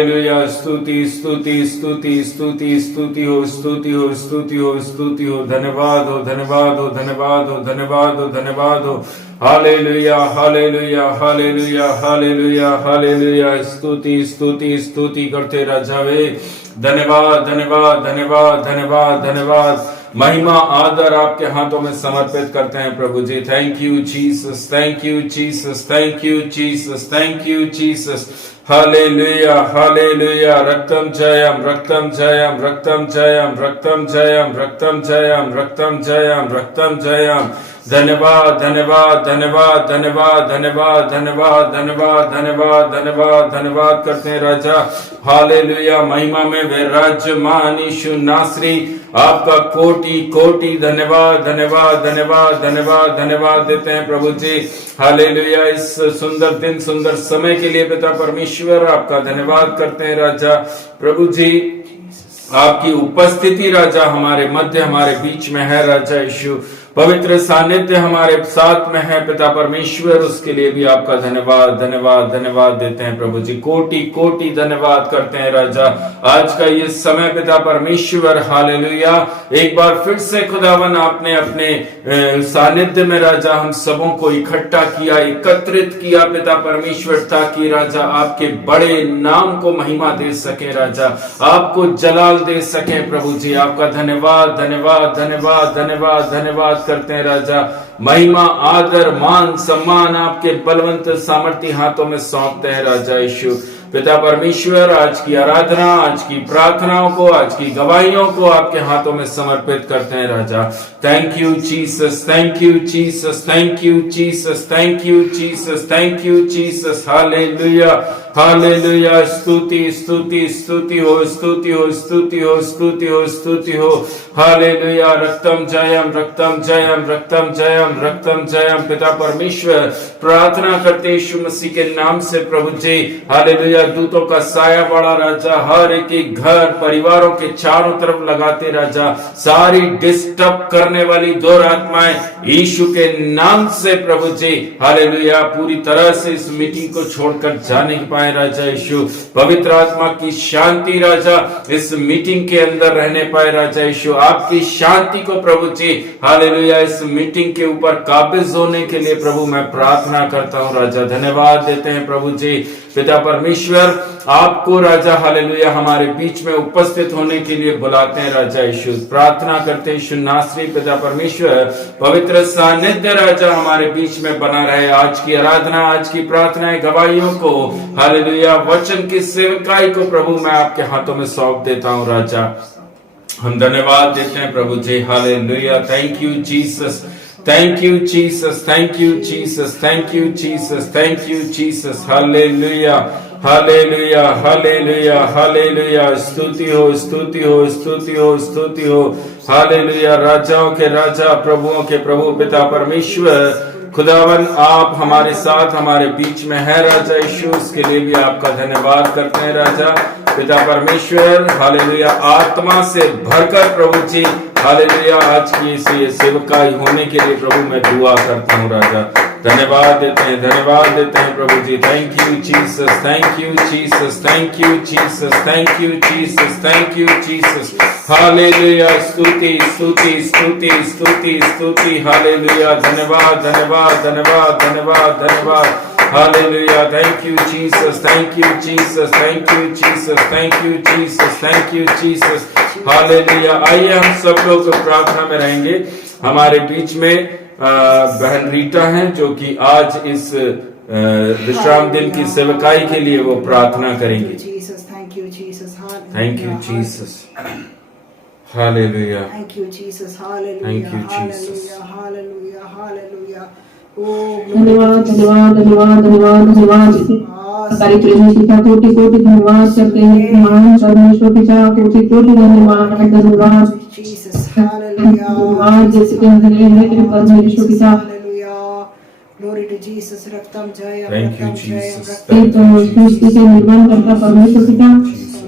Hallelujah. स्तुति स्तुति स्तुति स्तुति स्तुति हो, स्तुति हो, स्तुति हो, स्तुति हो। धन्यवाद हो, धन्यवाद हो, धन्यवाद हो, धन्यवाद हो, धन्यवाद हो। Hallelujah hallelujah hallelujah hallelujah hallelujah. स्तुति स्तुति स्तुति करते राजा वे। धन्यवाद धन्यवाद धन्यवाद धन्यवाद धन्यवाद। महिमा आदर आपके हाथों में समर्पित करते हैं प्रभु जी। Thank you Jesus, thank you Jesus, thank you Jesus, thank you Jesus. Hallelujah hallelujah. रक्तम जयम रक्तम जयम रक्तम जयम रक्तम जयम रक्तम जयम रक्तम जयम रक्तम जयम। धन्यवाद धन्यवाद धन्यवाद धन्यवाद धन्यवाद धन्यवाद धन्यवाद धन्यवाद धन्यवाद धन्यवाद करते हैं राजा। हालेलुया। महिमा में विराजमान यीशु नासरी, आपका कोटि कोटि धन्यवाद धन्यवाद धन्यवाद धन्यवाद धन्यवाद देते हैं प्रभु जी। हालेलुया। इस सुंदर दिन सुंदर समय के लिए पिता परमेश्वर आपका धन्यवाद करते हैं राजा। प्रभु जी आपकी उपस्थिति राजा हमारे मध्य हमारे बीच में है राजा यीशु। पवित्र सानिध्य हमारे साथ में है पिता परमेश्वर, उसके लिए भी आपका धन्यवाद धन्यवाद धन्यवाद देते हैं प्रभु जी। कोटि कोटि धन्यवाद करते हैं राजा। आज का ये समय पिता परमेश्वर हालेलुया, एक बार फिर से खुदावन आपने अपने सानिध्य में राजा हम सबों को इकट्ठा किया, एकत्रित किया पिता परमेश्वर, ताकि राजा आपके बड़े नाम को महिमा दे सके राजा, आपको जलाल दे सके प्रभु जी। आपका धन्यवाद धन्यवाद धन्यवाद धन्यवाद धन्यवाद करते हैं राजा। महिमा आदर मान सम्मान आपके बलवंत सामर्थ्य हाथों में सौंपते हैं राजा यीशु। पिता परमेश्वर आज की आराधना, आज की प्रार्थनाओं को, आज की गवाहियों को आपके हाथों में समर्पित करते हैं राजा। Thank you Jesus, thank you Jesus, thank you Jesus, thank you Jesus, thank you Jesus. Hallelujah hallelujah. स्तुति स्तुति स्तुति हो, स्तुति हो, स्तुति हो, स्तुति हो, स्तुति हो। हालेलुया। रक्तम जयम रक्तम जयम रक्तम जयम रक्तम जयम। पिता परमेश्वर प्रार्थना करते यीशु मसीह के नाम से प्रभु जी। हालेलुया। दूतों का साया बड़ा राजा हर एक घर परिवारों के चारों तरफ लगाते राजा। सारी डिस्टर्ब करने वाली दुर आत्माएं यीशु के नाम से प्रभु जी हालेलुया पूरी तरह से इस मीटिंग को छोड़कर जा नहीं पाए राजा यीशु। पवित्र आत्मा की शांति राजा इस मीटिंग के अंदर रहने पाए राजा यीशु। आपकी शांति को प्रभु जी हालेलुया इस मीटिंग के ऊपर काबिज होने के लिए प्रभु मैं प्रार्थना करता हूँ राजा। धन्यवाद देते हैं प्रभु जी। पिता परमेश्वर आपको राजा हालेलुया हमारे बीच में उपस्थित होने के लिए बुलाते हैं राजा यीशु। प्रार्थना करते हैं यीशु नासरी पिता परमेश्वर पवित्र सानिध्य राजा हमारे बीच में बना रहे। आज की आराधना, आज की प्रार्थनाएं, गवाहियों को हालेलुया वचन की सेवकाई को प्रभु मैं आपके हाथों में सौंप देता हूँ राजा। हम धन्यवाद देते हैं प्रभु जी। Hallelujah. Thank you Jesus, thank you Jesus, thank you Jesus, thank you Jesus, thank you Jesus। Hallelujah hallelujah hallelujah hallelujah. स्तुति हो, स्तुति हो, स्तुति हो, स्तुति हो। हालेलुया। राजाओं के राजा प्रभुओं के प्रभु पिता परमेश्वर खुदावन आप हमारे साथ हमारे बीच में है राजा यीशु, उसके लिए भी आपका धन्यवाद करते हैं राजा। पिता परमेश्वर हालेलुया आत्मा से भरकर प्रभु जी हालेलुया आज की इस सेवकाई होने के लिए प्रभु मैं दुआ करता हूँ राजा। धन्यवाद देते हैं, धन्यवाद देते हैं प्रभु जी। Thank you Jesus, thank you Jesus, thank you Jesus, thank you Jesus, thank you Jesus. Hallelujah. स्तुति स्तुति स्तुति स्तुति स्तुति। हालेलुया। धन्यवाद धन्यवाद धन्यवाद धन्यवाद धन्यवाद। Hallelujah. Thank you Jesus, thank you Jesus, thank you Jesus, thank you Jesus, thank you Jesus. Hallelujah. आइए हम सब लोग प्रार्थना में रहेंगे। हमारे बीच में बहन रीटा हैं जो कि आज इस विश्राम दिन की सेवकाई के लिए वो प्रार्थना करेंगी। Thank you Jesus, thank you Jesus. Hallelujah. Thank you Jesus, hallelujah, thank you Jesus. Hallelujah, hallelujah. धन्यवाद धन्यवाद धन्यवाद धन्यवाद धन्यवाद। सारी प्रभु का कोटि कोटि धन्यवाद करते हैं। महान परमेश्वर पिता कोटि कोटि धन्यवाद धन्यवाद जीसस। हालेलुया। धन्यवाद जैसे कि हम धन्य है परमेश्वर पिता। हालेलुया। Glory to Jesus. रक्तम जय, थैंक यू रक्तम जय, जीसस। रक्तम सृष्टि से निर्माण करता परमेश्वर पिता।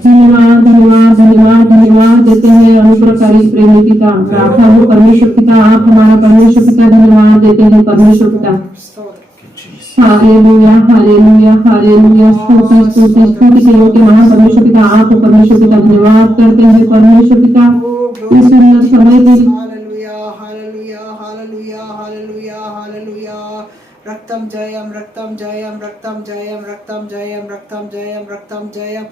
धन्यवाद धन्यवाद धन्यवाद धन्यवाद देते हैं अनुग्रहकारी प्रेमी पिता। प्रार्थना हो परमेश्वर पिता, आप हमारा परमेश्वर पिता। धन्यवाद देते हैं परमेश्वर पिता। स्तोत्र। Hallelujah hallelujah hallelujah. स्तुति स्तुति स्तुति के योग्य महान परमेश्वर पिता, आपको परमेश्वर पिता धन्यवाद करते हैं परमेश्वर पिता इस सुंदर समय के लिए। Hallelujah hallelujah hallelujah hallelujah hallelujah. रक्तम जयम रक्तम जयम रक्तम जयम रक्तम जयम रक्तम जयम रक्तम जयम।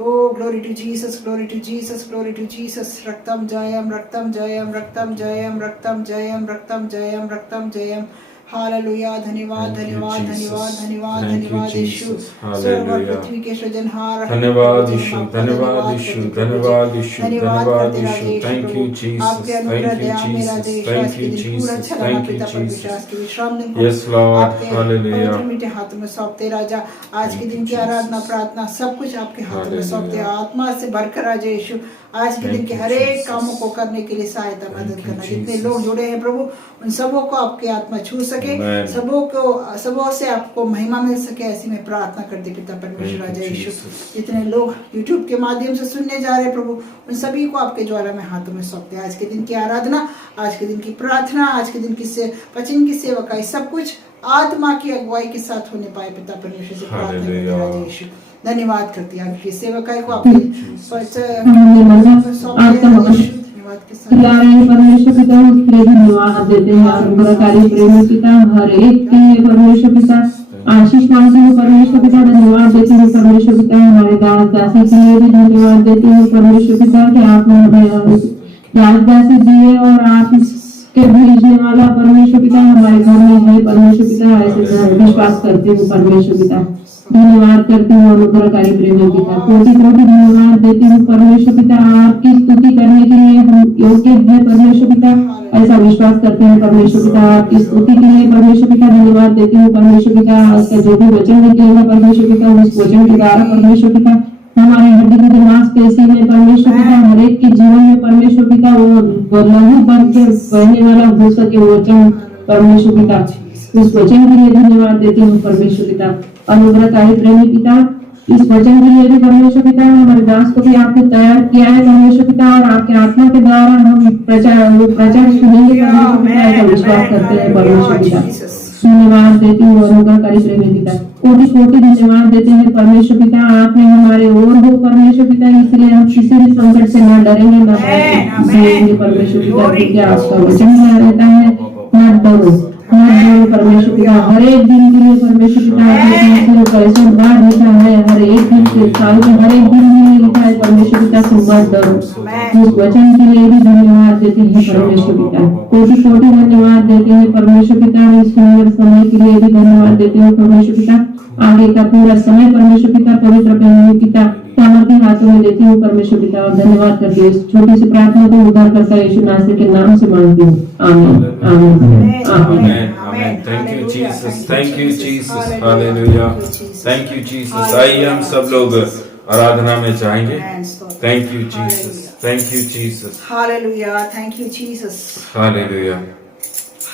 Oh, glory to Jesus, glory to Jesus, glory to Jesus. Raktam jayam, raktam jayam, raktam jayam, raktam jayam, raktam jayam, raktam jayam. Hallelujah. धन्यवाद धन्यवाद धन्यवाद धन्यवाद धन्यवाद यीशु। स्वर्ग और पृथ्वी के सृजनहार, धन्यवाद यीशु, धन्यवाद यीशु, धन्यवाद यीशु, धन्यवाद यीशु। थैंक यू जीसस, आपके अनुग्रह दया में राजा यीशु आज के दिन पूरा अच्छा लगा पिता परमेश्वर। आज के विश्राम दिन को यस लॉर्ड, आपके हालेलुया। पवित्र मीठे हाथों में सौंपते राजा। आज के दिन की आराधना प्रार्थना सब कुछ आपके हाथों में सौंपते। आत्मा से भरकर राजा यीशु आज के दिन के हर एक कामों को करने के लिए सहायता मदद करना। जितने लोग जुड़े हैं प्रभु उन सबों को आपकी आत्मा छू सके, सबों से आपको महिमा मिल सके, ऐसी मैं प्रार्थना करती पिता परमेश्वर राजा यीशु। जितने लोग यूट्यूब के माध्यम से सुनने जा रहे हैं प्रभु उन सभी को आपके ज्वाला में हाथों में सौंपते हैं। आज के दिन की आराधना, आज के दिन की प्रार्थना, आज के दिन की वचन की सेवा का सब कुछ आत्मा की अगुवाई के साथ होने पाए पिता परमेश्वर से प्रार्थना करते हैं राजा यीशु। धन्यवाद करती है आपकी सेवकाई को आपके परमेश्वर पिता उसके लिए धन्यवाद देते हैं। अनुग्रहकारी प्रेमी पिता हर एक के लिए परमेश्वर पिता आशीष मानते हैं परमेश्वर पिता। धन्यवाद देते हैं परमेश्वर पिता। हमारे दास दासी के लिए भी धन्यवाद देते हैं परमेश्वर पिता कि आपने हमें दास दासी दिए और आप इसके भेजने वाला परमेश्वर पिता हमारे घर में है परमेश्वर पिता। ऐसे विश्वास करते हो परमेश्वर पिता। धन्यवाद करती हूँ अनुग्रहकारी प्रेमी पिता। कोटि कोटि धन्यवाद देती हूँ परमेश्वर पिता। आपकी स्तुति करने के लिए हम योग्य है परमेश्वर पिता, ऐसा विश्वास करते हैं परमेश्वर पिता। आपकी स्तुति के लिए परमेश्वर पिता धन्यवाद देती हूँ परमेश्वर पिता। आपका जो भी वचन निकलेगा परमेश्वर पिता उस वचन के द्वारा परमेश्वर पिता हमारे हड्डी की मांसपेशी में परमेश्वर पिता हर एक के जीवन में परमेश्वर पिता वो लहू बन के बहने वाला हो सके वचन परमेश्वर पिता। उस वचन के लिए धन्यवाद देती हूँ परमेश्वर पिता। अनुग्रहकारी प्रेमी पिता इस वचन के लिए भी परमेश्वर पिता हमारे दास को भी आपने तैयार किया है परमेश्वर पिता और आपके आत्मा के द्वारा हम प्रचार सुनेंगे परमेश्वर पिता, ऐसा विश्वास करते हैं परमेश्वर पिता। धन्यवाद देती हूँ अनुग्रहकारी प्रेमी पिता। कोटि कोटि धन्यवाद देते हैं परमेश्वर पिता। आपने हमारे ओर हो परमेश्वर पिता, इसलिए हम किसी भी संकट से न डरेंगे न भयेंगे परमेश्वर पिता, क्योंकि आपका वचन रहता है न डरो परमेश्वर पिता। हर एक दिन के लिए परमेश्वर पिता कैसे बात लिखा है, हर एक दिन के साल के हर एक दिन के लिए लिखा है परमेश्वर पिता संवाद डरो। उस वचन के लिए भी धन्यवाद देते हैं परमेश्वर पिता। कोटि कोटि धन्यवाद देते हैं परमेश्वर पिता। इस सुंदर समय के लिए भी धन्यवाद देते हैं परमेश्वर पिता। आगे का पूरा समय परमेश्वर पिता पवित्र प्रेमी पिता सामर्थ्य हाथों में देती हूँ परमेश्वर पिता और धन्यवाद करती हूँ। इस छोटी सी प्रार्थना को उद्धार करता यीशु नासरी के नाम से मांगती हूँ, आमीन आमीन आमीन। Thank you Jesus, thank you Jesus, hallelujah. Thank you Jesus. आइए हम सब लोग आराधना में जाएंगे। Thank you Jesus, thank you Jesus, hallelujah. Thank you Jesus, hallelujah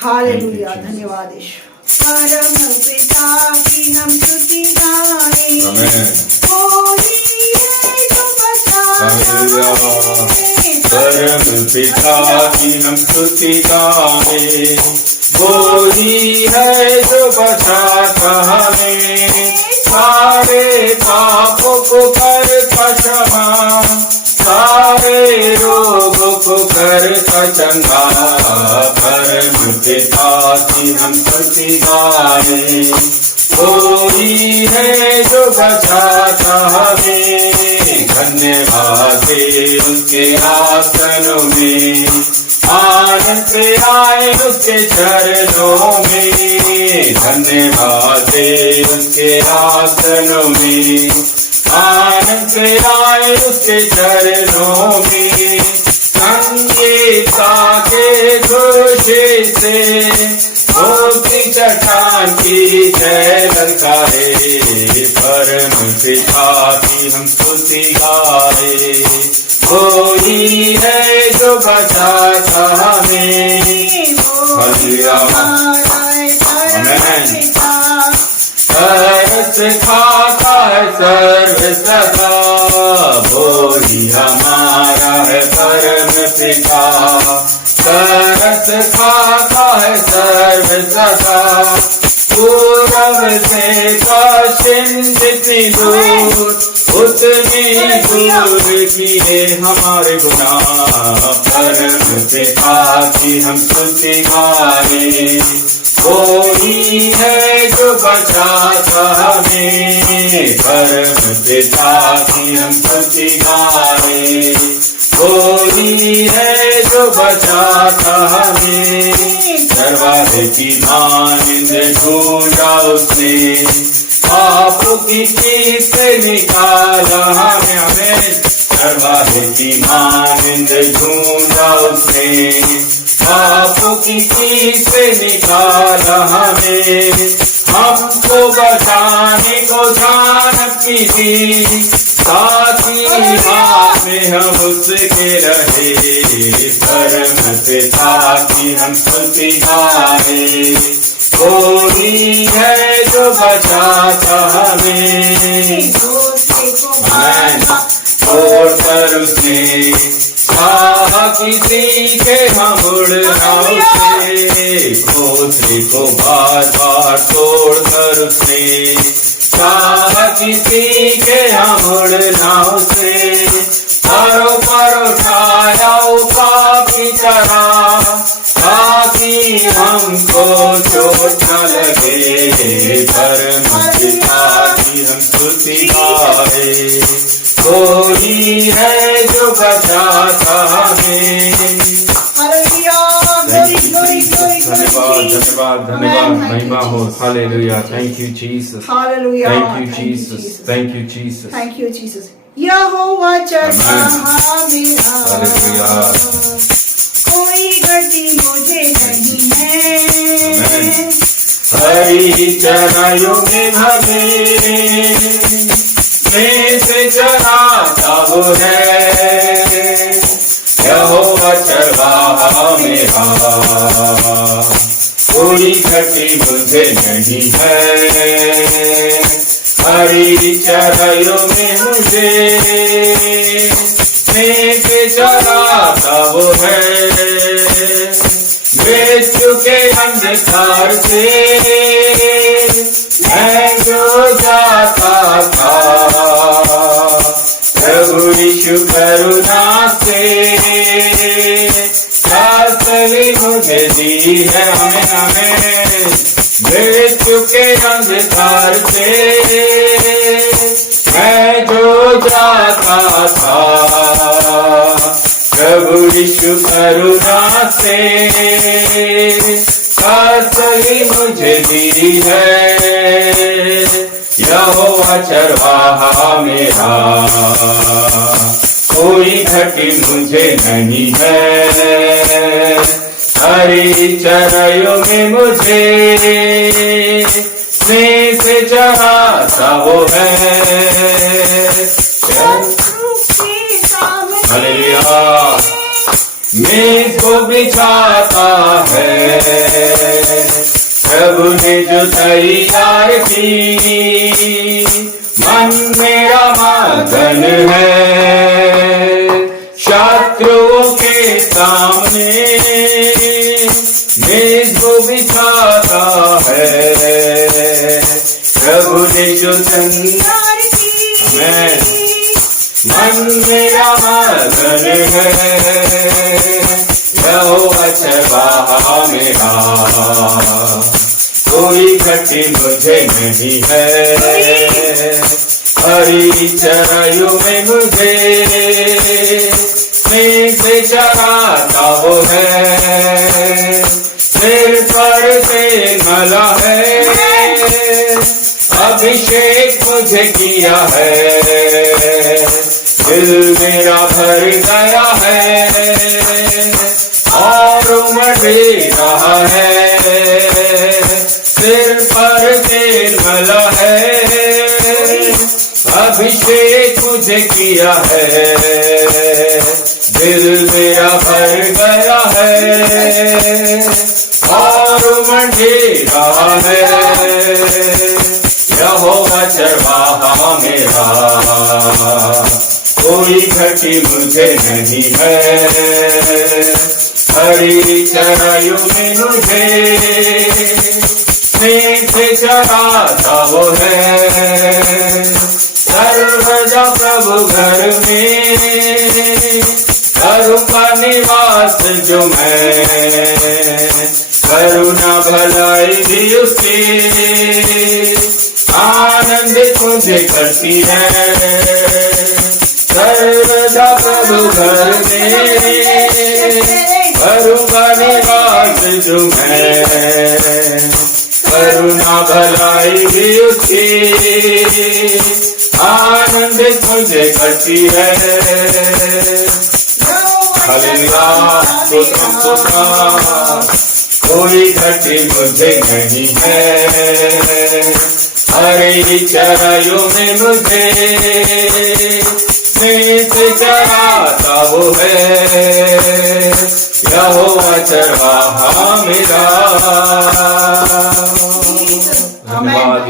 hallelujah. धन्यवाद यीशु। परम पिता की हम स्तुति गाएं, कोई है जो बचाता है। परम पिता की हम स्तुति गाएं, वो ही है जो बचाता हमें, सारे पापों को करता क्षमा, सारे रोगों को करता चंगा। परम पिता की हम स्तुति गाएं, वो ही है जो बचाता हमें, धन्यवाद दे उसके आसनों में, आनंद से आए उसके चरणों में, धन्यवाद दे उसके आसनों में, आनंद से आए उसके चरणों में। संगीता के घोषे से मुक्ति चट्टान की जय ललकारे, परम पिता की हम स्तुति गाए, वो ही है जो बचाता हमें। तरस खाता है सर्व सदा, वो ही हमारा है परम पिता। तरस खाता है सर्व सदा, पूरब से पश्चिम जितनी दूर उतनी दूर किए हमारे गुनाह। परम पिता की हम स्तुति गाए, कोई है जो बचाता हमें। परम पिता की हम स्तुति गाए, कोई है जो बचाता हमें। दरवाजे की मानिंद ढूंढा उसने, पापों की कीट से निकाला हमें। दरवाजे की मानिंद ढूंढा उसने, पापों की कीट से निकाला हमें। हमको बचाने को जान की दी, साथी हाथ में हम उसके रहे। परम पिता की हम स्तुति गाए, कोई है जो बचाता हमें। छोड़कर उसने कहा किसी के हम उड़ना उसे। घोंसले को बार बार तोड़कर उसने कहा किसी के हम उड़ना उसे। परों पर उठाया पाप की तरह, ताकि हमको चोट न लगे। परम पिता की हम स्तुति गाए, कोई है जो बचाता हमें। धन्यवाद धन्यवाद धन्यवाद, महिमा हो। Hallelujah, thank you Jesus, Hallelujah. Thank you Jesus, thank you Jesus. Thank you, Jesus. यहोवा चरवाहा मेरा, हालेलुया। कोई गति मुझे नहीं है। हरी चराइयों में हमें से चराता वो है। यहोवा चरवाहा मेरा, कोई घटी मुझे नहीं है। हरी चराइयों में मुझे से चराता वो है। वे चुके अंधकार से मैं जो जाता था, प्रभु यीशु करुणा से शास्त्री मुझे दी है। हमें वे चुके अंधकार से मैं जो जाता था, प्रभु यीशु करुणा से शास्त्री मुझे दी है। यहोवा चरवाहा मेरा, कोई घटी मुझे नहीं है। हरी चराइयों में मुझे स्नेह से चराता वो है। हालेलुया, मेज को बिछाता है, प्रभु ने जो तैयार की। मन मेरा मगन है शत्रुओं के सामने, मेज को बिछाता है, प्रभु ने जो तैयार की। मन मेरा मगन है, यहोवा चरवाहा मेरा, कोई घटी मुझे नहीं है। हरी चराइयों में मुझे स्नेह से चराता वो है। सिर पर तेल मला है, अभिषेक मुझे किया है। दिल मेरा भर गया है और उमड़ रहा है। सिर पर तेल मला है, अभिषेक मुझे किया है। दिल मेरा भर गया है और उमड़ रहा है। यहोवा चरवाहा मेरा, कोई घटी मुझे नहीं है। हरी चराइयों में मुझे मीठे चराता वो है, सर्वदा प्रभु घर में करूं का निवास जो मैं, करुणा भलाई भी उसकी आनंदित मुझे करती है, सर्वदा प्रभु घर में करूं का निवास जो मैं, करुणा भलाई भी उसकी आनंदित मुझे करती है। हालेलुया, स्तोत्रम स्तोत्रम, कोई घटी मुझे नहीं है, हरे चराइयों में मुझे मीठ चराता वो है, यहोवा चरवाहा मेरा। धन्यवाद,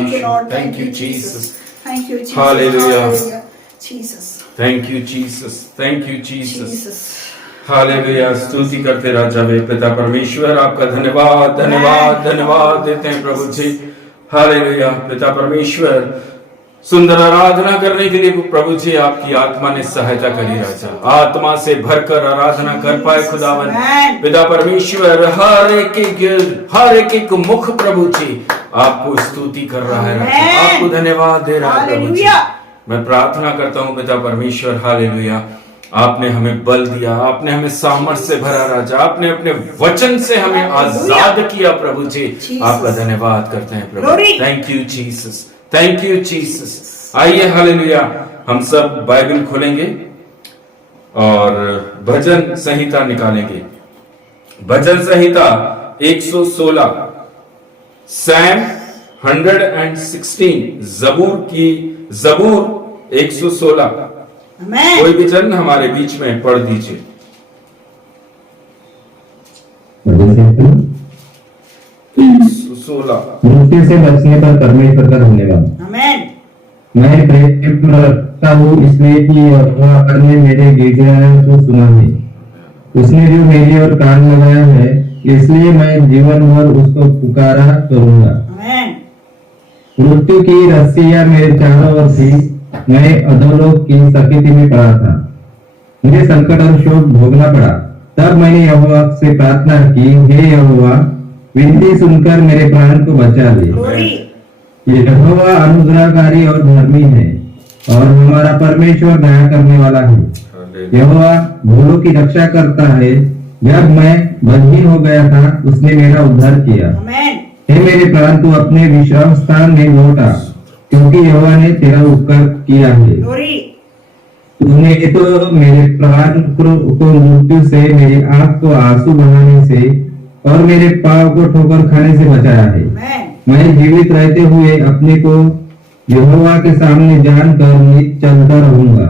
thank you Jesus, Thank you, Jesus. Hallelujah. Hallelujah. Jesus. Thank you Jesus, thank you Jesus. Jesus. Hallelujah, स्तुति करते राजा वे पिता परमेश्वर, आपका धन्यवाद धन्यवाद धन्यवाद देते हैं प्रभु जी। हालेलुया पिता परमेश्वर, सुंदर आराधना करने के लिए प्रभु जी आपकी आत्मा ने सहायता करी राजा, आत्मा से भरकर आराधना कर पाए खुदावन पिता परमेश्वर। हर एक मुख प्रभु जी आपको स्तुति कर रहा है राजा, आपको धन्यवाद दे रहा है प्रभु जी। मैं प्रार्थना करता हूँ पिता परमेश्वर, हालेलुया, आपने हमें बल दिया, आपने हमें सामर्थ्य से भरा राजा, आपने अपने वचन से हमें आजाद किया प्रभु जी, आपका धन्यवाद करते हैं प्रभु। Thank you Jesus, thank you Jesus. आइए हालेलुया, हम सब बाइबल खोलेंगे और भजन संहिता निकालेंगे। भजन संहिता 116, सैम 116, जबूर 116। कोई भी जन हमारे बीच में पढ़ दीजिए। 116। मृत्यु से बचने पर परमेश्वर का धन्यवाद। मैं प्रेम रखता हूँ इसलिए कि यहोवा ने मेरे गिड़गिड़ाने को सुना है, उसने जो मेरी ओर कान लगाया है, इसलिए मैं जीवन भर उसको पुकारा करूंगा। मृत्यु की रस्सियां मेरे चारों ओर थी, मैं अधोलोक की सकीती में पड़ा था, मुझे संकट और शोक भोगना पड़ा। तब मैंने यहोवा से प्रार्थना की, हे यहोवा, विनती सुनकर मेरे प्राण को बचा ले। यहोवा अनुग्रहकारी और धर्मी है और हमारा परमेश्वर दया करने वाला है। यहोवा भूलों की रक्षा करता है, जब मैं बंधीन हो गया था उसने मेरा उद्धार किया। हे मेरे प्राण, तू अपने विश्राम स्थान में लौट आ, क्योंकि यहोवा ने तेरा उपकार किया है। तूने तो मेरे प्राण को मृत्यु से, मेरी आंख को आंसू बहाने से और मेरे पांव को ठोकर खाने से बचाया है। मैं जीवित रहते हुए अपने को यहोवा के सामने जानकर नित चलता रहूंगा।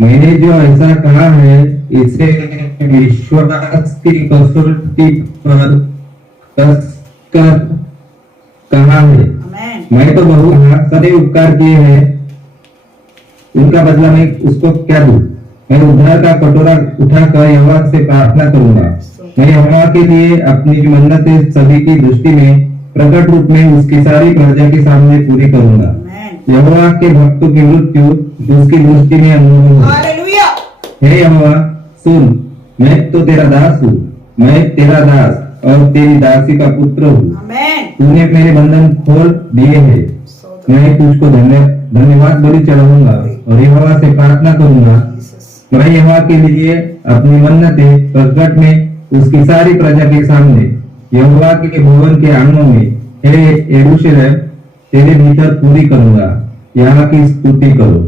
मैंने जो ऐसा कहा है, इसे विश्वास की कसौटी पर कसकर कहा है। मैं तो बहु सदैव उपकार किए हैं, उनका बदला मैं उसको क्या दूं? मैं उद्धार का कटोरा उठाकर यहोवा से प्रार्थना करूंगा। मैं यहोवा के लिए अपनी मन्नतें सभी की दृष्टि में प्रकट रूप में उसकी सारी प्रजा के सामने पूरी करूंगा। यहोवा के भक्तों की मृत्यु उसकी दृष्टि में अमूल्य है। हे यहोवा, सुन, मैं तो तेरा दास हूँ, मैं तेरा दास और तेरी दासी का पुत्र हूँ। तूने मेरे बंधन खोल दिए हैं, मैं तुझको धन्यवाद बोली चढ़ाऊंगा और यहोवा से प्रार्थना करूंगा। मैं यहोवा के लिए अपनी मन्नतें प्रकट में उसकी सारी प्रजा के सामने यहोवा के भवन के आंगनों में, हे यरूशलेम, तेरे भीतर पूरी करूंगा। यहाँ की स्तुति करो।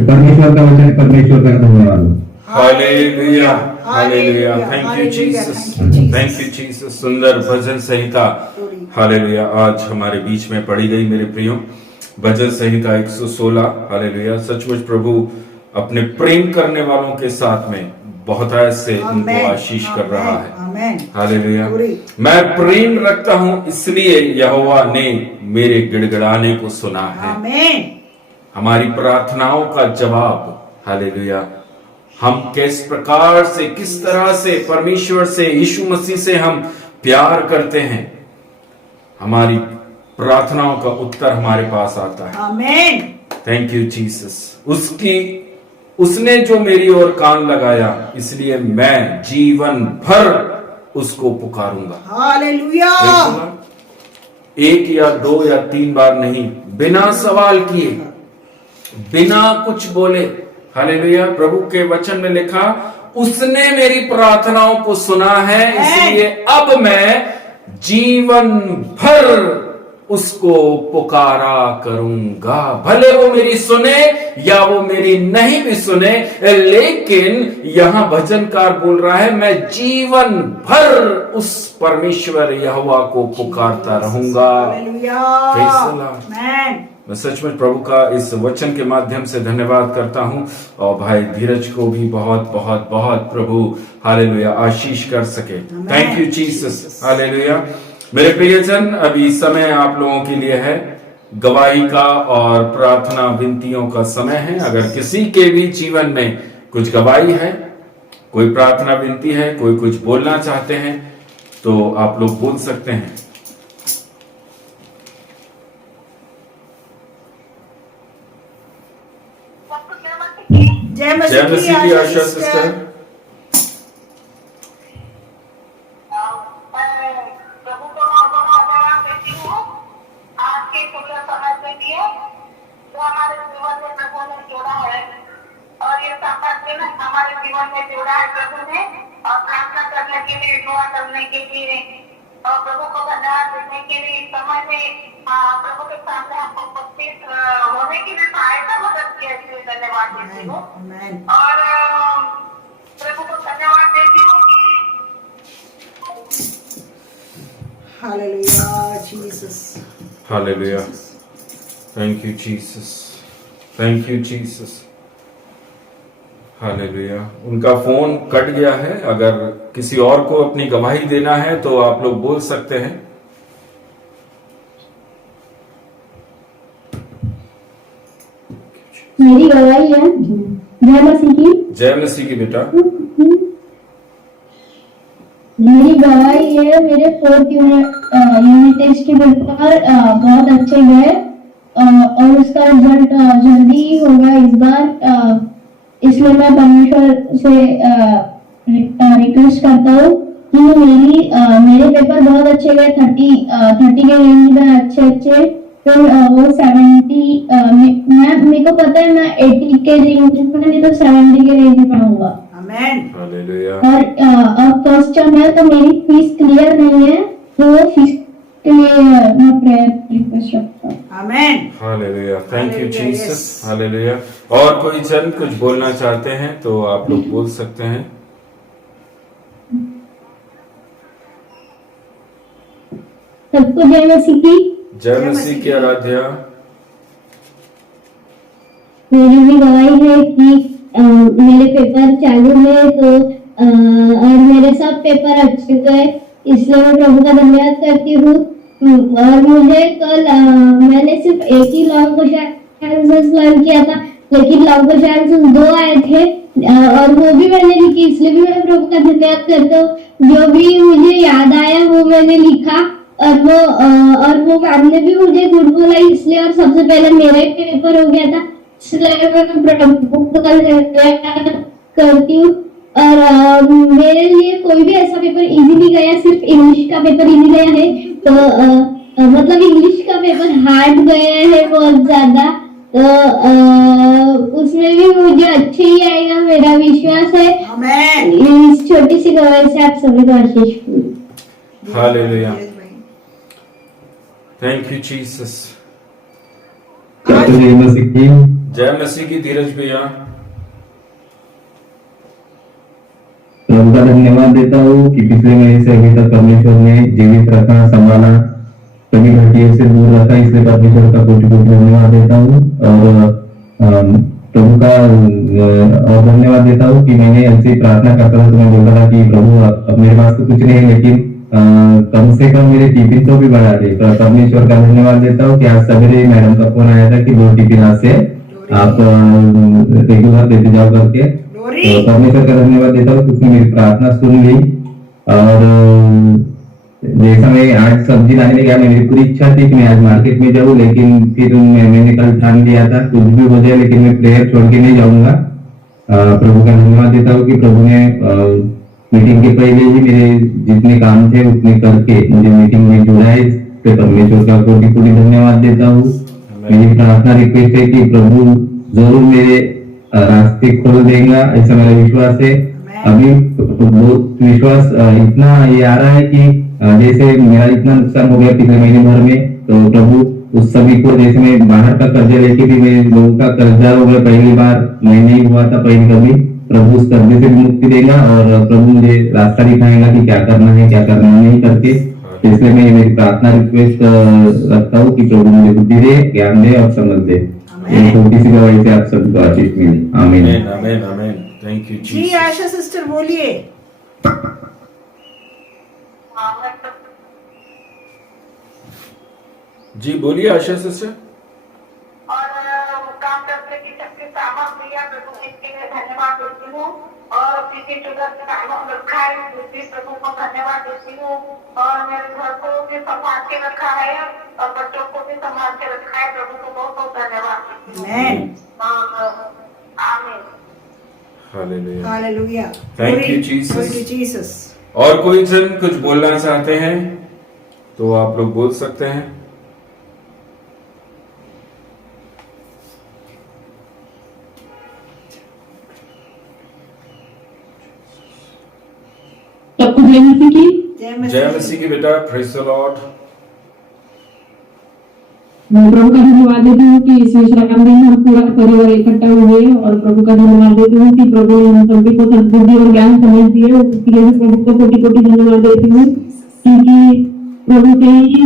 परमेश्वर का वचन, परमेश्वर का धन्यवाद। Hallelujah, hallelujah, thank you Jesus, thank you Jesus. सुंदर भजन संहिता हालेलुया आज हमारे बीच में पढ़ी गई मेरे प्रियो। भजन संहिता 116। हालेलुया, सचमुच प्रभु अपने प्रेम करने वालों के साथ में बहुत ऐसे उनको आशीष कर रहा है। हालेलुया, मैं प्रेम रखता हूं इसलिए यहोवा ने मेरे गिड़गिड़ाने को सुना है। हमारी प्रार्थनाओं का जवाब, हालेलुया, हम किस प्रकार से, किस तरह से परमेश्वर से, यीशु मसीह से हम प्यार करते हैं, हमारी प्रार्थनाओं का उत्तर हमारे पास आता है। आमीन। Thank you Jesus. उसने जो मेरी ओर कान लगाया, इसलिए मैं जीवन भर उसको पुकारूंगा। हालेलुया। एक या दो या तीन बार नहीं, बिना सवाल किए, बिना कुछ बोले। हालेलुया। प्रभु के वचन में लिखा, उसने मेरी प्रार्थनाओं को सुना है, इसलिए अब मैं जीवन भर उसको पुकारा करूंगा। भले वो मेरी सुने या वो मेरी नहीं भी सुने, लेकिन यहां भजनकार बोल रहा है, मैं जीवन भर उस परमेश्वर यहोवा को पुकारता रहूंगा। मैं सचमुच प्रभु का इस वचन के माध्यम से धन्यवाद करता हूं, और भाई धीरज को भी बहुत बहुत बहुत प्रभु हालेलुया आशीष कर सके। Thank you Jesus. हालेलुया। मेरे प्रियजन, अभी समय आप लोगों के लिए है गवाही का और प्रार्थना विनतियों का समय है। अगर किसी के भी जीवन में कुछ गवाही है, कोई प्रार्थना विनती है, कोई कुछ बोलना चाहते हैं, तो आप लोग बोल सकते हैं। जय मसीह की आशा सिस्टर। हमारे जीवन में जोड़ा है प्रभु ने, और प्रार्थना करने के लिए, दुआ करने के लिए, और प्रभु को धन्यवाद देने के लिए इस समय में प्रभु के सामने हमको उपस्थित होने की भी सहायता मदद किया, इसलिए धन्यवाद देती हूँ। और प्रभु को धन्यवाद देती हूँ कि hallelujah Jesus. Hallelujah. Thank you Jesus. Thank you Jesus. Hallelujah. उनका फोन कट गया है। अगर किसी और को अपनी गवाही देना है तो आप लोग बोल सकते हैं। मेरी गवाही है। जय मसीह की। जय मसीह की बेटा। मेरी गवाही है, मेरे 4th यूनिट टेस्ट के पेपर बहुत अच्छे गए, और उसका रिजल्ट जल्दी होगा इस बार। इसलिए मैं परमेश्वर से रिक्वेस्ट करता हूँ कि मेरे पेपर बहुत अच्छे गए, 30 के रेंज में अच्छे, फिर वो 70, मेरे को पता है मैं 80 के रेंज में नहीं तो 70 के रेंज में पढ़ूंगा। आमेन। हालेलुया। और फर्स्ट टर्म है तो मेरी फीस क्लियर नहीं है, तो फीस के लिए मैं प्रेयर रिक्वेस्ट रखता हूँ। Amen. Hallelujah. Thank you Jesus. Hallelujah. और कोई जन कुछ बोलना चाहते हैं तो आप लोग बोल सकते हैं। सबको जय मसीह की। जय मसीह की आराध्या। मेरी भी गवाही है कि मेरे पेपर चालू है, तो और मेरे सब पेपर अच्छे गए, इसलिए मैं प्रभु का धन्यवाद करती हूँ। और मुझे कल मैंने सिर्फ एक ही लॉन्ग क्वेश्चन लर्न किया था, लेकिन लॉन्ग क्वेश्चन 2 आए थे, और वो भी मैंने लिखी, इसलिए भी मैं प्रभु का धन्यवाद करता हूँ। जो भी मुझे याद आया वो मैंने लिखा, और वो मैम ने भी मुझे गुड बोला, इसलिए, और सबसे पहले मेरा ही पेपर हो गया था, इसलिए मैं प्रभु का धन्यवाद करती हूँ। और मेरे लिए कोई भी ऐसा पेपर इजी नहीं गया, सिर्फ इंग्लिश का पेपर इजी गया है, तो मतलब इंग्लिश का पेपर हार्ड गया है बहुत ज्यादा, तो उसमें भी मुझे अच्छे ही आएगा, मेरा विश्वास है। आमेन। इस छोटी सी गवाही से आप सभी को आशीष मिले। हालेलुया। Thank you Jesus. जय मसीह की। जय मसीह की। धीरज भैया। प्रभु का धन्यवाद देता हूँ कि पिछले महीने से अभी तक परमेश्वर ने जीवित रखा, संभाला, सभी घटियों से दूर रखा, इसलिए परमेश्वर का कोटि कोटि धन्यवाद देता हूँ। और प्रभु का और धन्यवाद देता हूँ कि मैंने ऐसी प्रार्थना करता था तो मैं बोलता था कि प्रभु अब मेरे पास तो कुछ नहीं है, लेकिन कम से कम मेरे टिफिन तो भी बढ़ा दे। परमेश्वर का धन्यवाद देता हूँ कि आज सवेरे मैडम का फोन आया था कि 2 टिफिन आज से आप रेगुलर देते जाओ करके। तो परमेश्वर का धन्यवाद देता हूँ कि उसने मेरी प्रार्थना सुन ली, और जैसा मैं आज सब्जी लाने गया, मेरी पूरी इच्छा थी कि मैं आज मार्केट में जाऊँ, लेकिन फिर मैंने कल ठान लिया था कुछ भी हो जाए लेकिन मैं प्रेयर छोड़ के नहीं जाऊंगा। प्रभु का धन्यवाद देता हूँ कि प्रभु ने मीटिंग के पहले ही मेरे जितने काम थे उतने करके मुझे मीटिंग में जोड़ा है। इसके परमेश्वर का कोटि कोटि धन्यवाद देता हूँ। मेरी प्रार्थना रिक्वेस्ट है कि प्रभु जरूर मेरे रास्ते खोल देगा, ऐसा मेरा विश्वास है। अभी बहुत विश्वास इतना ये आ रहा है कि जैसे मेरा इतना नुकसान हो गया पिछले महीने भर में, तो प्रभु उस सभी को, जैसे मैं बाहर का कर्जा लेके भी मैं लोगों का कर्जा हो गया, पहली बार मैं नहीं हुआ था पहले कभी, प्रभु उस कर्जे से मुक्ति देगा और प्रभु मुझे रास्ता दिखाएगा कि क्या करना है क्या करना नहीं करके। इसलिए मैं मेरी प्रार्थना रिक्वेस्ट रखता हूँ कि प्रभु मुझे बुद्धि दे, ज्ञान दे और समझ दे। छोटी सी गवाही से आप सबको आशीष मिले। आमीन आमीन आमीन। थैंक यू जी आशा सिस्टर बोलिए। जी बोलिए आशा सिस्टर। और काम करने की शक्ति सामर्थ दिया प्रभु, इसके लिए धन्यवाद देती हूँ। और किसी शुगर से सामर्थ रखा है, इस प्रभु को धन्यवाद देती हूँ। और मेरे घर को भी संभाल के रखा है और बच्चों को भी संभाल के रखा है। प्रभु को बहुत बहुत धन्यवाद देती हूँ। आमीन। Hallelujah hallelujah. Thank you, Jesus. Glory to Jesus। और कोई जन कुछ बोलना चाहते हैं तो आप लोग बोल सकते हैं। सबको जय मसीह की। जय मसीह की बेटा। Praise the Lord. मैं प्रभु का धन्यवाद देती हूँ कि इस विश्राम दिन हम पूरा परिवार इकट्ठा हुए और प्रभु का धन्यवाद देती हूँ कि प्रभु ने हम सभी को सद्बुद्धि और ज्ञान समझ दिए। उसके लिए भी प्रभु को कोटि कोटि धन्यवाद देती हूँ, क्योंकि प्रभु से ही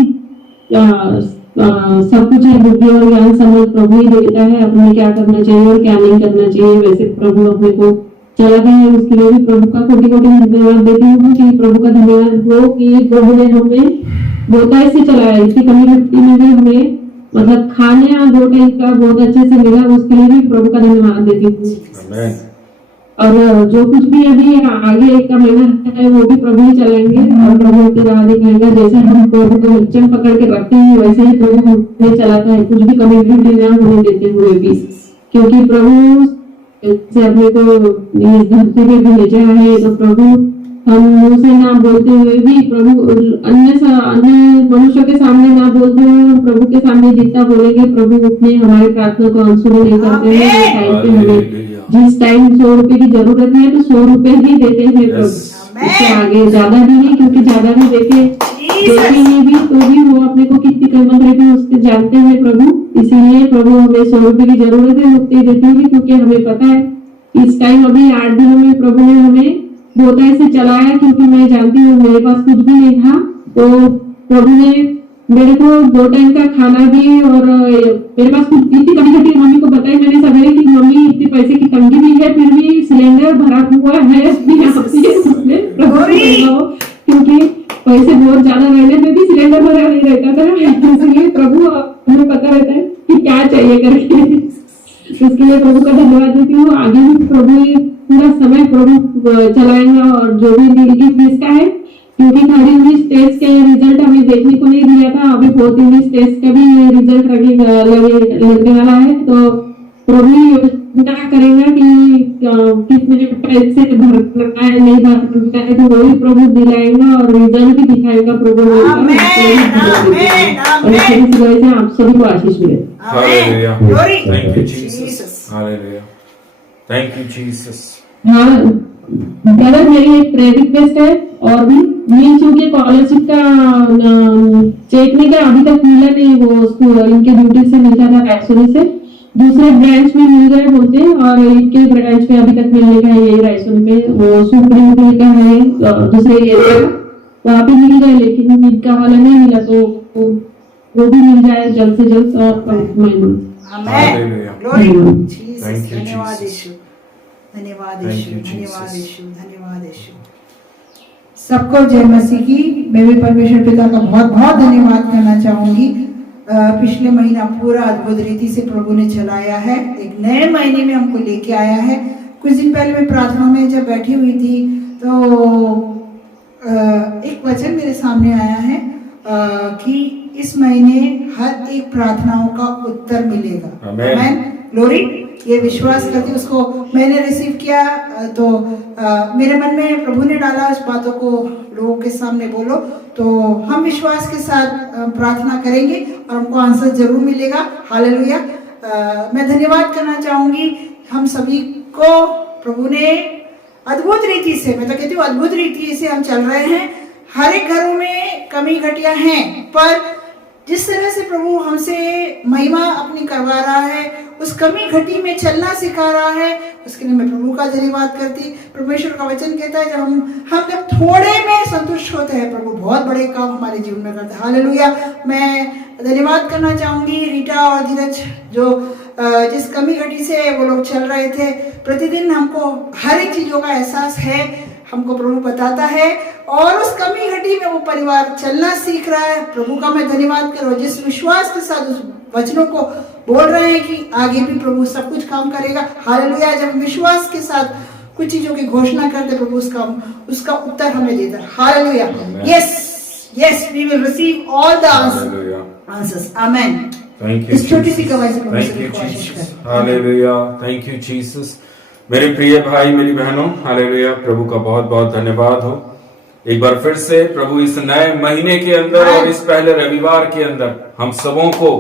सब कुछ है। बुद्धि और ज्ञान समझ प्रभु ही देता है, अपने क्या करना चाहिए और क्या नहीं करना चाहिए, वैसे प्रभु अपने को चलाते हैं। उसके लिए भी प्रभु का कोटि कोटि धन्यवाद देती हूँ कि प्रभु का धन्यवाद हो कि प्रभु ने हमें बहुत से चलाया। इसकी कमी मिट्टी में भी हमें मतलब खाने या 2 टाइम का बहुत अच्छे से मिला, उसके लिए भी प्रभु का धन्यवाद देती हूँ। और जो कुछ भी अभी आगे एक का महीना है वो भी प्रभु ही चलाएंगे और प्रभु की राह दिखाएगा। जैसे हम प्रभु को निश्चय पकड़ के रखते हैं वैसे ही प्रभु हमें चलाता है, कुछ भी कमी ना होने देते हुए भी, क्योंकि प्रभु से अपने को इस धरती पे भी भेजा है। तो प्रभु हम मुंह से ना बोलते हुए भी प्रभु अन्य मनुष्यों के सामने ना बोलते हुए प्रभु के सामने जितना बोलेंगे प्रभु उतने हमारी प्रार्थना को अनसुनी नहीं करते हैं। टाइम पे हमें जिस टाइम 100 रुपए की जरूरत है तो 100 रुपए ही देते हैं प्रभु, इससे आगे ज्यादा भी नहीं, क्योंकि ज्यादा भी देखेंगे भी तो भी वो अपने को कितनी कीमत रहेगी उसके जानते हैं प्रभु। इसीलिए प्रभु हमें 100 रुपए की जरूरत है उतनी देते हैं, क्योंकि हमें पता है इस टाइम अभी 8 दिनों में प्रभु ने हमें बहुत ऐसे चलाया, क्योंकि मैं जानती हूँ मेरे पास कुछ भी नहीं था। तो प्रभु ने मेरे को 2 टाइम का खाना भी और मेरे पास कुछ इतनी कभी घटी मम्मी को बताई मैंने सवेरे कि मम्मी इतने पैसे की तंगी भी है फिर भी सिलेंडर भरा हुआ है क्योंकि पैसे बहुत ज्यादा रहने पे भी सिलेंडर भरा नहीं रहता था। इसलिए प्रभु हमें पता रहता है कि क्या चाहिए करके, इसके लिए प्रभु का धन्यवाद देती हूँ। आगे भी प्रभु पूरा समय प्रभु चलाएंगा और जो भी दिल की फीस का है, क्योंकि 3rd इंग्लिश टेस्ट के रिजल्ट हमें देखने को नहीं दिया था, अभी 4th इंग्लिश टेस्ट का भी रिजल्ट लगने वाला है। तो प्रभु योजना करेगा कि कितने पैसे भरना है नहीं भरना है, तो वही प्रभु दिलाएगा और रिजल्ट भी दिखाएगा प्रभु। आप सभी को आशीष मिले। Thank you Jesus. हाँ ब्रदर, मेरी एक प्रेयर रिक्वेस्ट है और भी मिल चुकी स्कॉलरशिप का चेक नहीं का अभी तक मिला नहीं, वो इनके ड्यूटी से मिलता था रायसोनी से, दूसरे ब्रांच में मिल गए बोलते हैं और इनके ब्रांच में अभी तक मिलने का है यही रायसोनी में, वो सुप्रीम कोर्ट का है दूसरे एरिया वहाँ पे मिल गए, लेकिन इनका वाला नहीं मिला, तो वो भी मिल जाए जल्द से जल्द। और धन्यवाद यीशु, धन्यवाद यीशु, धन्यवाद यीशु, धन्यवाद यीशु। सबको जय मसीह की। मैं भी परमेश्वर पिता का बहुत बहुत धन्यवाद करना चाहूंगी। पिछले महीना पूरा अद्भुत रीति से प्रभु ने चलाया है, एक नए महीने में हमको लेके आया है। कुछ दिन पहले मैं प्रार्थना में जब बैठी हुई थी तो एक वचन मेरे सामने आया है कि इस महीने हर एक प्रार्थनाओं का उत्तर मिलेगा। आमेन। ग्लोरी। ये विश्वास करके उसको मैंने रिसीव किया, तो मेरे मन में प्रभु ने डाला उस बातों को लोगों के सामने बोलो, तो हम विश्वास के साथ प्रार्थना करेंगे और हमको आंसर जरूर मिलेगा। हालेलुया। मैं धन्यवाद करना चाहूंगी हम सभी को। प्रभु ने अद्भुत रीति से, मैं तो कहती हूँ अद्भुत रीति से हम चल रहे हैं। हर एक घरों में कमी घटिया हैं, पर जिस तरह से प्रभु हमसे महिमा अपनी करवा रहा है, उस कमी घटी में चलना सिखा रहा है, उसके लिए मैं प्रभु का धन्यवाद करती। परमेश्वर का वचन कहता है जब हम जब थोड़े में संतुष्ट होते हैं, प्रभु बहुत बड़े काम हमारे जीवन में करते हैं। हालेलुया। मैं धन्यवाद करना चाहूंगी रीटा और धीरज, जो जिस कमी घटी से वो लोग चल रहे थे। प्रतिदिन हमको हर एक चीजों का एहसास है, हमको प्रभु बताता है, और उस कमी घटी में वो परिवार चलना सीख रहा है। प्रभु का मैं धन्यवाद करूँ, जिस विश्वास के साथ उस वचनों को बोल रहे हैं कि आगे भी प्रभु सब कुछ काम करेगा। हालेलुया। जब विश्वास के साथ कुछ चीजों की घोषणा करते, प्रभु उसका उत्तर हमें देता है। Hallelujah. Yes we will receive all the answers. Amen. Thank you. इस छोटी सी गवाही से thank you Jesus. Hallelujah. Thank you Jesus. मेरे प्रिय भाई मेरी बहनों, हालेलुया, प्रभु का बहुत बहुत धन्यवाद हो। एक बार फिर से प्रभु इस नए महीने के अंदर और इस पहले रविवार के अंदर हम सबों को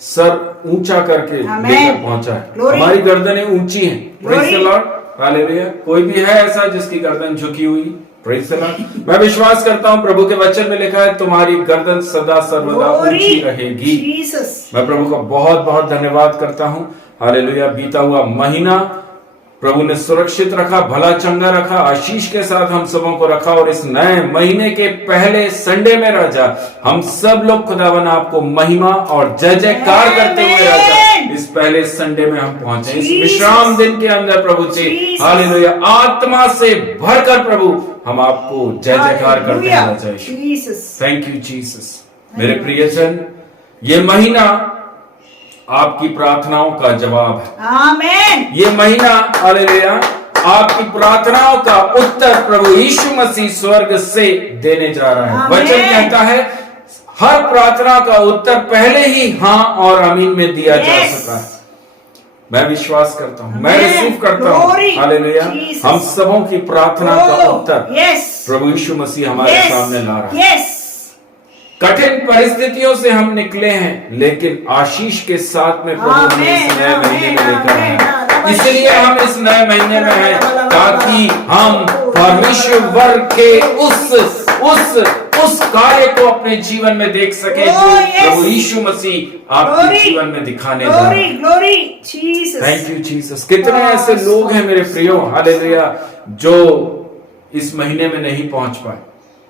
सर ऊंचा करके लेकर पहुंचा है। हमारी गर्दनें ऊंची हैं। Praise the Lord. हालेलुया। कोई भी है ऐसा जिसकी गर्दन झुकी हुई? Praise the Lord. मैं विश्वास करता हूं प्रभु के वचन में लिखा है तुम्हारी गर्दन सदा सर्वदा ऊंची रहेगी। मैं प्रभु का बहुत बहुत धन्यवाद करता हूं। हालेलुया। बीता हुआ महीना प्रभु ने सुरक्षित रखा, भला चंगा रखा, आशीष के साथ हम सबों को रखा, और इस नए महीने के पहले संडे में राजा हम सब लोग खुदावन आपको महिमा और जय जयकार करते हुए राजा इस पहले संडे में हम पहुंचे, इस विश्राम दिन के अंदर प्रभु से हालेलुया आत्मा से भरकर प्रभु हम आपको जय जयकार करते हैं राजा। Thank you Jesus. मेरे प्रियजन, ये महीना आपकी प्रार्थनाओं का जवाब है। आमेन। ये महीना हालेलुया आपकी प्रार्थनाओं का उत्तर प्रभु यीशु मसीह स्वर्ग से देने जा रहा है। वचन कहता है हर प्रार्थना का उत्तर पहले ही हाँ और आमीन में दिया जा सकता है। मैं विश्वास करता हूँ, मैं रिसीव करता हूँ हालेलुया हम सबों की प्रार्थना का उत्तर प्रभु यीशु मसीह हमारे सामने ला रहा है। कठिन परिस्थितियों से हम निकले हैं, लेकिन आशीष के साथ में प्रभु हमें इस नए महीने में लेकर आए। इसलिए हम इस नए महीने में हैं ताकि हम परमेश्वर के उस कार्य को अपने जीवन में देख सके जो प्रभु यीशु मसीह आपके जीवन में दिखाने जा रहे हैं। Thank you Jesus. कितने ऐसे लोग हैं मेरे प्रियो हालेलुया जो इस महीने में नहीं पहुंच पाए।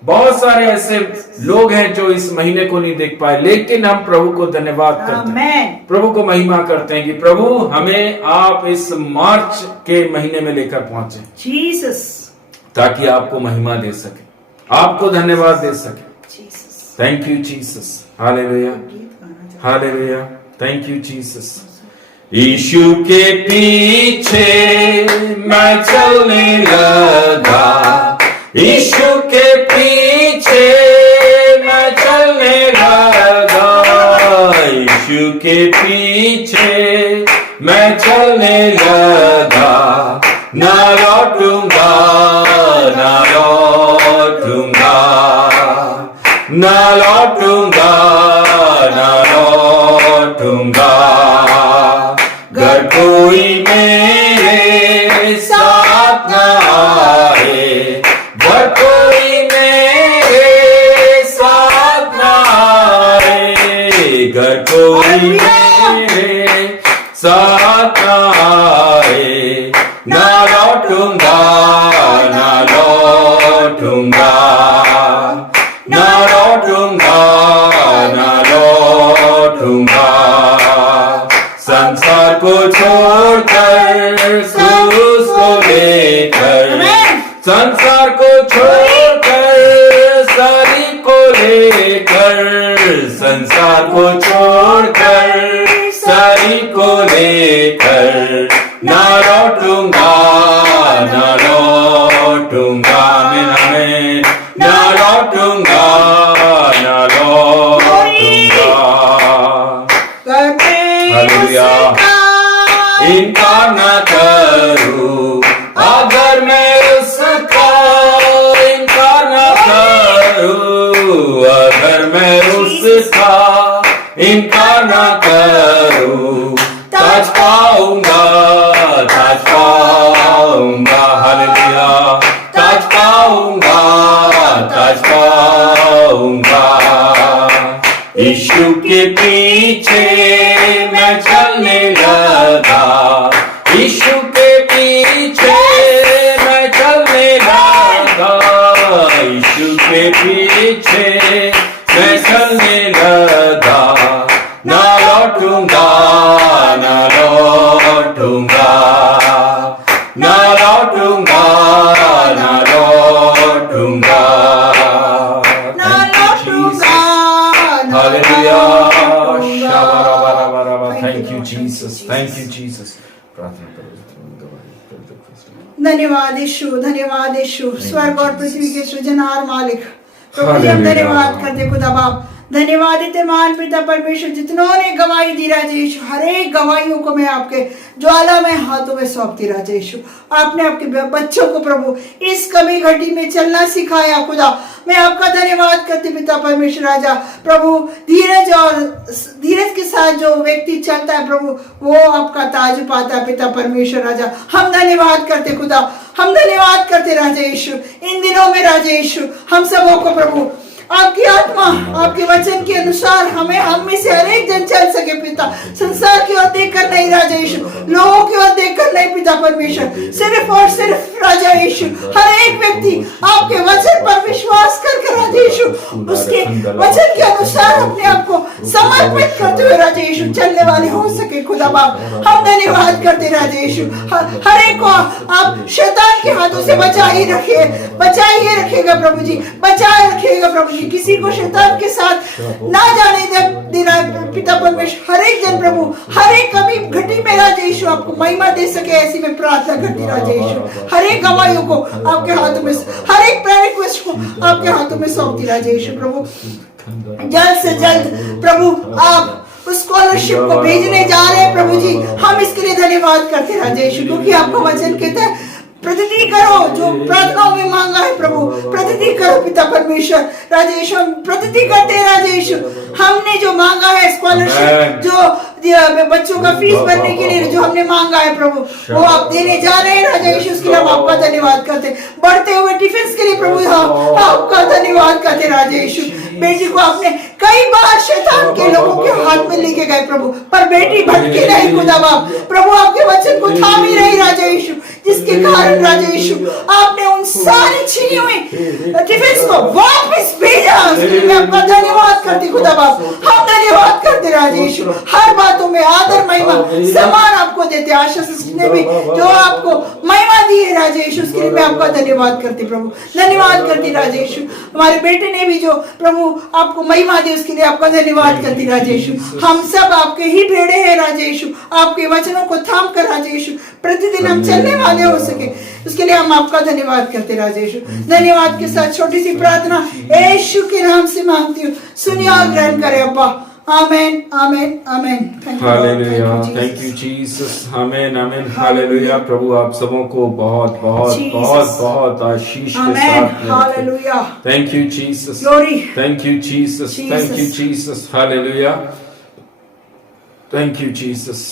बहुत सारे ऐसे लोग हैं जो इस महीने को नहीं देख पाए, लेकिन हम प्रभु को धन्यवाद करते हैं, प्रभु को महिमा करते हैं कि प्रभु हमें आप इस मार्च के महीने में लेकर पहुंचे जीसस, ताकि आपको महिमा दे सके, आपको धन्यवाद दे सके। Thank you Jesus. Hallelujah hallelujah. Thank you Jesus. यीशु के पीछे मैं चलने लगा, यीशु के पीछे मैं चलने लगा, यीशु के पीछे मैं चलने लगा, ना लौटूंगा ना लौटूंगा ना लौटूंगा ना लौटूंगा, अगर कोई मेरे साथ ना आए, अगर कोई मेरे साथ ना आए, अगर कोई मेरे साथ ना आए, ना लौटूंगा ना लौटूंगा ना लौटूंगा ना लौटूंगा, संसार को छोड़कर क्रूस को लेकर, संसार को छोड़कर सारी को लेकर, संसार को छोड़कर सारी को लेकर, ना लौटूंगा ना लौटूंगा मैं ना लौटूंगा न लौटूंगा। हालेलुया। इनकार न करूं अगर मैं उसका इनकार न करूं, अगर मैं उसका इनकार न करूं, ताज पाऊंगा, ताज पाऊंगा। हालेलुया। ताज पाऊंगा, ताज पाऊंगा। यीशु के पीछे मैं चलने लगा, यीशु के पीछे मैं चलने लगा, यीशु के पीछे मैं चलने लगा। ना लौटूंगा, ना लौटूंगा, ना लौटूंगा, ना लौटूंगा, ना लौटूंगा। Hallelujah. Thank you Jesus, thank you Jesus. प्रार्थना करो। धन्यवाद यीशु, धन्यवाद यीशु, स्वर्ग और पृथ्वी के सृजनहार मालिक प्रभु जी, हम धन्यवाद करते खुदा बाप, धन्यवाद देते महान पिता परमेश्वर जितनों ने गवाही दी राजा यीशु। हर एक गवाहियों को मैं आपके ज्वाला में हाथों में सौंपती राजा यीशु। आपने आपके बच्चों को प्रभु इस कमी घटी में चलना सिखाया खुदा, मैं आपका धन्यवाद करती पिता परमेश्वर राजा। प्रभु धीरज और धीरज के साथ जो व्यक्ति चलता है प्रभु वो आपका ताज पाता है पिता परमेश्वर राजा। हम धन्यवाद करते खुदा, हम धन्यवाद करते राजा यीशु। इन दिनों में राजा यीशु हम सबों को प्रभु आपकी आत्मा आपके वचन के अनुसार हमें हम में से हर एक जन चल सके पिता, संसार की ओर देखकर नहीं राजा यीशु, लोगों की ओर देखकर नहीं पिता परमेश्वर, सिर्फ और सिर्फ राजा यीशु हर एक व्यक्ति आपके वचन पर विश्वास करके राजा यीशु उसके वचन के अनुसार अपने आप को समर्पित करते हुए राजा यीशु चलने वाले हो सके खुदा बाप। हम धन्यवाद करते राजा यीशु, हर एक को आप शैतान के हाथों से बचा ही रखिए, बचा ही रखिएगा प्रभु जी, बचाए रखिएगा प्रभु जी। किसी को शैतान के साथ ना जाने देना पिता परमेश्वर। हर एक जन प्रभु हर एक कमी घटी में राजा यीशु आपको महिमा दे सके, ऐसी मैं प्रार्थना करती राजा यीशु। हर एक गवाहियों को आपके हाथों में, हर एक प्रेयर रिक्वेस्ट को आपके हाथों में सौंपती राजा यीशु। प्रभु जल्द से जल्द प्रभु आप उस स्कॉलरशिप को भेजने जा रहे हैं प्रभु जी, हम इसके लिए धन्यवाद करते राजा यीशु, क्योंकि आपका वचन कहता है प्रतिति करो जो प्रार्थनाओं में मांगा है प्रभु, प्रतिति करो पिता परमेश्वर राजा यीशु। हम प्रतिति करते हैं राजा यीशु, हमने जो मांगा है स्कॉलरशिप, जो बच्चों का फीस भरने के लिए जो हमने मांगा है प्रभु वो आप देने जा रहे हैं राजा यीशु। उसके लिए हम आपका धन्यवाद करते, बढ़ते हुए डिफेंस के लिए प्रभु आपका धन्यवाद करते राजा यीशु। बेटी को आपने कई बार शैतान के लोगों के हाथ में लेके गए प्रभु, पर बेटी भटकी नहीं खुदा बाप, प्रभु आपके वचन को थाम ही रही राजा यीशु, जिसके कारण राजा यीशु आपने उन सारी छीनी हुई डिफेंस को वापस भेजा। उसके लिए मैं आपका धन्यवाद करती खुदा बाप, हम धन्यवाद करते राजा यीशु। हर बातों में आदर महिमा समान आपको देते, आशा ने भी जो आपको महिमा दी है राजा यीशु, उसके लिए मैं आपका धन्यवाद करती प्रभु, धन्यवाद करती राजा यीशु। हमारे बेटे ने भी जो प्रभु आपको महिमा दी उसके लिए आपका धन्यवाद करती राजा यीशु। हम सब आपके ही भेड़े हैं राजा यीशु, आपके वचनों को थाम कर राजा यीशु प्रतिदिन हम चलने वाले हो सके, उसके लिए हम आपका धन्यवाद करते राजा यीशु। धन्यवाद के साथ छोटी सी प्रार्थना यीशु के नाम से मांगती हूँ, सुनिए और ग्रहण करें अब्बा। Amen amen amen. Hallelujah, thank you Jesus. Amen amen hallelujah. प्रभु आप सबों को बहुत बहुत बहुत बहुत आशीष के साथ hallelujah. Thank you Jesus, glory, thank you Jesus, thank you Jesus. Hallelujah, thank you Jesus.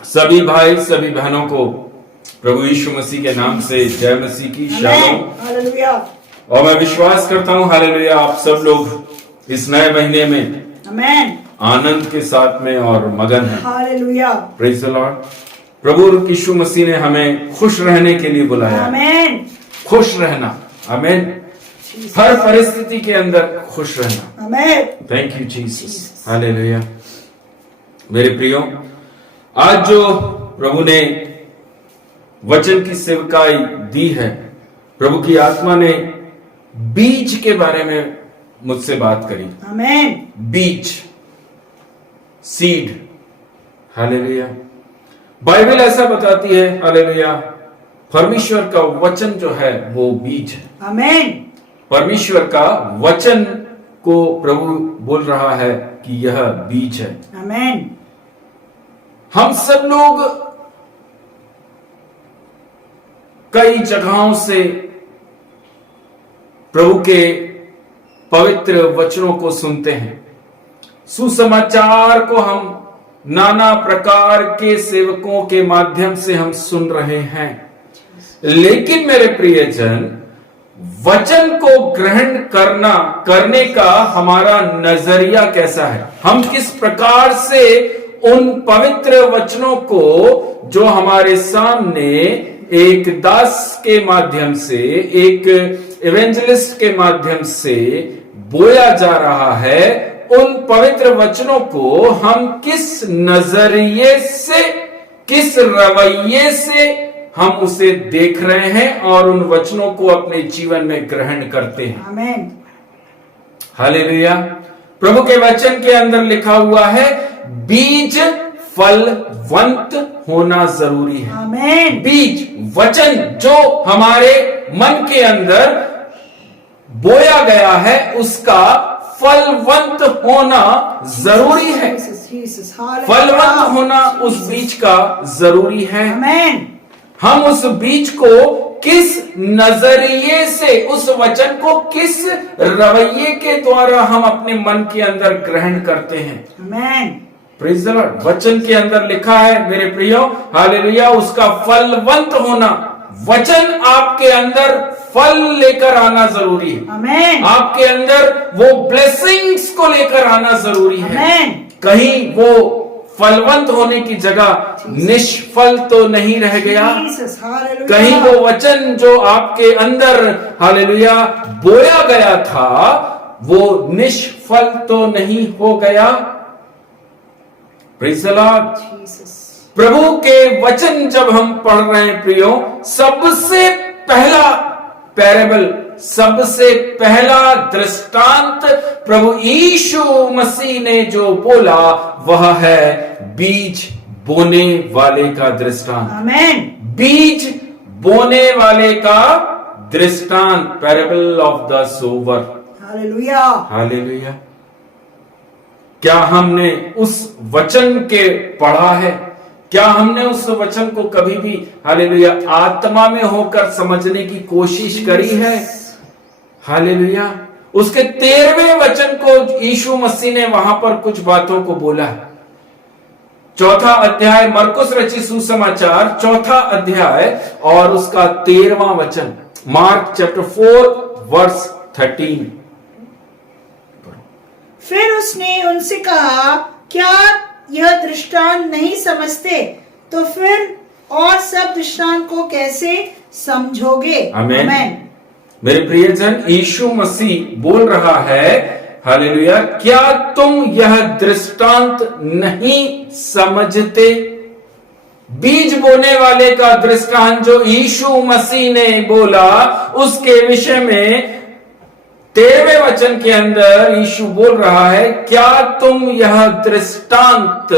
सभी भाई सभी बहनों को प्रभु यीशु मसीह के नाम से जय मसीह की शालोम। हालेलुया। और मैं विश्वास करता हूँ हालेलुया आप सब लोग इस नए महीने में आमेन आनंद के साथ में और मगन है। Hallelujah, praise the Lord. प्रभु यीशु मसीह ने हमें खुश रहने के लिए बुलाया। आमेन, खुश रहना, आमेन, हर परिस्थिति के अंदर खुश रहना। आमेन, थैंक यू जीसस, हालेलुया। मेरे प्रियो, आज जो प्रभु ने वचन की सेवकाई दी है, प्रभु की आत्मा ने बीज के बारे में मुझसे बात करी। आमेन, बीज, सीड, हालेलुया। बाइबल ऐसा बताती है हालेलुया, परमेश्वर का वचन जो है वो बीज है। आमेन, परमेश्वर का वचन को प्रभु बोल रहा है कि यह बीज है। आमेन। हम सब लोग कई जगहों से प्रभु के पवित्र वचनों को सुनते हैं। सुसमाचार को हम नाना प्रकार के सेवकों के माध्यम से हम सुन रहे हैं, लेकिन मेरे प्रियजन, वचन को ग्रहण करने का हमारा नजरिया कैसा है? हम किस प्रकार से उन पवित्र वचनों को जो हमारे सामने एक दास के माध्यम से, एक इवेंजलिस्ट के माध्यम से बोया जा रहा है, उन पवित्र वचनों को हम किस नजरिए से, किस रवैये से हम उसे देख रहे हैं और उन वचनों को अपने जीवन में ग्रहण करते हैं। आमेन। हालेलुया। प्रभु के वचन के अंदर लिखा हुआ है, बीज फलवंत होना जरूरी है। आमेन। बीज, वचन जो हमारे मन के अंदर बोया गया है, उसका फलवंत होना जरूरी है। फलवंत होना उस बीज का जरूरी है। आमेन। हम उस बीज को किस नजरिए से, उस वचन को किस रवैये के द्वारा हम अपने मन के अंदर ग्रहण करते हैं। आमेन। Praise the Lord. वचन के अंदर लिखा है मेरे प्रियो, हालेलुया, उसका फलवंत होना। वचन आपके अंदर फल लेकर आना जरूरी है। आमेन। आपके अंदर वो ब्लेसिंग्स को लेकर आना जरूरी है। आमेन। कहीं वो फलवंत होने की जगह निष्फल तो नहीं रह गया। कहीं वो वचन जो आपके अंदर, हालेलुया, बोया गया था, वो निष्फल तो नहीं हो गया। Praise the Lord. प्रभु के वचन जब हम पढ़ रहे हैं प्रियो, सबसे पहला पैरेबल, सबसे पहला दृष्टांत प्रभु यीशु मसीह ने जो बोला वह है बीज बोने वाले का दृष्टांत। आमेन। बीज बोने वाले का दृष्टांत, parable of the sower. Hallelujah. Hallelujah. क्या हमने उस वचन के पढ़ा है? क्या हमने उस वचन को कभी भी, हालेलुया, आत्मा में होकर समझने की कोशिश करी है? हालेलुया। उसके 13वें वचन को यीशु मसीह ने वहां पर कुछ बातों को बोला है। 4था अध्याय, मरकुस रचित सुसमाचार 4था अध्याय और उसका 13वां वचन, मार्क चैप्टर 4 वर्स 13। फिर उसने उनसे कहा, क्या यह दृष्टांत नहीं समझते? तो फिर और सब दृष्टांत को कैसे समझोगे? आमेन। मेरे प्रियजन, यीशु मसीह बोल रहा है, हालेलुया, क्या तुम यह दृष्टांत नहीं समझते? बीज बोने वाले का दृष्टांत जो यीशु मसीह ने बोला, उसके विषय में 13वें वचन के अंदर यीशु बोल रहा है, क्या तुम यह दृष्टांत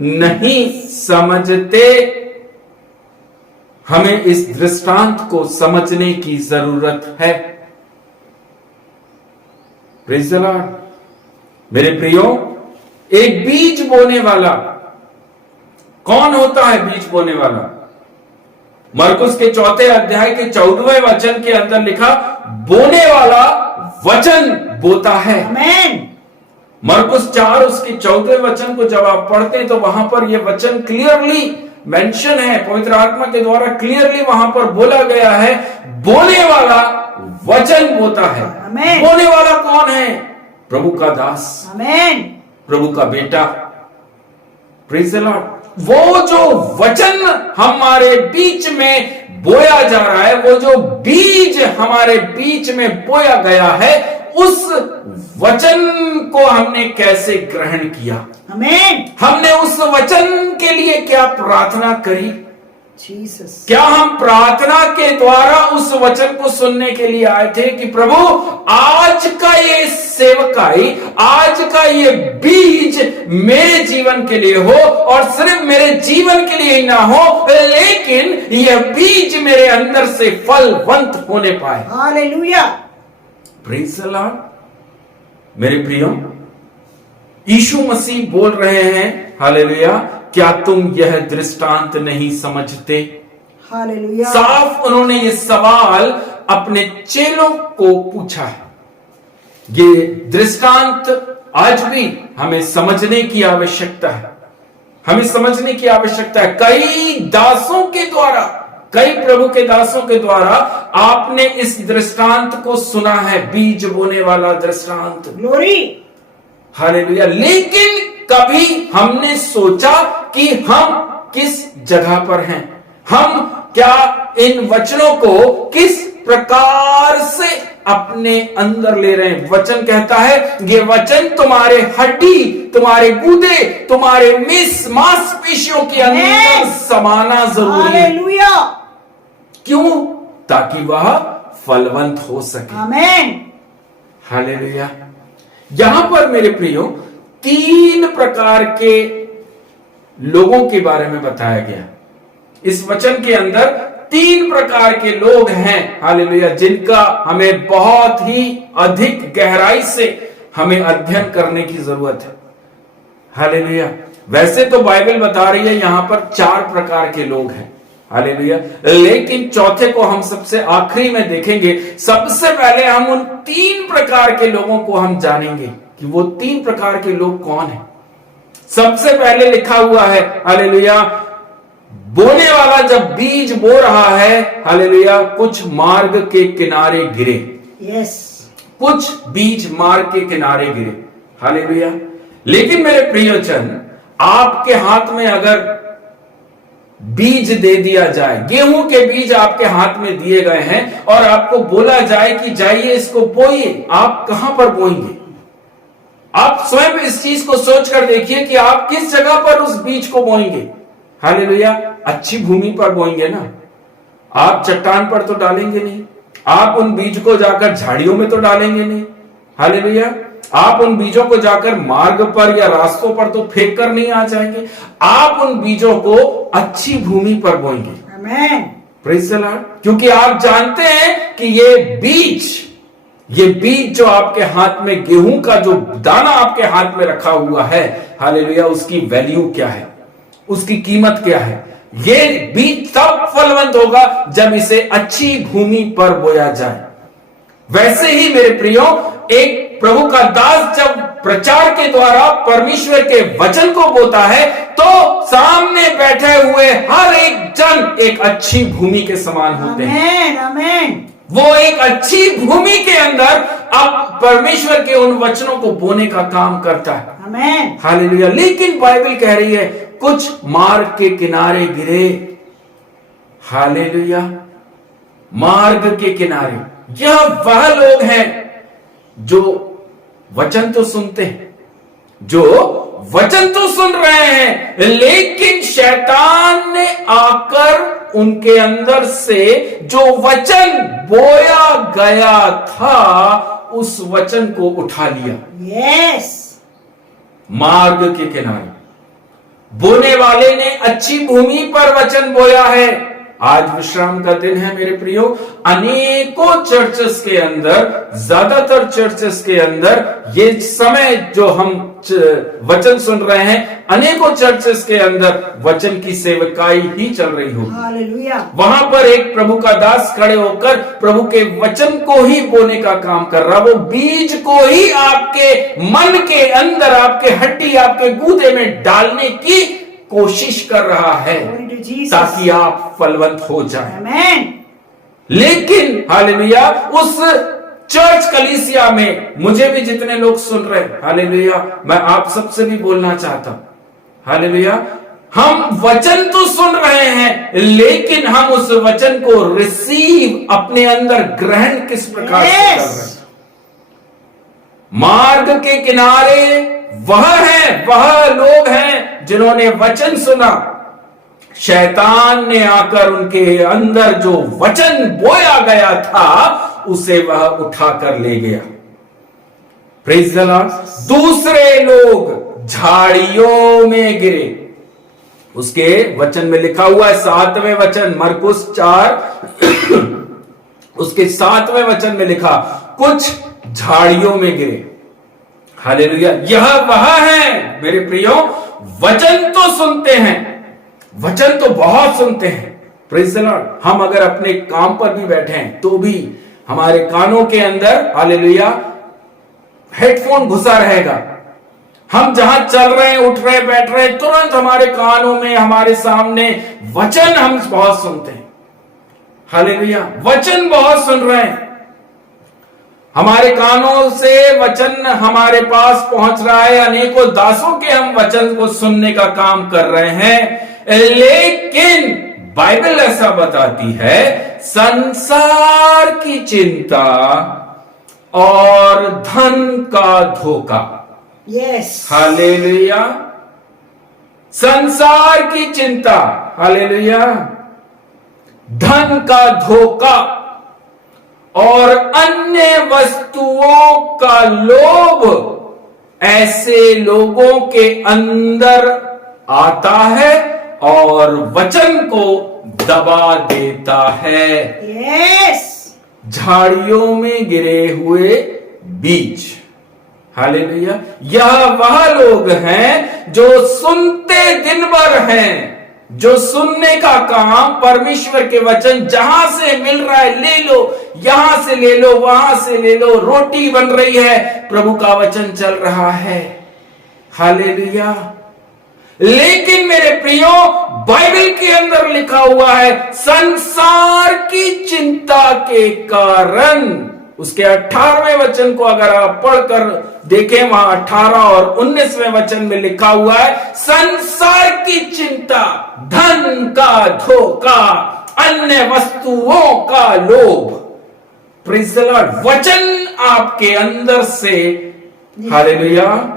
नहीं समझते? हमें इस दृष्टांत को समझने की जरूरत है। Praise the Lord. मेरे प्रियो, एक बीज बोने वाला कौन होता है? बीज बोने वाला मरकुस के 4थे अध्याय के 14वें वचन के अंदर लिखा, बोने वाला वचन बोता है। आमेन। मरकुस 4 उसके 14वें वचन को जब आप पढ़ते हैं तो वहां पर यह वचन क्लियरली मेंशन है, पवित्र आत्मा के द्वारा क्लियरली वहां पर बोला गया है, बोने वाला वचन बोता है। आमेन। बोने वाला कौन है? प्रभु का दास, आमेन। प्रभु का बेटा। Praise the Lord. वो जो वचन हमारे बीच में बोया जा रहा है, वो जो बीज हमारे बीच में बोया गया है, उस वचन को हमने कैसे ग्रहण किया? आमेन। हमने उस वचन के लिए क्या प्रार्थना करी? जीसस। क्या हम प्रार्थना के द्वारा उस वचन को सुनने के लिए आए थे कि प्रभु आज का ये सेवकाई, आज का ये बीज मेरे जीवन के लिए हो, और सिर्फ मेरे जीवन के लिए ही ना हो, लेकिन यह बीज मेरे अंदर से फलवंत होने पाए। हालेलुया। Praise the Lord. मेरे प्रियो, यीशु मसीह बोल रहे हैं, हालेलुया, क्या तुम यह दृष्टांत नहीं समझते? हालेलुया। साफ उन्होंने ये सवाल अपने चेलों को पूछा है। ये दृष्टांत आज भी हमें समझने की आवश्यकता है, हमें समझने की आवश्यकता है। कई दासों के द्वारा, कई प्रभु के दासों के द्वारा आपने इस दृष्टांत को सुना है, बीज बोने वाला दृष्टांत। ग्लोरी। हालेलुया। लेकिन कभी हमने सोचा कि हम किस जगह पर हैं, हम क्या इन वचनों को किस प्रकार से अपने अंदर ले रहे हैं? वचन कहता है ये वचन तुम्हारे हड्डी, तुम्हारे गूदे, तुम्हारे मांसपेशियों के अंदर समाना जरूरी है। हालेलुया। क्यों? ताकि वह फलवंत हो सके। आमीन। हालेलुया। यहां पर मेरे प्रियो 3 प्रकार के लोगों के बारे में बताया गया। इस वचन के अंदर 3 प्रकार के लोग हैं, हालेलुया, जिनका हमें बहुत ही अधिक गहराई से हमें अध्ययन करने की जरूरत है। हालेलुया। वैसे तो बाइबल बता रही है यहां पर 4 प्रकार के लोग हैं, हालेलुया, लेकिन चौथे को हम सबसे आखिरी में देखेंगे। सबसे पहले हम उन 3 प्रकार के लोगों को हम जानेंगे कि वो 3 प्रकार के लोग कौन हैं। सबसे पहले लिखा हुआ है, हालेलुया, बोने वाला जब बीज बो रहा है, हालेलुया, कुछ मार्ग के किनारे गिरे। यस। कुछ बीज मार्ग के किनारे गिरे, हालेलुया। लेकिन मेरे प्रियजन, आपके हाथ में अगर बीज दे दिया जाए, गेहूं के बीज आपके हाथ में दिए गए हैं और आपको बोला जाए कि जाइए इसको बोइए, आप कहां पर बोएंगे? आप स्वयं इस चीज को सोचकर देखिए कि आप किस जगह पर उस बीज को बोएंगे। हालेलुया। अच्छी भूमि पर बोएंगे ना, आप चट्टान पर तो डालेंगे नहीं, आप उन बीज को जाकर झाड़ियों में तो डालेंगे नहीं। हालेलुया। आप उन बीजों को जाकर मार्ग पर या रास्तों पर तो फेंक कर नहीं आ जाएंगे, आप उन बीजों को अच्छी भूमि पर बोएंगे। आमीन। Praise the Lord. क्योंकि आप जानते हैं कि ये बीज जो आपके हाथ में, गेहूं का जो दाना आपके हाथ में रखा हुआ है, हालेलुया, उसकी वैल्यू क्या है, उसकी कीमत क्या है? ये बीज तब फलवंत होगा जब इसे अच्छी भूमि पर बोया जाए। वैसे ही मेरे प्रियो, एक प्रभु का दास जब प्रचार के द्वारा परमेश्वर के वचन को बोता है तो सामने बैठे हुए हर एक जन एक अच्छी भूमि के समान होते हैं। आमीन। आमीन। वो एक अच्छी भूमि के अंदर अब परमेश्वर के उन वचनों को बोने का काम करता है। आमीन। हालेलुया। लेकिन बाइबल कह रही है कुछ मार्ग के किनारे गिरे। हालेलुया। मार्ग के किनारे, यह वह लोग हैं जो वचन तो सुनते हैं, जो वचन तो सुन रहे हैं, लेकिन शैतान ने आकर उनके अंदर से जो वचन बोया गया था उस वचन को उठा लिया। यस। मार्ग के किनारे बोने वाले ने अच्छी भूमि पर वचन बोया है। आज विश्राम का दिन है मेरे प्रियो। अनेकों चर्चेस के अंदर, ज्यादातर चर्चेस के अंदर ये समय जो हम वचन सुन रहे हैं, अनेकों चर्चेस के अंदर वचन की सेवकाई ही चल रही होगी। हालेलुया। वहां पर एक प्रभु का दास खड़े होकर प्रभु के वचन को ही बोने का काम कर रहा, वो बीज को ही आपके मन के अंदर, आपके हड्डी, आपके गूदे में डालने की कोशिश कर रहा है ताकि आप फलवंत हो जाएं। आमीन। लेकिन हालेलुया, उस चर्च कलीसिया में मुझे भी जितने लोग सुन रहे हैं, हालेलुया, मैं आप सबसे भी बोलना चाहता हूं, हालेलुया, हम वचन तो सुन रहे हैं लेकिन हम उस वचन को रिसीव, अपने अंदर ग्रहण किस प्रकार से कर रहे हैं? मार्ग के किनारे वह लोग हैं जिन्होंने वचन सुना, शैतान ने आकर उनके अंदर जो वचन बोया गया था उसे वह उठाकर ले गया। Praise the Lord. दूसरे लोग झाड़ियों में गिरे। उसके वचन में लिखा हुआ है 7वें वचन, मरकुस 4 उसके 7वें वचन में लिखा, कुछ झाड़ियों में गिरे। हालेलुया। यह वह है मेरे प्रियो, वचन तो सुनते हैं, वचन तो बहुत सुनते हैं। Praise the Lord. हम अगर अपने काम पर भी बैठे हैं तो भी हमारे कानों के अंदर हालेलुया हेडफोन घुसा रहेगा। हम जहां चल रहे हैं, उठ रहे, बैठ रहे, तुरंत हमारे कानों में, हमारे सामने वचन हम बहुत सुनते हैं। हालेलुया। वचन बहुत सुन रहे हैं, हमारे कानों से वचन हमारे पास पहुंच रहा है। अनेकों दासों के हम वचन को सुनने का काम कर रहे हैं, लेकिन बाइबल ऐसा बताती है संसार की चिंता और धन का धोखा। यस। हालेलुया। संसार की चिंता, हालेलुया, धन का धोखा और अन्य वस्तुओं का लोभ ऐसे लोगों के अंदर आता है और वचन को दबा देता है। यस। झाड़ियों में गिरे हुए बीज। हालेलुया। यह वह लोग हैं जो सुनते दिन भर हैं, जो सुनने का काम, परमेश्वर के वचन जहां से मिल रहा है ले लो, यहां से ले लो, वहां से ले लो, रोटी बन रही है, प्रभु का वचन चल रहा है। हालेलुया। लेकिन मेरे प्रियो, बाइबल के अंदर लिखा हुआ है संसार की चिंता के कारण, उसके 18वें वचन को अगर आप पढ़कर देखें, वहां 18 और 19वें वचन में लिखा हुआ है संसार की चिंता, धन का धोखा, अन्य वस्तुओं का लोभ। Praise the Lord. वचन आपके अंदर से, हालेलुया,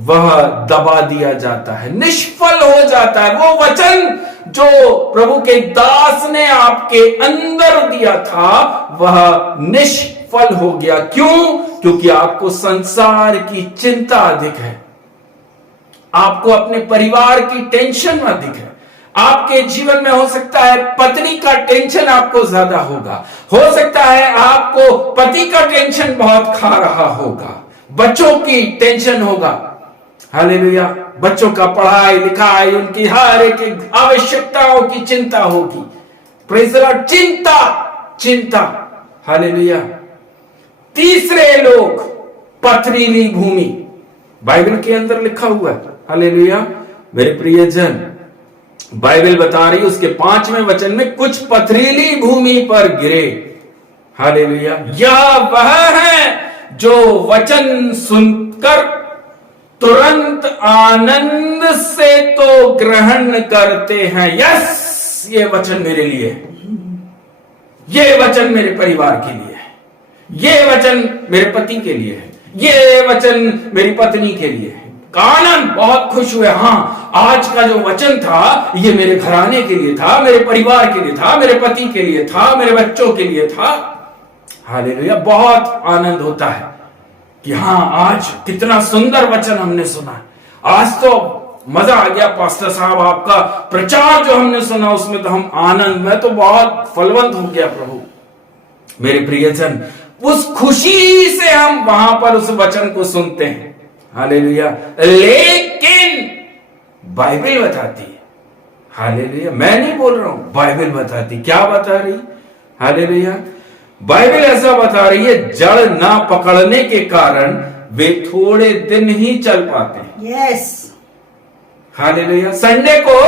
वह दबा दिया जाता है, निष्फल हो जाता है। वो वचन जो प्रभु के दास ने आपके अंदर दिया था वह निष्फल हो गया। क्यों? क्योंकि आपको संसार की चिंता अधिक है, आपको अपने परिवार की टेंशन अधिक है। आपके जीवन में हो सकता है पत्नी का टेंशन आपको ज्यादा होगा, हो सकता है आपको पति का टेंशन बहुत खा रहा होगा, बच्चों की टेंशन होगा। हालेलुया। बच्चों का पढ़ाई लिखाई, उनकी हर एक आवश्यकताओं की चिंता होगी। Praise the Lord. चिंता, चिंता। हालेलुया। तीसरे लोग पथरीली भूमि, बाइबल के अंदर लिखा हुआ है। हालेलुया। मेरे प्रियजन, बाइबल बता रही है उसके 5वें वचन में, कुछ पथरीली भूमि पर गिरे। हालेलुया। यह वह है जो वचन सुनकर तुरंत आनंद से तो ग्रहण करते हैं। यस, ये वचन मेरे लिए है, ये वचन मेरे परिवार के लिए है, ये वचन मेरे पति के लिए है, ये वचन मेरी पत्नी के लिए है। आनंद, बहुत खुश हुए। हाँ, आज का जो वचन था ये मेरे घराने के लिए था, मेरे परिवार के लिए था, मेरे पति के लिए था, मेरे बच्चों के लिए था। हालेलुया। बहुत आनंद होता है कि हाँ, आज कितना सुंदर वचन हमने सुना। आज तो मजा आ गया पास्टर साहब, आपका प्रचार जो हमने सुना उसमें तो हम आनंद में तो बहुत फलवंत हो गया प्रभु। मेरे प्रियजन, उस खुशी से हम वहां पर उस वचन को सुनते हैं। हालेलुया। लेकिन बाइबल बताती है, हालेलुया, मैं नहीं बोल रहा हूं, बाइबल बताती। क्या बता रही? हालेलुया। बाइबल ऐसा बता रही है, जड़ ना पकड़ने के कारण वे थोड़े दिन ही चल पाते हैं। यस। हालेलुया। संडे को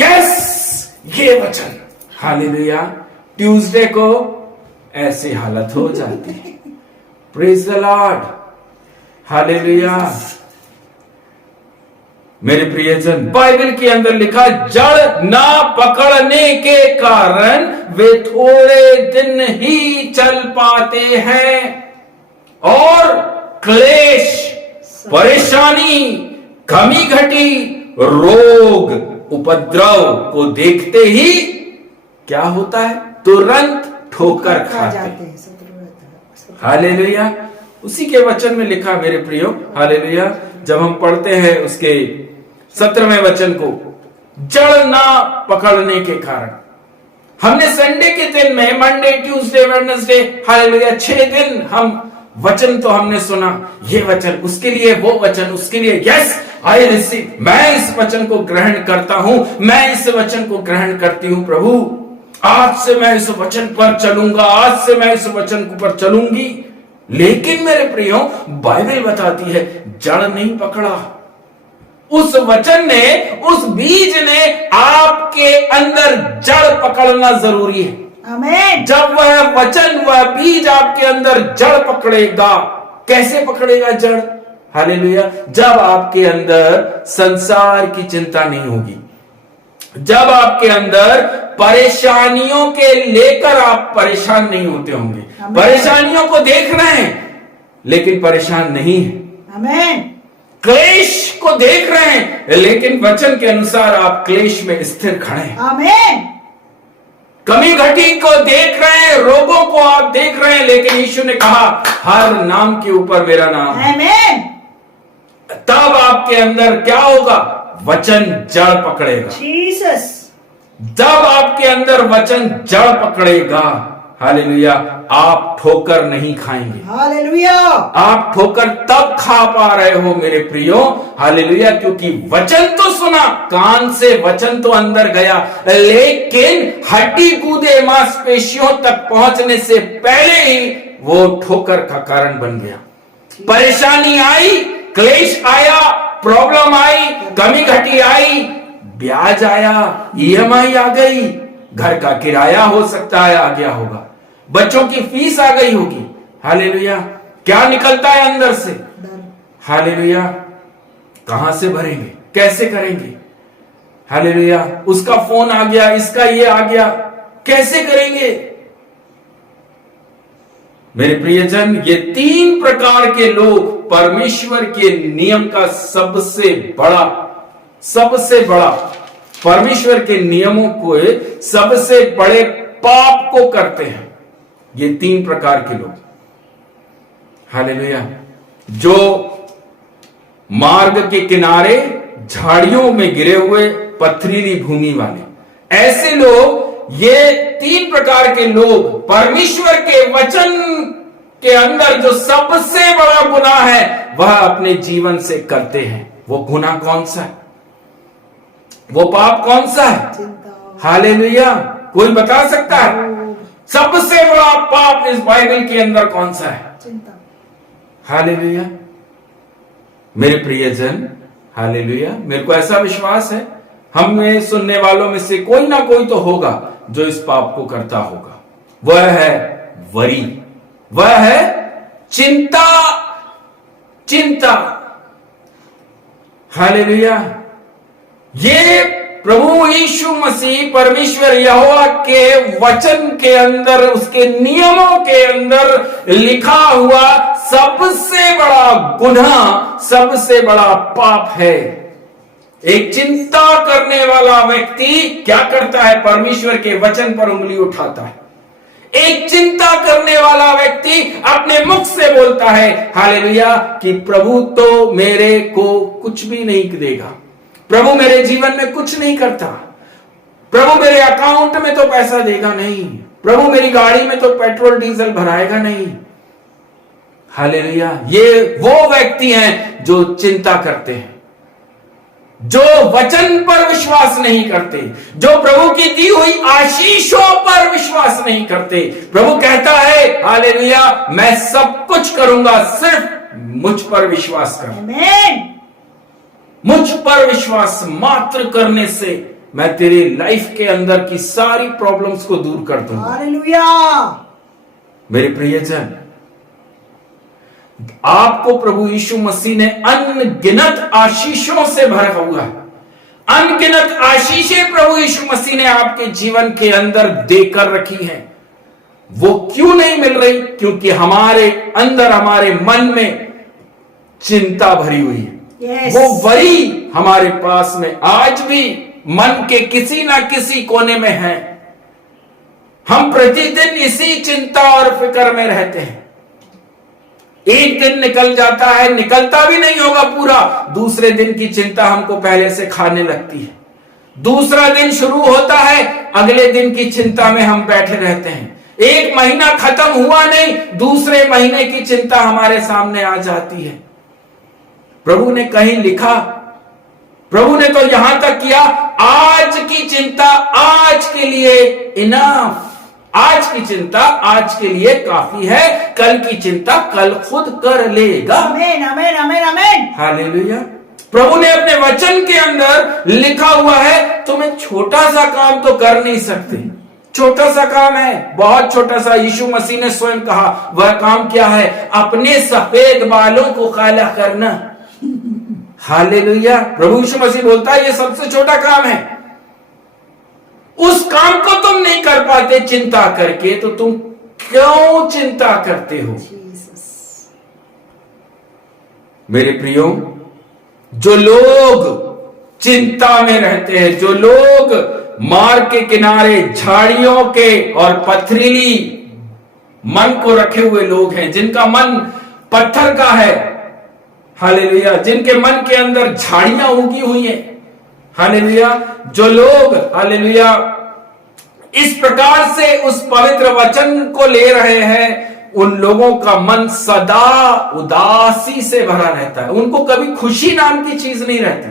यस ये वचन, हालेलुया, ट्यूसडे को ऐसी हालत हो जाती है। Praise the Lord. हालेलुया। मेरे प्रियजन, बाइबल के अंदर लिखा, जड़ ना पकड़ने के कारण वे थोड़े दिन ही चल पाते हैं और क्लेश, परेशानी, कमी घटी, रोग, उपद्रव को देखते ही क्या होता है? तुरंत ठोकर खाते हैं। हालेलुया। उसी के वचन में लिखा मेरे प्रियो, हालेलुया, जब हम पढ़ते हैं उसके 17वें वचन को, जड़ ना पकड़ने के कारण। हमने संडे के दिन में, मंडे, ट्यूसडे, वेडनेसडे, हालेलुया, 6 दिन हम वचन तो हमने सुना, ये वचन उसके लिए, वो वचन उसके लिए। यस आई रिसीव, मैं इस वचन को ग्रहण करता हूं, मैं इस वचन को ग्रहण करती हूं। प्रभु आज से मैं इस वचन पर चलूंगा, आज से मैं इस वचन पर चलूंगी। लेकिन मेरे प्रियो, बाइबल बताती है जड़ नहीं पकड़ा। उस वचन ने, उस बीज ने आपके अंदर जड़ पकड़ना जरूरी है। आमीन। जब वह वचन, वह बीज आपके अंदर जड़ पकड़ेगा। कैसे पकड़ेगा जड़? हालेलुया। जब आपके अंदर संसार की चिंता नहीं होगी, जब आपके अंदर परेशानियों के लेकर आप परेशान नहीं होते होंगे। परेशानियों को देख रहे हैं लेकिन परेशान नहीं है। आमीन। क्लेश को देख रहे हैं लेकिन वचन के अनुसार आप क्लेश में स्थिर खड़े हैं। आमीन। कमी घटी को देख रहे हैं, रोगों को आप देख रहे हैं, लेकिन यीशु ने कहा हर नाम के ऊपर मेरा नाम है। आमीन। तब आपके अंदर क्या होगा? वचन जड़ पकड़ेगा। जीसस। जब आपके अंदर वचन जड़ पकड़ेगा, हालेलुया, आप ठोकर नहीं खाएंगे। हालेलुया। आप ठोकर तब खा पा रहे हो मेरे प्रियो, हालेलुया, क्योंकि वचन तो सुना, कान से वचन तो अंदर गया, लेकिन हड्डी कूदे मांसपेशियों तक पहुंचने से पहले ही वो ठोकर का कारण बन गया। परेशानी आई, क्लेश आया, प्रॉब्लम आई, कमी घटी आई, ब्याज आया, ईएमआई आ गई, घर का किराया हो सकता है आ गया होगा, बच्चों की फीस आ गई होगी। हालेलुया। क्या निकलता है अंदर से? हालेलुया। कहां से भरेंगे? कैसे करेंगे? हालेलुया। उसका फोन आ गया, इसका ये आ गया, कैसे करेंगे? मेरे प्रियजन, ये 3 प्रकार के लोग परमेश्वर के नियम का सबसे बड़ा परमेश्वर के नियमों को सबसे बड़े पाप को करते हैं। ये 3 प्रकार के लोग, हालेलुया, जो मार्ग के किनारे झाड़ियों में गिरे हुए पथरीली भूमि वाले, ऐसे लोग, ये 3 प्रकार के लोग परमेश्वर के वचन के अंदर जो सबसे बड़ा गुनाह है वह अपने जीवन से करते हैं। वो गुनाह कौन सा है? वो पाप कौन सा है? हालेलुया। कोई बता सकता है सबसे बड़ा पाप इस बाइबल के अंदर कौन सा है? हालेलुया। मेरे प्रियजन, हालेलुया, मेरे को ऐसा विश्वास है हम में सुनने वालों में से कोई ना कोई तो होगा जो इस पाप को करता होगा। वह है वरी, वह है चिंता। हालेलुया। ये प्रभु यीशु मसीह परमेश्वर यहोवा के वचन के अंदर, उसके नियमों के अंदर लिखा हुआ सबसे बड़ा गुनाह, सबसे बड़ा पाप है। एक चिंता करने वाला व्यक्ति क्या करता है? परमेश्वर के वचन पर उंगली उठाता है। एक चिंता करने वाला व्यक्ति अपने मुख से बोलता है, हालेलुया, कि प्रभु तो मेरे को कुछ भी नहीं देगा, प्रभु मेरे जीवन में कुछ नहीं करता, प्रभु मेरे अकाउंट में तो पैसा देगा नहीं, प्रभु मेरी गाड़ी में तो पेट्रोल डीजल भराएगा नहीं। हालेलुया। ये वो व्यक्ति हैं जो चिंता करते हैं, जो वचन पर विश्वास नहीं करते, जो प्रभु की दी हुई आशीषों पर विश्वास नहीं करते। प्रभु कहता है, हालेलुया, मैं सब कुछ करूंगा, सिर्फ मुझ पर विश्वास कर। आमीन। मुझ पर विश्वास मात्र करने से मैं तेरी लाइफ के अंदर की सारी प्रॉब्लम्स को दूर कर दूंगा। हालेलुया। मेरे प्रियजन, आपको प्रभु यीशु मसीह ने अनगिनत आशीषों से भरा हुआ है। अनगिनत आशीषें प्रभु यीशु मसीह ने आपके जीवन के अंदर देकर रखी हैं। वो क्यों नहीं मिल रही? क्योंकि हमारे अंदर, हमारे मन में चिंता भरी हुई है। Yes. वो वही हमारे पास में आज भी मन के किसी ना किसी कोने में है। हम प्रतिदिन इसी चिंता और फिक्र में रहते हैं। एक दिन निकल जाता है, निकलता भी नहीं होगा पूरा, दूसरे दिन की चिंता हमको पहले से खाने लगती है। दूसरा दिन शुरू होता है, अगले दिन की चिंता में हम बैठे रहते हैं। एक महीना खत्म हुआ नहीं, दूसरे अगले महीने की चिंता हमारे सामने आ जाती है। प्रभु ने कहीं लिखा, प्रभु ने तो यहां तक किया, आज की चिंता आज के लिए इनफ, आज की चिंता आज के लिए काफी है, कल की चिंता कल खुद कर लेगा। आमीन आमीन आमीन आमीन। हालेलुया। प्रभु ने अपने वचन के अंदर लिखा हुआ है, तुम्हें छोटा सा काम तो कर नहीं सकते, छोटा सा काम है, बहुत छोटा सा। यीशु मसीह ने स्वयं कहा, वह काम क्या है? अपने सफेद बालों को काला करना। हालेलुया। प्रभु यीशु मसीह बोलता है, ये सबसे छोटा काम है। उस काम को तुम नहीं कर पाते चिंता करके, तो तुम क्यों चिंता करते हो? मेरे प्रियो, जो लोग चिंता में रहते हैं, जो लोग मार्ग के किनारे झाड़ियों के और पथरीली मन को रखे हुए लोग हैं, जिनका मन पत्थर का है, हालेलुया, जिनके मन के अंदर झाड़ियां उगी हुई हैं, हालेलुया, जो लोग हालेलुया इस प्रकार से उस पवित्र वचन को ले रहे हैं, उन लोगों का मन सदा उदासी से भरा रहता है। उनको कभी खुशी नाम की चीज नहीं रहती।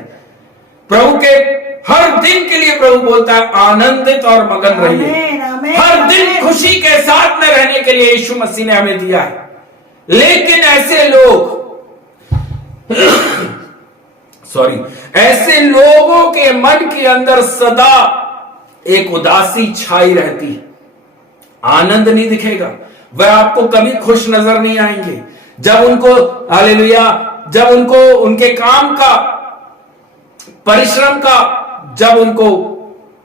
प्रभु के हर दिन के लिए प्रभु बोलता है, आनंदित और मगन रहिए। हर दिन खुशी के साथ में रहने के लिए यीशु मसीह ने हमें दिया है। लेकिन ऐसे लोग ऐसे लोगों के मन के अंदर सदा एक उदासी छाई रहती है, आनंद नहीं दिखेगा, वह आपको कभी खुश नजर नहीं आएंगे। जब उनको हालेलुया, जब उनको उनके काम का, परिश्रम का, जब उनको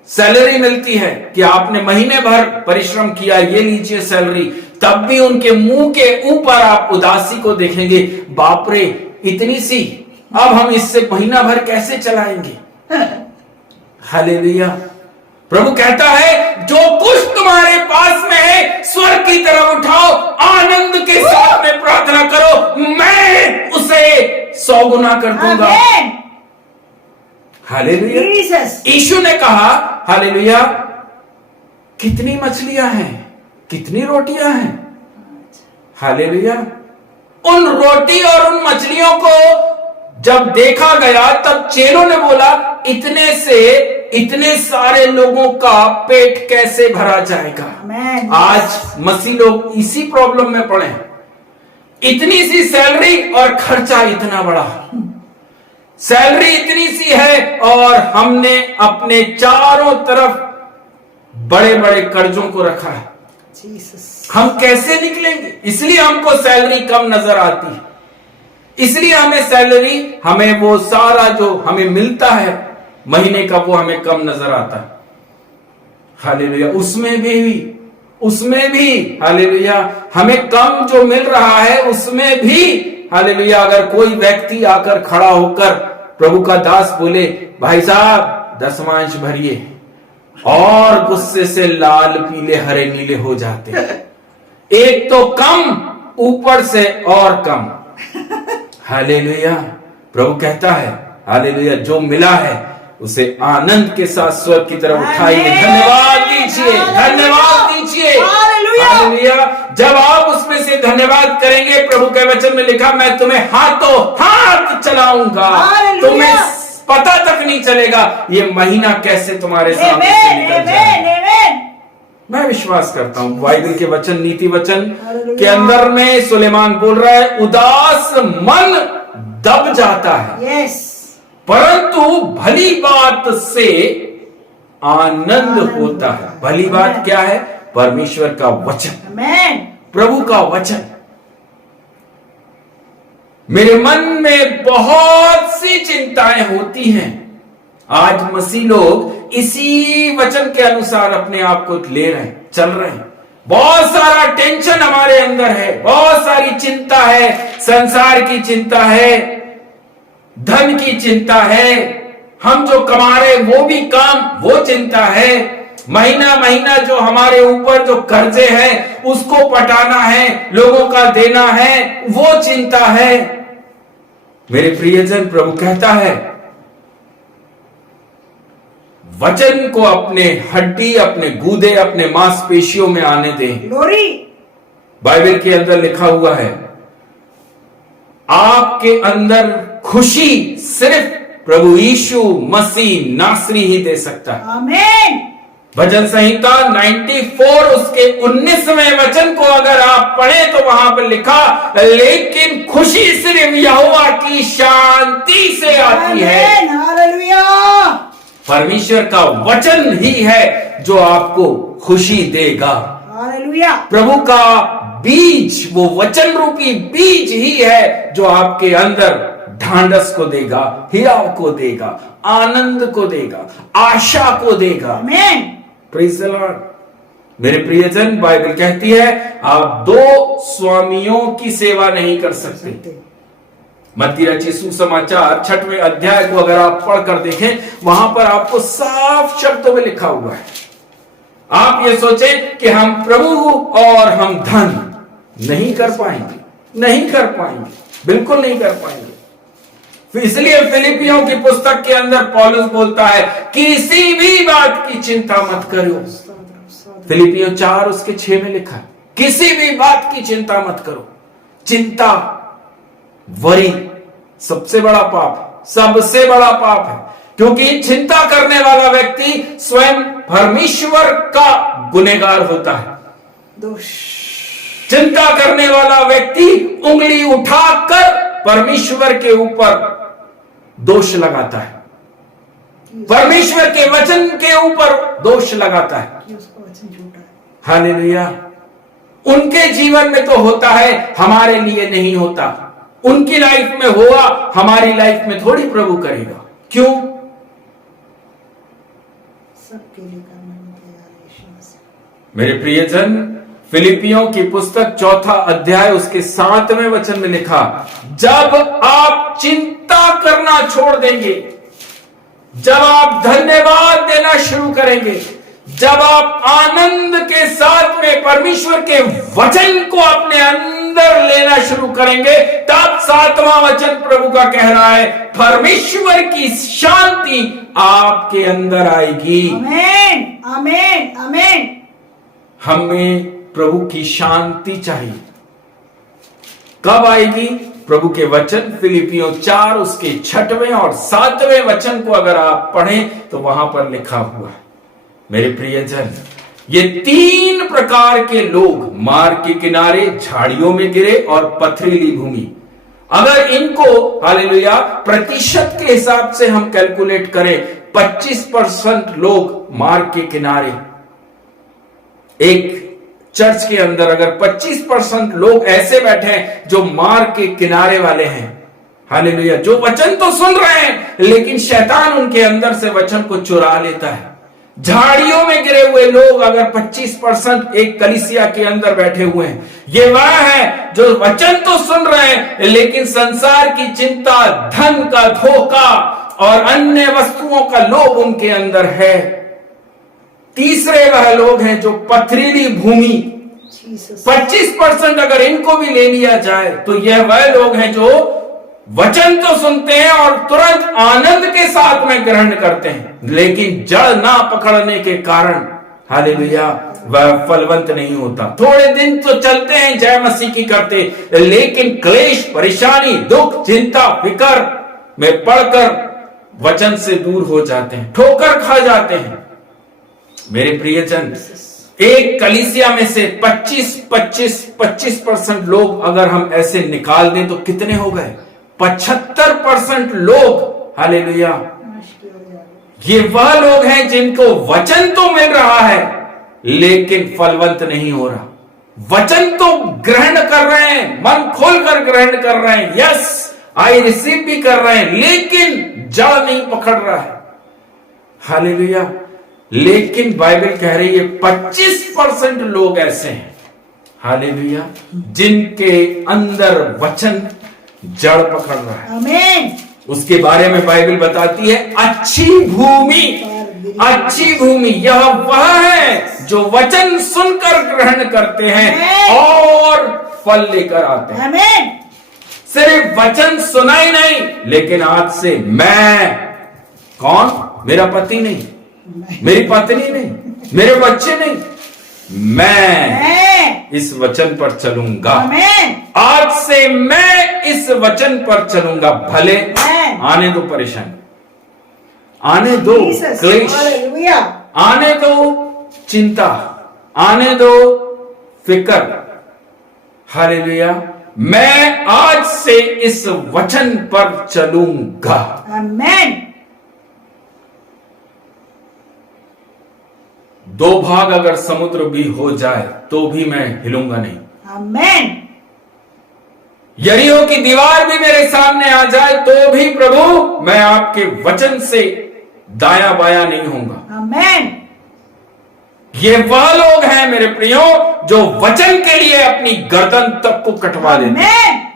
सैलरी मिलती है कि आपने महीने भर परिश्रम किया, ये लीजिए सैलरी, तब भी उनके मुंह के ऊपर आप उदासी को देखेंगे। बाप रे, इतनी सी, अब हम इससे महीना भर कैसे चलाएंगे? हालेलुया। प्रभु कहता है, जो कुछ तुम्हारे पास में है स्वर्ग की तरफ उठाओ, आनंद के साथ में प्रार्थना करो, मैं उसे 100 गुना कर दूंगा। हालेलुया। यीशु ने कहा, हालेलुया, कितनी मछलियां हैं, कितनी रोटियां हैं? हालेलुया। उन रोटी और उन मछलियों को जब देखा गया, तब चेलों ने बोला, इतने से इतने सारे लोगों का पेट कैसे भरा जाएगा? आज मसीह लोग इसी प्रॉब्लम में पड़े हैं। इतनी सी सैलरी और खर्चा इतना बड़ा, सैलरी इतनी सी है और हमने अपने चारों तरफ बड़े बड़े कर्जों को रखा है। हम कैसे निकलेंगे? इसलिए हमको सैलरी कम नजर आती है, इसलिए हमें सैलरी, हमें वो सारा जो हमें मिलता है महीने का, वो हमें कम नजर आता है। हालेलुया। उसमें भी हालेलुया, हमें कम जो मिल रहा है उसमें भी हालेलुया, अगर कोई व्यक्ति आकर खड़ा होकर प्रभु का दास बोले, भाई साहब 10वांश भरिए, और गुस्से से लाल पीले हरे नीले हो जाते हैं। एक तो कम, ऊपर से और कम। हालेलुया। प्रभु कहता है, हालेलुया, जो मिला है उसे आनंद के साथ स्वर्ग की तरफ उठाइए। धन्यवाद दीजिए, धन्यवाद दीजिए। हालेलुया। जब आप उसमें से धन्यवाद करेंगे, प्रभु के वचन में लिखा, मैं तुम्हें हाथों हाथ चलाऊंगा, तुम्हें पता तक नहीं चलेगा ये महीना कैसे तुम्हारे सामने से निकल जाए। मैं विश्वास करता हूं बाइबल के वचन, नीति वचन के अंदर में सुलेमान बोल रहा है, उदास मन दब जाता है, परंतु भली बात से आनंद होता है। भली बात क्या है? परमेश्वर का वचन, प्रभु का वचन। मेरे मन में बहुत सी चिंताएं होती हैं। आज मसीह लोग इसी वचन के अनुसार अपने आप को ले रहे हैं, चल रहे हैं। बहुत सारा टेंशन हमारे अंदर है, बहुत सारी चिंता है, संसार की चिंता है, धन की चिंता है, हम जो कमा रहे वो भी काम, वो चिंता है, महीना महीना जो हमारे ऊपर जो कर्जे हैं उसको पटाना है, लोगों का देना है, वो चिंता है। मेरे प्रियजन, प्रभु कहता है, वचन को अपने हड्डी, अपने गूदे, अपने मांसपेशियों में आने दें। बाइबल के अंदर लिखा हुआ है, आपके अंदर खुशी सिर्फ प्रभु यीशु मसीह नासरी ही दे सकता है। आमीन। भजन संहिता 94 उसके 19वें वचन को अगर आप पढ़ें तो वहां पर लिखा, लेकिन खुशी सिर्फ यहोवा की शांति से आती है। आमीन। हालेलुया। परमेश्वर का वचन ही है जो आपको खुशी देगा। हालेलुया। प्रभु का बीज, वो वचन रूपी बीज ही है जो आपके अंदर ढांढस को देगा, हियाव को देगा, आनंद को देगा, आशा को देगा। आमीन। Praise the Lord. मेरे प्रियजन, बाइबल कहती है आप दो स्वामियों की सेवा नहीं कर सकते। मत्ती रचित सुसमाचार 6वें अध्याय को अगर आप पढ़कर देखें, वहां पर आपको साफ शब्दों में लिखा हुआ है। आप ये सोचें कि हम प्रभु और हम धन नहीं कर पाएंगे, नहीं कर पाएंगे, बिल्कुल नहीं कर पाएंगे। इसलिए फिलिपियों की पुस्तक के अंदर पौलुस बोलता है, किसी भी बात की चिंता मत करो। फिलिपियों 4 उसके 6 में लिखा है, किसी भी बात की चिंता मत करो। चिंता, वरी सबसे बड़ा पाप है, सबसे बड़ा पाप है, क्योंकि चिंता करने वाला व्यक्ति स्वयं परमेश्वर का गुनहगार होता है। दोष। चिंता करने वाला व्यक्ति उंगली उठाकर परमेश्वर के ऊपर दोष लगाता है, परमेश्वर के वचन के ऊपर दोष लगाता है। कि उसका वचन झूठा है। हालेलुया। उनके जीवन में तो होता है, हमारे लिए नहीं होता। उनकी लाइफ में हुआ, हमारी लाइफ में थोड़ी प्रभु करेगा। क्यों? सबके लिए करने में तैयार है यीशु मसीह। मेरे प्रियजन, फिलिपियों की पुस्तक 4 अध्याय उसके 7वें वचन में लिखा, जब आप चिंता करना छोड़ देंगे, जब आप धन्यवाद देना शुरू करेंगे, जब आप आनंद के साथ में परमेश्वर के वचन को अपने अंदर लेना शुरू करेंगे, तब 7वां वचन प्रभु का कह रहा है, परमेश्वर की शांति आपके अंदर आएगी। आमीन। आमीन। आमीन। हमें प्रभु की शांति चाहिए। कब आएगी? प्रभु के वचन फिलिपियों 4 उसके 6वें और 7वें वचन को अगर आप पढ़ें तो वहां पर लिखा हुआ है। मेरे प्रियजन, ये 3 प्रकार के लोग मार्ग के किनारे, झाड़ियों में गिरे और पथरीली भूमि, अगर इनको हालेलुया प्रतिशत के हिसाब से हम कैलकुलेट करें, 25% लोग मार्ग के किनारे, एक चर्च के अंदर अगर 25% लोग ऐसे बैठे हैं जो मार्ग के किनारे वाले हैं, हालेलुया, जो वचन तो सुन रहे हैं लेकिन शैतान उनके अंदर से वचन को चुरा लेता है। झाड़ियों में गिरे हुए लोग अगर 25% एक कलीसिया के अंदर बैठे हुए हैं, ये वह है जो वचन तो सुन रहे हैं लेकिन संसार की चिंता, धन का धोखा और अन्य वस्तुओं का लोभ उनके अंदर है। तीसरे वह लोग हैं जो पथरीली भूमि, 25% अगर इनको भी ले लिया जाए तो यह वह लोग हैं जो वचन तो सुनते हैं और तुरंत आनंद के साथ में ग्रहण करते हैं, लेकिन जड़ ना पकड़ने के कारण हालेलुया वह फलवंत नहीं होता। थोड़े दिन तो चलते हैं, जय मसीह की करते, लेकिन क्लेश, परेशानी, दुख, चिंता, फिकर में पड़कर वचन से दूर हो जाते हैं, ठोकर खा जाते हैं। मेरे प्रियजन, एक कलीसिया में से 25% लोग अगर हम ऐसे निकाल दें तो कितने हो गए? 75% लोग हालेलुया, ये वह लोग हैं जिनको वचन तो मिल रहा है लेकिन फलवंत नहीं हो रहा। वचन तो ग्रहण कर रहे हैं, मन खोलकर ग्रहण कर रहे हैं, यस आई रिसीव भी कर रहे हैं, लेकिन जड़ नहीं पकड़ रहा है। हालेलुया। लेकिन बाइबल कह रही है 25% लोग ऐसे हैं हालेलुया जिनके अंदर वचन जड़ पकड़ रहा है। आमीन। उसके बारे में बाइबल बताती है, अच्छी भूमि, अच्छी भूमि यह वह है जो वचन सुनकर ग्रहण करते हैं और फल लेकर आते हैं। आमीन। सिर्फ वचन सुना ही नहीं, लेकिन आज से मैं कौन? मेरा पति नहीं, मेरी पत्नी नहीं, मेरे बच्चे नहीं, मैं इस वचन पर चलूंगा। आमेन। आज से मैं इस वचन पर चलूंगा। भले आमेन। आने दो परेशानी, आने दो जीसस, क्लेश, हालेलुया। आने दो चिंता, आने दो फिक्र। हालेलुया। मैं आज से इस वचन पर चलूंगा। आमेन। 2 भाग अगर समुद्र भी हो जाए तो भी मैं हिलूंगा नहीं। आमेन। यरीहो की दीवार भी मेरे सामने आ जाए तो भी प्रभु मैं आपके वचन से दाया बाया नहीं होऊंगा। आमेन। ये वह लोग हैं मेरे प्रियो जो वचन के लिए अपनी गर्दन तक को कटवा देते हैं। आमेन।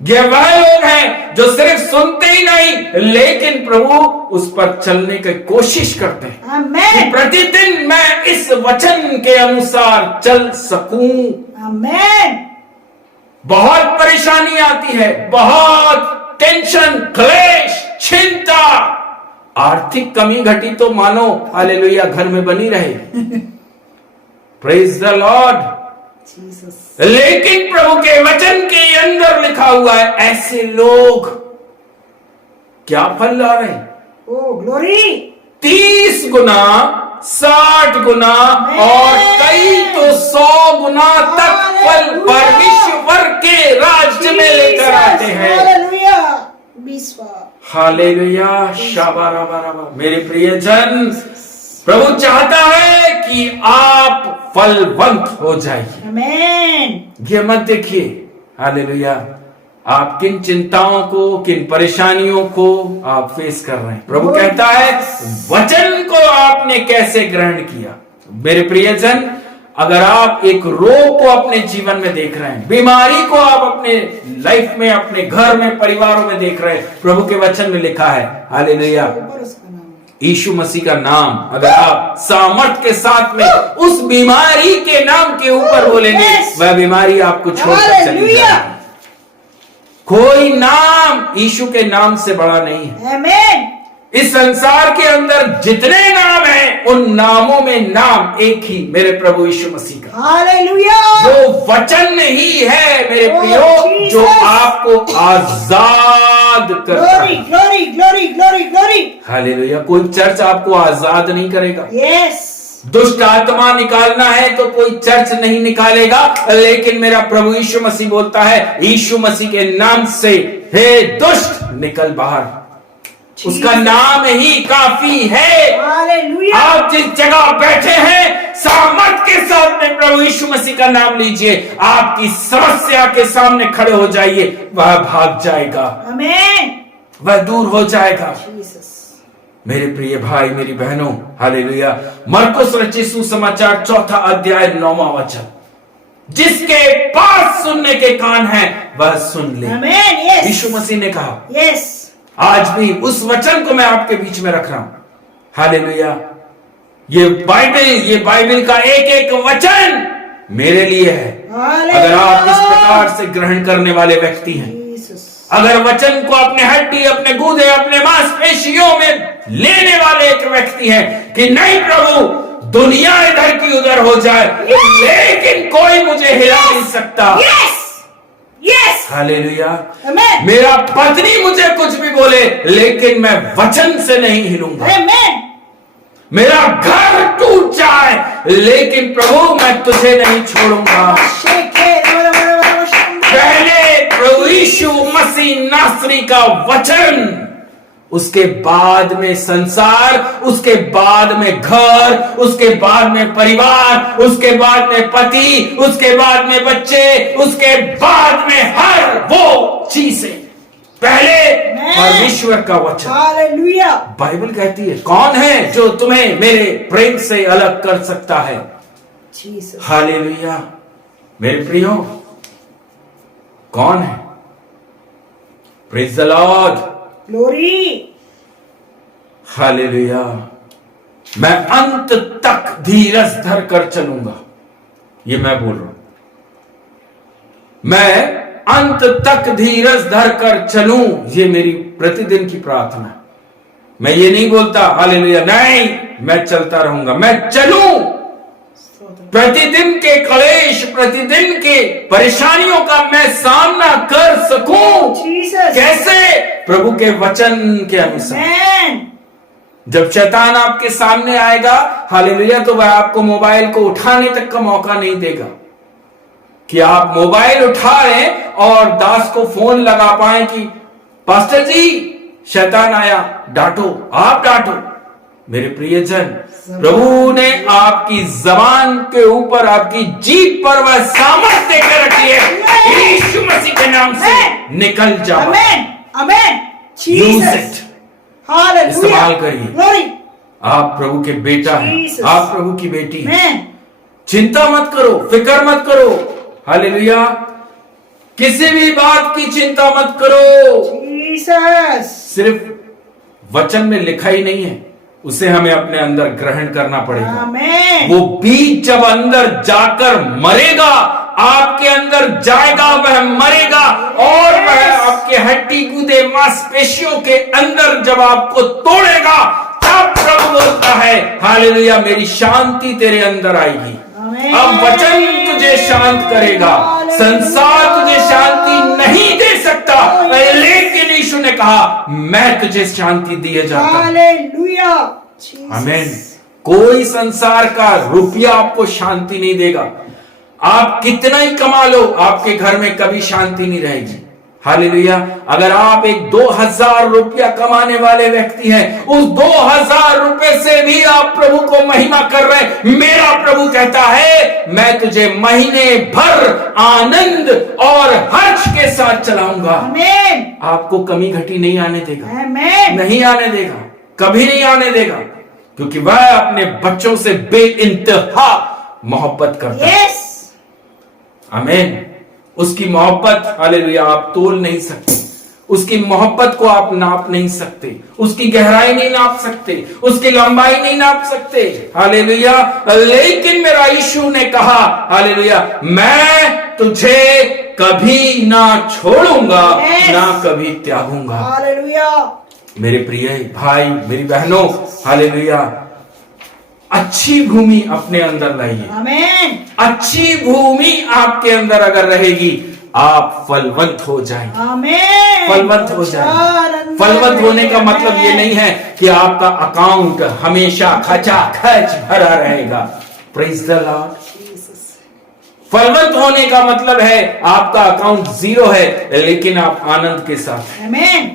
ये वह लोग हैं जो सिर्फ सुनते ही नहीं लेकिन प्रभु उस पर चलने की कोशिश करते हैं कि आमेन। प्रतिदिन मैं इस वचन के अनुसार चल सकूं। आमेन। बहुत परेशानी आती है, बहुत टेंशन, क्लेश, चिंता, आर्थिक कमी घटी तो मानो हालेलुया घर में बनी रहे। Praise the Lord. जीसस। लेकिन प्रभु के वचन के अंदर लिखा हुआ है ऐसे लोग क्या फल ला रहे हैं? ओ ग्लोरी। 30 गुना, 60 गुना और कई तो 100 गुना तक फल परमेश्वर के राज्य में लेकर आते हैं। हालेलुया। विश्वास। हालेलुया। शाबाराबाराबा। मेरे प्रियजन, प्रभु चाहता है कि आप फलवंत हो जाइए। आमेन। ये मत देखिए हालेलुया आप किन चिंताओं को, किन परेशानियों को आप फेस कर रहे हैं। प्रभु कहता है वचन को आपने कैसे ग्रहण किया। मेरे प्रियजन, अगर आप एक रोग को अपने जीवन में देख रहे हैं, बीमारी को आप अपने लाइफ में, अपने घर में, परिवारों में देख रहे हैं, प्रभु के वचन में लिखा है हालेलुया ऊपर उसका नाम। यीशु मसीह का नाम अगर आप सामर्थ के साथ में उस बीमारी के नाम के ऊपर बोलेंगे, वह बीमारी आपको छोड़कर चली जाएगी। कोई नाम यीशु के नाम से बड़ा नहीं है। आमेन। इस संसार के अंदर जितने नाम हैं उन नामों में नाम एक ही, मेरे प्रभु यीशु मसीह का। हालेलुया। वो वचन ही है मेरे प्रियो जो आपको आजाद करता ग्लोरी है। Glory glory glory glory. Hallelujah. कोई चर्च आपको आजाद नहीं करेगा। यस। दुष्ट आत्मा निकालना है तो कोई चर्च नहीं निकालेगा, लेकिन मेरा प्रभु यीशु मसीह बोलता है यीशु मसीह के नाम से हे दुष्ट निकल बाहर। उसका नाम ही काफी है। हालेलुया। आप जिस जगह बैठे हैं सामर्थ के साथ में प्रभु यीशु मसीह का नाम लीजिए। आपकी समस्या के सामने खड़े हो जाइए, वह भाग जाएगा, आमेन। वह दूर हो जाएगा। जीसस। मेरे प्रिय भाई, मेरी बहनों, हालेलुया। मरकुस रचित सुसमाचार 4 अध्याय 9वां वचन, जिसके पास सुनने के कान हैं वह सुन ले। आमेन। यस। यीशु मसीह ने कहा। यस। आज भी उस वचन को मैं आपके बीच में रख रहा हूं। हालेलुया। ये बाइबल का एक एक वचन मेरे लिए है। अगर आप इस प्रकार से ग्रहण करने वाले व्यक्ति हैं, जीसस। अगर वचन को अपने हड्डी, अपने गूदे, अपने मांसपेशियों में लेने वाले एक व्यक्ति हैं कि नहीं प्रभु दुनिया इधर की उधर हो जाए लेकिन कोई मुझे हिला नहीं सकता। यस। यस। हालेलुया। आमेन। मेरा पत्नी मुझे कुछ भी बोले लेकिन मैं वचन से नहीं हिलूंगा। आमेन। मेरा घर टूट जाए लेकिन प्रभु मैं तुझे नहीं छोड़ूंगा। पहले प्रभु यीशु मसीह नासरी का वचन, उसके बाद में संसार, उसके बाद में घर, उसके बाद में परिवार, उसके बाद में पति, उसके बाद में बच्चे, उसके बाद में हर वो चीजें। पहले परमेश्वर का वचन। हालेलुया। बाइबल कहती है कौन है जो तुम्हें मेरे प्रेम से अलग कर सकता है। जीसस। हालेलुया। मेरे प्रियो, कौन है? Praise the Lord. Glory. Hallelujah. मैं अंत तक धीरज धर कर चलूंगा, ये मैं बोल रहा हूं। मैं अंत तक धीरज धर कर चलूं, ये मेरी प्रतिदिन की प्रार्थना है। मैं ये नहीं बोलता हालेलुया नहीं मैं चलता रहूंगा, मैं चलूं प्रतिदिन के क्लेश, प्रतिदिन के परेशानियों का मैं सामना कर सकूं। जीसस। कैसे? प्रभु के वचन के अनुसार। आमेन। जब शैतान आपके सामने आएगा, हालेलुया, तो वह आपको मोबाइल को उठाने तक का मौका नहीं देगा कि आप मोबाइल उठाएं और दास को फोन लगा पाए कि पास्टर जी शैतान आया, डांटो, आप डांटो। मेरे प्रियजन, प्रभु ने आपकी जबान के ऊपर, आपकी जीभ पर वह सामर्थ देकर रखी है। यीशु मसीह के नाम से निकल जाओ। Amen. Amen. Use Jesus. It, hallelujah. इस्तेमाल करिए। ग्लोरी। आप प्रभु के बेटा हैं, Jesus. आप प्रभु की बेटी हैं। आमेन। चिंता मत करो, फिक्र मत करो। हालेलुया, किसी भी बात की चिंता मत करो। जीसस। सिर्फ वचन में लिखा ही नहीं है, उसे हमें अपने अंदर ग्रहण करना पड़ेगा। आमेन। वो बीज जब अंदर जाकर मरेगा, आपके अंदर जाएगा, वह मरेगा और वह आपके हड्डी गूदे मांसपेशियों के अंदर जब आपको तोड़ेगा, तब प्रभु बोलता है हालेलुया, मेरी शांति तेरे अंदर आएगी। आमेन। अब वचन तुझे शांत करेगा। संसार तुझे शांति नहीं दे सकता, लेकिन यीशु ने कहा मैं तुझे शांति दिए जाता हूं। हालेलुया। आमीन। कोई संसार का रुपया आपको शांति नहीं देगा। आप कितना ही कमा लो, आपके घर में कभी शांति नहीं रहेगी। हालेलुया। अगर आप एक 2000 रुपया कमाने वाले व्यक्ति हैं, उस 2000 रुपए से भी आप प्रभु को महिमा कर रहे हैं। मेरा प्रभु कहता है मैं तुझे महीने भर आनंद और हर्ष के साथ चलाऊंगा। आमेन। आपको कमी घटी नहीं आने देगा, आमेन। नहीं आने देगा, कभी नहीं आने देगा, क्योंकि वह अपने बच्चों से बेइंतहा मोहब्बत करता है। यस। आमीन। उसकी मोहब्बत हालेलुया आप तोल नहीं सकते, उसकी मोहब्बत को आप नाप नहीं सकते, उसकी गहराई नहीं नाप सकते, उसकी लंबाई नहीं नाप सकते। हालेलुया। लेकिन मेरा यीशु ने कहा हालेलुया, मैं तुझे कभी ना छोड़ूंगा, ना कभी त्यागूंगा। हालेलुया। मेरे प्रिय भाई, मेरी बहनों, हालेलुया, अच्छी भूमि अपने अंदर लाइए। आमेन। अच्छी भूमि आपके अंदर अगर रहेगी, आप फलवंत हो जाएंगे। आमेन। फलवंत हो जाएंगे। फलवंत होने का मतलब ये नहीं है कि आपका अकाउंट हमेशा खचाखच भरा रहेगा। Praise the Lord. फलवंत होने का मतलब है आपका अकाउंट 0 है, लेकिन आप आनंद के साथ। आमेन।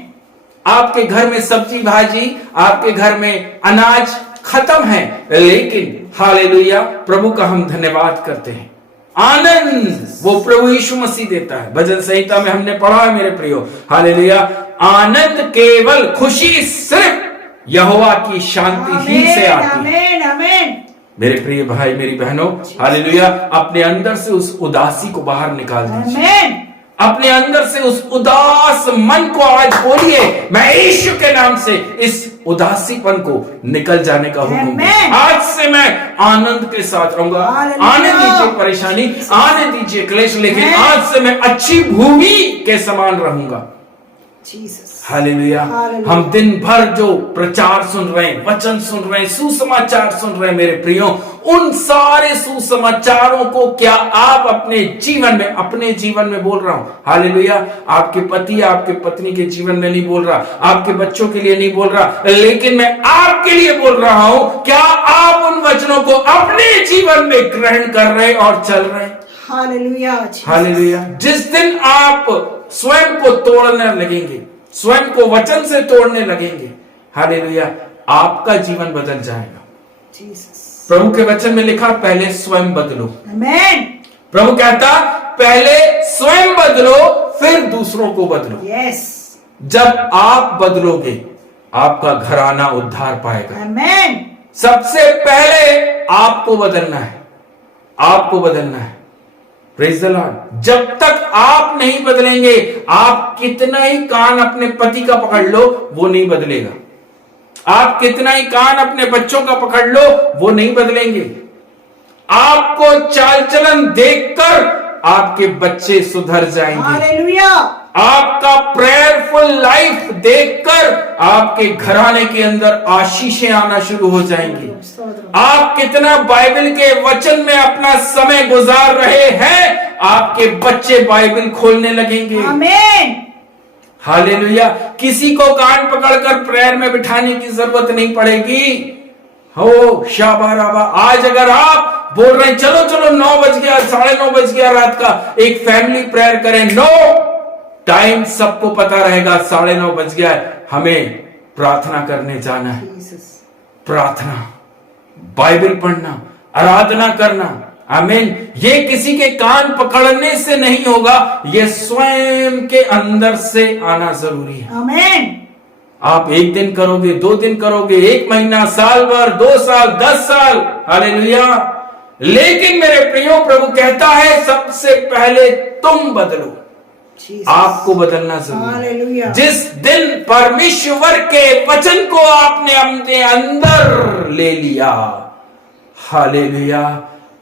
आपके घर में सब्जी भाजी, आपके घर में अनाज खत्म है, लेकिन हालेलुया प्रभु का हम धन्यवाद करते हैं। आनंद वो प्रभु यीशु मसीह देता है। भजन संहिता में हमने पढ़ा है मेरे प्रियो, हालेलुया, आनंद केवल, खुशी सिर्फ यहोवा की शांति ही से आती है। आमेन। आमेन। मेरे प्रिय भाई, मेरी बहनों, हालेलुया, अपने अंदर से उस उदासी को बाहर निकाल दीजिए। आमेन। अपने अंदर से उस उदास मन को आज बोलिए, मैं यीशु के नाम से इस उदासीपन को निकल जाने का हुक्म दूं। आज से मैं आनंद के साथ रहूंगा। आने दीजिए परेशानी, आने दीजिए क्लेश, लेकिन आज से मैं अच्छी भूमि के समान रहूंगा। हालेलुया। हम दिन भर जो प्रचार सुन रहे हैं, वचन सुन रहे हैं, सुसमाचार सुन रहे हैं मेरे प्रियो, उन सारे सुसमाचारों को क्या आप अपने जीवन में बोल रहा हूं। हालेलुया। आपके पति, आपके पत्नी के जीवन में नहीं बोल रहा, आपके बच्चों के लिए नहीं बोल रहा, लेकिन मैं आपके लिए बोल रहा हूं। क्या आप उन वचनों को अपने जीवन में ग्रहण कर रहे और चल रहे हैं? हालेलुया। हालेलुया। जिस दिन आप स्वयं को तोड़ने लगेंगे, स्वयं को वचन से तोड़ने लगेंगे, हालेलुया, आपका जीवन बदल जाएगा। प्रभु के वचन में लिखा, पहले स्वयं बदलो। आमेन। प्रभु कहता पहले स्वयं बदलो, फिर दूसरों को बदलो। यस। जब आप बदलोगे, आपका घराना उद्धार पाएगा। आमेन। सबसे पहले आपको बदलना है, आपको बदलना है। Praise the Lord. जब तक आप नहीं बदलेंगे, आप कितना ही कान अपने पति का पकड़ लो, वो नहीं बदलेगा। आप कितना ही कान अपने बच्चों का पकड़ लो, वो नहीं बदलेंगे। आपको चाल चलन देखकर आपके बच्चे सुधर जाएंगे। हालेलुया। आपका प्रेयरफुल लाइफ देखकर आपके घराने के अंदर आशीषें आना शुरू हो जाएंगी। आप कितना बाइबल के वचन में अपना समय गुजार रहे हैं, आपके बच्चे बाइबल खोलने लगेंगे। आमीन। हालेलुया। किसी को कान पकड़कर प्रेयर में बिठाने की जरूरत नहीं पड़ेगी। हो शाबा राबा। आज अगर आप बोल रहे हैं चलो चलो 9 बज गया, 9:30 बज गया रात का, एक फैमिली प्रेयर करें, नो, टाइम सबको पता रहेगा 9:30 बज गया है, हमें प्रार्थना करने जाना है। प्रार्थना, बाइबल पढ़ना, आराधना करना। आमीन। ये किसी के कान पकड़ने से नहीं होगा, ये स्वयं के अंदर से आना जरूरी है। आमीन। आप 1 दिन करोगे, 2 दिन करोगे, 1 महीना, साल भर, 2 साल, 10 साल, हालेलुया। लेकिन मेरे प्रियो, प्रभु कहता है सबसे पहले तुम बदलो। आपको बदलना जरूरी है। जिस दिन परमेश्वर के वचन को आपने अपने अंदर ले लिया, हालेलुया,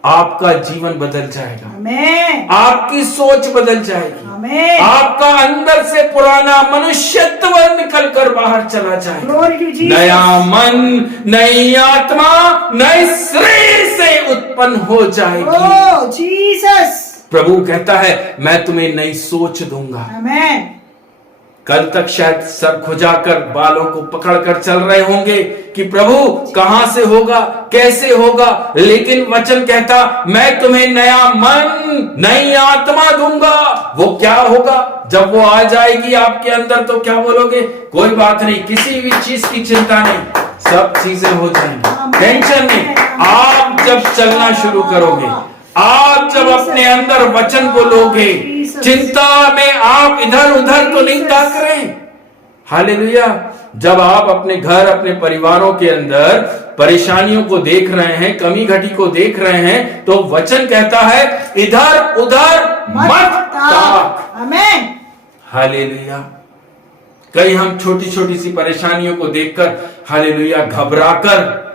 आपका जीवन बदल जाएगा। आमीन। आपकी सोच बदल जाएगी। आमीन। आपका अंदर से पुराना मनुष्यत्व निकल कर बाहर चला जाएगा। Glory to Jesus. नया मन, नई आत्मा, नए शरीर से उत्पन्न हो जाएगी। Oh, Jesus. प्रभु कहता है मैं तुम्हें नई सोच दूंगा। आमीन। कल तक शायद सर खुजाकर बालों को पकड़कर चल रहे होंगे कि प्रभु कहां से होगा, कैसे होगा, लेकिन वचन कहता मैं तुम्हें नया मन, नई आत्मा दूंगा। वो क्या होगा? जब वो आ जाएगी आपके अंदर तो क्या बोलोगे? कोई बात नहीं, किसी भी चीज की चिंता नहीं, सब चीजें हो जाएंगी, टेंशन नहीं। आप जब चलना शुरू करोगे, आप जब अपने अंदर वचन को लोगे, चिंता में आप इधर उधर तो नहीं ताक रहे। हालेलुया। जब आप अपने घर, अपने परिवारों के अंदर परेशानियों को देख रहे हैं, कमी घटी को देख रहे हैं, तो वचन कहता है इधर उधर मत ताक। आमीन। हालेलुया। कई हम छोटी छोटी सी परेशानियों को देखकर हालेलुया घबराकर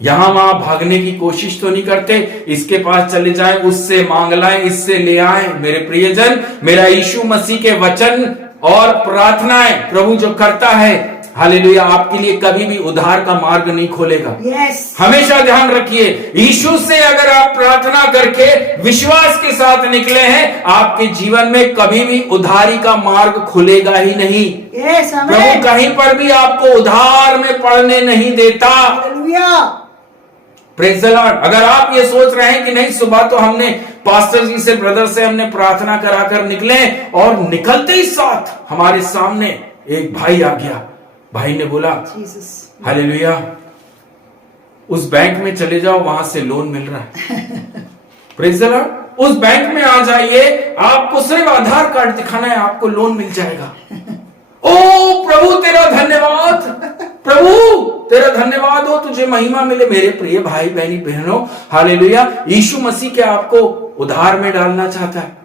यहां वहां भागने की कोशिश तो नहीं करते, इसके पास चले जाएं, उससे मांग लाएं, इससे ले आएं। मेरे प्रियजन, मेरा यीशु मसीह के वचन और प्रार्थनाएं प्रभु जो करता है, हालेलुया, आपके लिए कभी भी उद्धार का मार्ग नहीं खोलेगा। Yes. हमेशा ध्यान रखिए, यीशु से अगर आप प्रार्थना करके विश्वास के साथ निकले हैं, आपके जीवन में कभी भी उद्धारी का मार्ग खुलेगा ही नहीं। Yes, प्रभु आमीन। कहीं पर भी आपको उधार में पड़ने नहीं देता। हालेलुया। Praise the Lord. अगर आप ये सोच रहे हैं कि नहीं, सुबह तो हमने पास्टर जी से, ब्रदर से हमने प्रार्थना कराकर निकले और निकलते ही साथ हमारे सामने एक भाई आ गया। भाई ने बोला हालेलुया, उस बैंक में चले जाओ, वहां से लोन मिल रहा है। Praise the Lord. उस बैंक में आ जाइए, आपको सिर्फ आधार कार्ड दिखाना है, आपको लोन मिल जाएगा। ओ प्रभु तेरा धन्यवाद, प्रभु तेरा धन्यवाद हो, तुझे महिमा मिले। मेरे प्रिय भाई बहनी बहनों, हालेलुया, यीशु मसीह के आपको उधार में डालना चाहता है।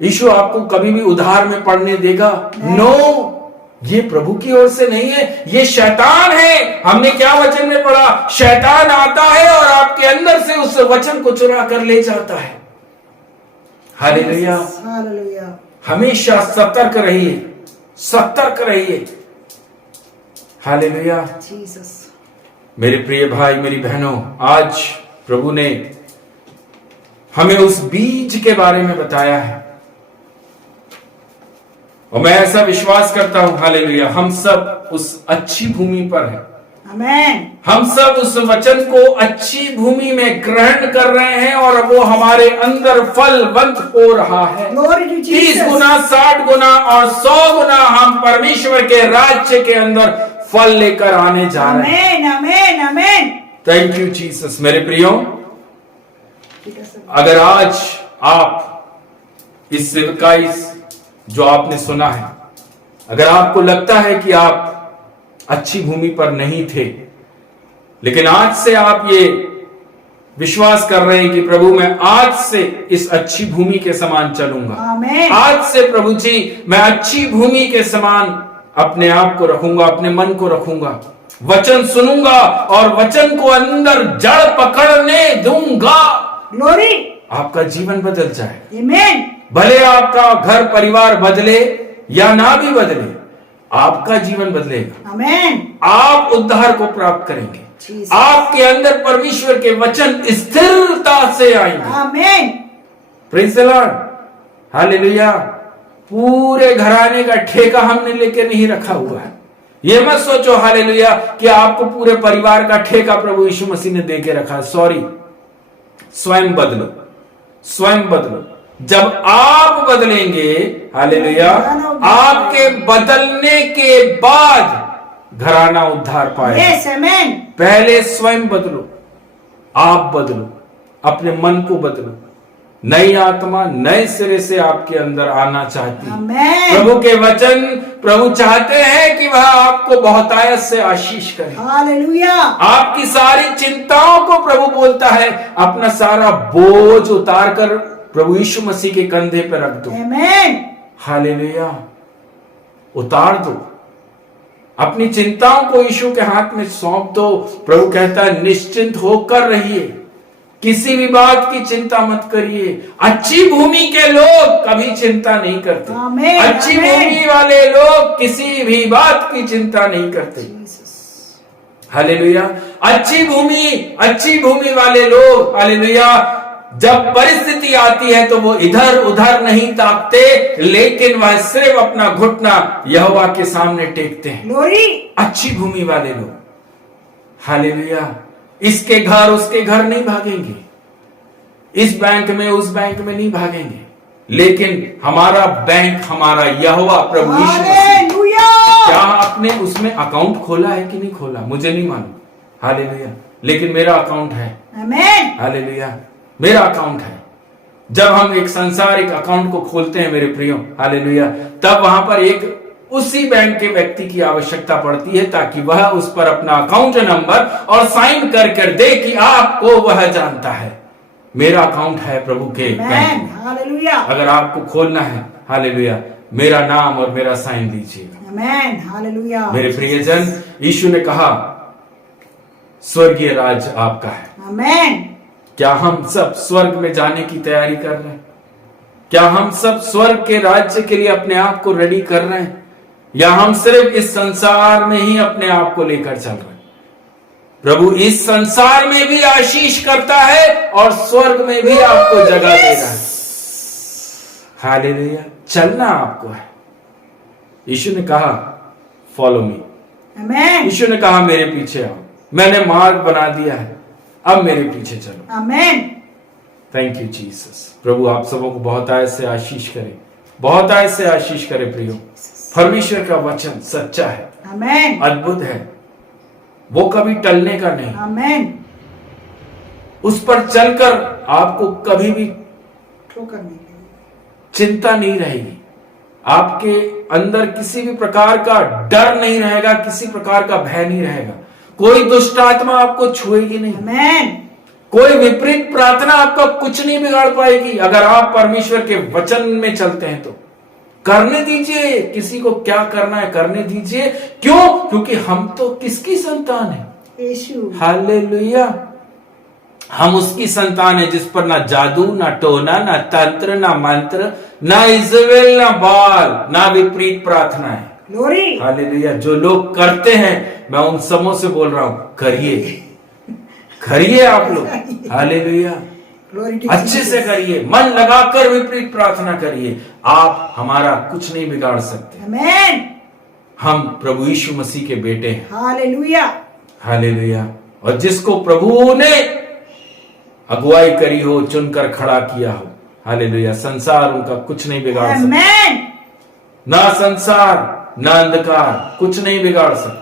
यीशु आपको कभी भी उधार में पड़ने देगा? नो, ये प्रभु की ओर से नहीं है, ये शैतान है। हमने क्या वचन में पढ़ा? शैतान आता है और आपके अंदर से उस वचन को चुरा कर ले जाता है। हालेलुया। हालेलुया। हमेशा सतर्क रहिए, सतर्क रहिए। हालेलुया। जीसस। मेरे प्रिय भाई, मेरी बहनों, आज प्रभु ने हमें उस बीज के बारे में बताया है और मैं ऐसा विश्वास करता हूं, हालेलुया, हम सब उस अच्छी भूमि पर हैं। आमीन। हम सब उस वचन को अच्छी भूमि में ग्रहण कर रहे हैं और वो हमारे अंदर फलवंत हो रहा है। Glory to 30 Jesus. गुना, 60 गुना और 100 गुना हम परमेश्वर के राज्य के अंदर फल लेकर आने जा रहे हैं। आमीन, आमीन, आमीन। Thank you Jesus. मेरे प्रियो, अगर आज आप इस सेवकाई जो आपने सुना है, अगर आपको लगता है कि आप अच्छी भूमि पर नहीं थे, लेकिन आज से आप ये विश्वास कर रहे हैं कि प्रभु मैं आज से इस अच्छी भूमि के समान चलूंगा। आमीन। आज से प्रभु जी मैं अच्छी भूमि के समान अपने आप को रखूंगा, अपने मन को रखूंगा, वचन सुनूंगा और वचन को अंदर जड़ पकड़ने दूंगा। ग्लोरी। आपका जीवन बदल जाए। आमेन। भले आपका घर परिवार बदले या ना भी बदले, आपका जीवन बदलेगा। आमेन। आप उद्धार को प्राप्त करेंगे। Jesus. आपके अंदर परमेश्वर के वचन स्थिरता से आएंगे। Amen. Praise the Lord, hallelujah. पूरे घराने का ठेका हमने लेके नहीं रखा हुआ है। ये मत सोचो हालेलुया कि आपको पूरे परिवार का ठेका प्रभु यीशु मसीह ने देके रखा। सॉरी, स्वयं बदलो, स्वयं बदलो। जब आप बदलेंगे, हालेलुया, आपके बदलने के बाद घराना उद्धार पाएगा। यस, आमेन। पहले स्वयं बदलो, आप बदलो, अपने मन को बदलो। नई आत्मा नए सिरे से आपके अंदर आना चाहती है। आमेन। प्रभु के वचन, प्रभु चाहते हैं कि वह आपको बहुतायत से आशीष करे। हालेलुया। आपकी सारी चिंताओं को प्रभु बोलता है अपना सारा बोझ उतार कर प्रभु यीशु मसीह के कंधे पर रख दो। आमेन। हालेलुया, उतार दो अपनी चिंताओं को यीशु के हाथ में सौंप दो। प्रभु कहता है निश्चिंत होकर रहिए, किसी भी बात की चिंता मत करिए। अच्छी भूमि के लोग कभी चिंता नहीं करते। आमीन, अच्छी आमीन। भूमि वाले लोग किसी भी बात की चिंता नहीं करते। हालेलुया। अच्छी भूमि वाले लोग, हालेलुया, जब परिस्थिति आती है तो वो इधर उधर नहीं ताकते, लेकिन वह सिर्फ अपना घुटना यहोवा के सामने टेकते हैं। ग्लोरी। अच्छी भूमि वाले लोग, हालेलुया, इसके घर उसके घर नहीं भागेंगे, इस बैंक में उस बैंक में नहीं भागेंगे, लेकिन हमारा बैंक, हमारा यहोवा प्रभु यीशु मसीह। हालेलुया। क्या आपने उसमें अकाउंट खोला है कि नहीं खोला, मुझे नहीं मालूम, हालेलुया, लेकिन मेरा अकाउंट है। आमीन। हालेलुया, मेरा अकाउंट है। जब हम एक सांसारिक अकाउंट को खोलते हैं मेरे प्रियो, हालेलुया, तब वहां पर एक उसी बैंक के व्यक्ति की आवश्यकता पड़ती है ताकि वह उस पर अपना अकाउंट नंबर और साइन कर दे कि आपको वह जानता है। मेरा अकाउंट है प्रभु के बैंक में। हालेलुया। अगर आपको खोलना है, हालेलुया, मेरा नाम और मेरा साइन दीजिएगा। आमीन। हालेलुया। मेरे प्रियजन, यीशु ने कहा स्वर्गीय राज्य आपका है। आमीन। क्या हम सब स्वर्ग में जाने की तैयारी कर रहे हैं? क्या हम सब स्वर्ग के राज्य के लिए अपने आप को रेडी कर रहे हैं, या हम सिर्फ इस संसार में ही अपने आप को लेकर चल रहे हैं? प्रभु इस संसार में भी आशीष करता है और स्वर्ग में भी आपको जगह दे रहा है। हालेलुया, चलना आपको है। यीशु ने कहा फॉलो मी। आमीन। यीशु ने कहा मेरे पीछे आओ, मैंने मार्ग बना दिया है, अब मेरे पीछे चलो। आमीन। Thank you Jesus. प्रभु आप सबों को बहुत आयत से आशीष करे, बहुत आयत से आशीष करे। प्रियो, परमेश्वर का वचन सच्चा है, आमीन। अद्भुत है, वो कभी टलने का नहीं। आमीन। उस पर चलकर आपको कभी भी ठोकर नहीं। चिंता नहीं रहेगी, आपके अंदर किसी भी प्रकार का डर नहीं रहेगा, किसी प्रकार का भय नहीं रहेगा, कोई दुष्ट आत्मा आपको छुएगी नहीं, आमीन। कोई विपरीत प्रार्थना आपका कुछ नहीं बिगाड़ पाएगी। अगर आप परमेश्वर के वचन में चलते हैं तो करने दीजिए, किसी को क्या करना है करने दीजिए। क्यों? क्योंकि हम तो किसकी संतान है? यीशु। हालेलुया, हम उसकी संतान है जिस पर ना जादू, ना टोना, ना तंत्र, ना मंत्र, ना इज़राइल, ना बाल, ना विपरीत प्रार्थना है। ग्लोरी। हालेलुया। जो लोग करते हैं, मैं उन सबों से बोल रहा हूं, करिए आप लोग। Hallelujah, glory. अच्छे से करिए, मन लगाकर विपरीत प्रार्थना करिए। आप हमारा कुछ नहीं बिगाड़ सकते। आमीन। हम प्रभु यीशु मसीह के बेटे हैं। हालेलुया। हालेलुया। और जिसको प्रभु ने अगुवाई करी हो, चुनकर खड़ा किया हो, हालेलुया, संसार उनका कुछ नहीं बिगाड़ सकता। आमीन। ना संसार ना अंधकार कुछ नहीं बिगाड़ सकता।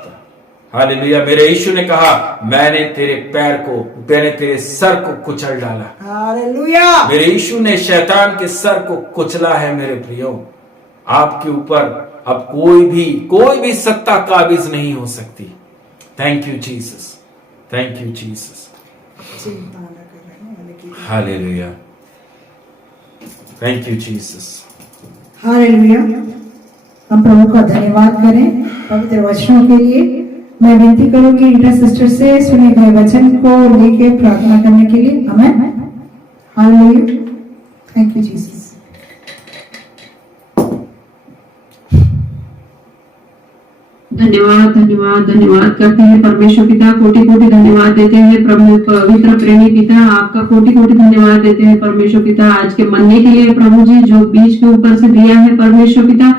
हालेलुया। मेरे यीशु ने कहा मैंने तेरे सर को कुचल डाला। हालेलुया। मेरे यीशु ने शैतान के सर को कुचला है। मेरे प्रियो, आपके ऊपर अब कोई भी सत्ता काबिज नहीं हो सकती। Thank you Jesus, thank you Jesus. Hallelujah, thank you Jesus. Hallelujah. हम प्रभु का धन्यवाद करें पवित्र वचनों के लिए। मैं विनती करूंगी इंटर सिस्टर से सुने गए वचन को लेके प्रार्थना करने के लिए। आमीन। हालेलुया। Thank you Jesus. धन्यवाद धन्यवाद धन्यवाद करते हैं परमेश्वर पिता, कोटि कोटि धन्यवाद देते हैं प्रभु पवित्र प्रेमी पिता, आपका कोटि कोटि धन्यवाद देते हैं परमेश्वर पिता आज के मन्ने के लिए प्रभु जी, जो बीज के ऊपर से दिया है परमेश्वर पिता,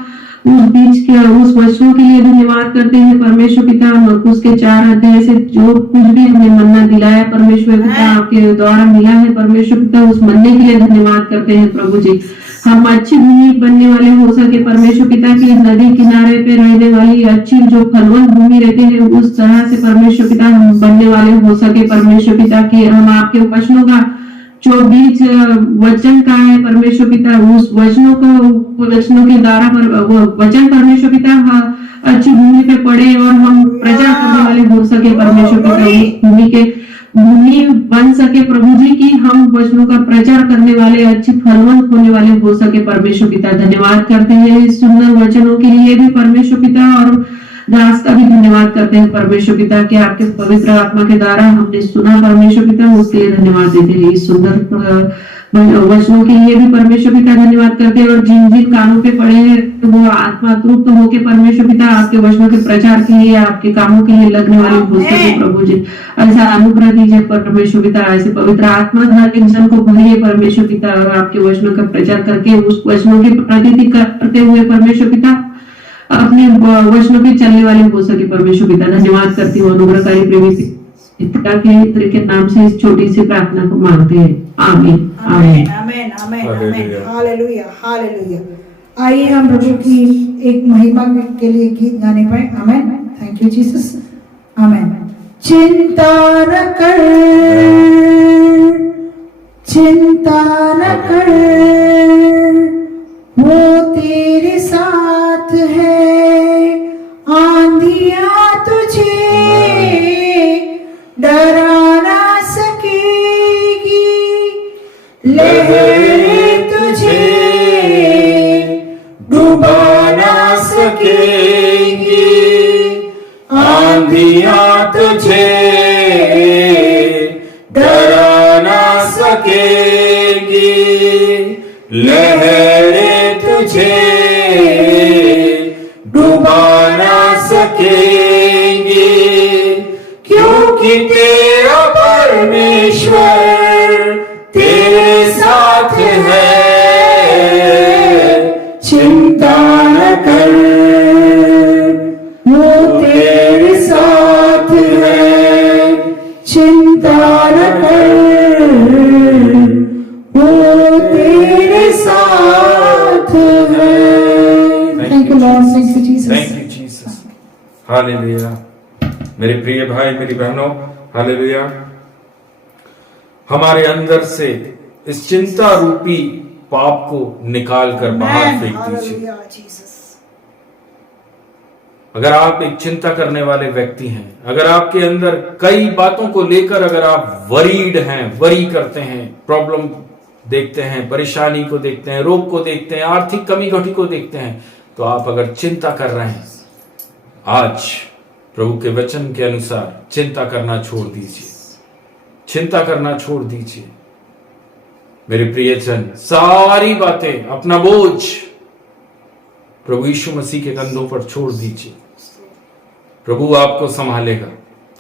उस बीज के उस वचनों के लिए धन्यवाद करते हैं परमेश्वर पिता। मरकुस के 4 अध्याय से जो कुछ भी हमें मन्ना दिलाया परमेश्वर पिता, आपके द्वारा मिला है परमेश्वर पिता, उस मन्ने के लिए धन्यवाद करते हैं प्रभु जी। हम अच्छी भूमि बनने वाले हो सके परमेश्वर पिता की, नदी किनारे पे रहने वाली अच्छी जो फलवंत भूमि रहती है उस तरह से परमेश्वर पिता हम बनने वाले हो सके परमेश्वर पिता की। हम आपके वचनों का जो बीज वचन का है परमेश्वर पिता, उस वचनों के द्वारा वो वचन परमेश्वर पिता अच्छी भूमि पे पड़े और हम प्रचार करने वाले हो सके परमेश्वर पिता, उस भूमि बन सके प्रभु जी की, हम वचनों का प्रचार करने वाले अच्छी फलवंत होने वाले हो सके परमेश्वर पिता। धन्यवाद करते हैं इस सुंदर वचनों के लिए भी परमेश्वर पिता, और दास का भी धन्यवाद करते हैं परमेश्वर पिता कि आपके पवित्र आत्मा के द्वारा हमने सुना परमेश्वर पिता, उसके लिए धन्यवाद देते हैं। इस सुंदर वचनों के लिए भी परमेश्वर पिता धन्यवाद करते हैं, और जिन जिन कामों पे पड़े हैं वो आत्मा तृप्त होके परमेश्वर पिता आपके वचनों के प्रचार के लिए, आपके कामों के लिए लगने वाले हो सके प्रभु जी। ऐसा अनुग्रह दीजिए परमेश्वर पिता, ऐसे पवित्र आत्मा धार्मिक जन को भरिए परमेश्वर पिता, और आपके वचनों का प्रचार करके उस वचनों की प्रगति करते हुए परमेश्वर पिता अपने वचनों पे चलने वाले हो सके परमेश्वर पिता। धन्यवाद करती हूँ अनुग्रहकारी प्रेमी पिता के नाम से इस छोटी सी प्रार्थना को मांगते हैं, आमीन आमीन आमीन आमीन आमीन, हालेलुया हालेलुया। आइए हम प्रभु की एक महिमा के लिए गीत गाने पाए। आमीन, थैंक यू जीसस, आमीन। चिंता न कर, चिंता न कर, वो तेरे साथ है, आंधियां तुझे डरा ना सकेगी, लहरें तुझे डुबा ना सकेंगी, आंधियां तुझे डरा ना सकेंगी, लहरें तुझे डुबा ना सकेंगी, क्योंकि तेरा परमेश्वर तेरे साथ है। चिंता न कर, वो तेरे साथ है, चिंता न कर, वो तेरे साथ है। Thank you Lord, thank you Jesus, thank you Jesus, hallelujah. मेरे प्रिय भाई मेरी बहनों, हालेलुया। हमारे अंदर से इस चिंता रूपी पाप को निकाल कर बाहर फेंक दीजिए। Hallelujah Jesus. अगर आप एक चिंता करने वाले व्यक्ति हैं, अगर आपके अंदर कई बातों को लेकर अगर आप वरीड हैं, वरी करते हैं, प्रॉब्लम देखते हैं, परेशानी को देखते हैं, रोग को देखते हैं, आर्थिक कमी घटी को देखते हैं, तो आप अगर चिंता कर रहे हैं, आज प्रभु के वचन के अनुसार चिंता करना छोड़ दीजिए, चिंता करना छोड़ दीजिए। मेरे प्रियजन, सारी बातें, अपना बोझ प्रभु यीशु मसीह के कंधों पर छोड़ दीजिए। प्रभु आपको संभालेगा।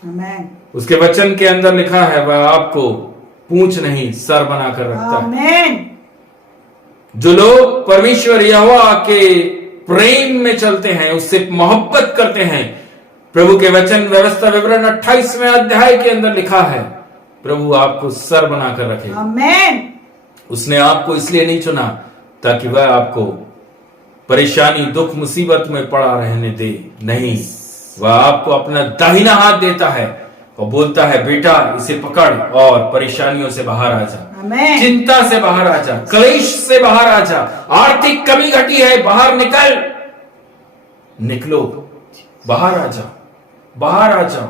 आमीन, उसके वचन के अंदर लिखा है, वह आपको पूंछ नहीं सर बनाकर रखता है। आमीन। जो लोग परमेश्वर यहोवा के प्रेम में चलते हैं, उससे मोहब्बत करते हैं, प्रभु के वचन व्यवस्था विवरण 28वें अध्याय के अंदर लिखा है, प्रभु आपको सर बनाकर रखेगा। आमीन। उसने आपको इसलिए नहीं चुना ताकि वह आपको परेशानी, दुख, मुसीबत में पड़ा रहने दे, नहीं, वह आपको अपना दाहिना हाथ देता है और बोलता है, बेटा इसे पकड़ और परेशानियों से बाहर आ जा, आमीन। चिंता से बाहर आ जा, क्लेश से बाहर आ जा, आर्थिक कमी घटी है, बाहर निकल, निकलो, बाहर आ जाओ, बाहर आ जाओ,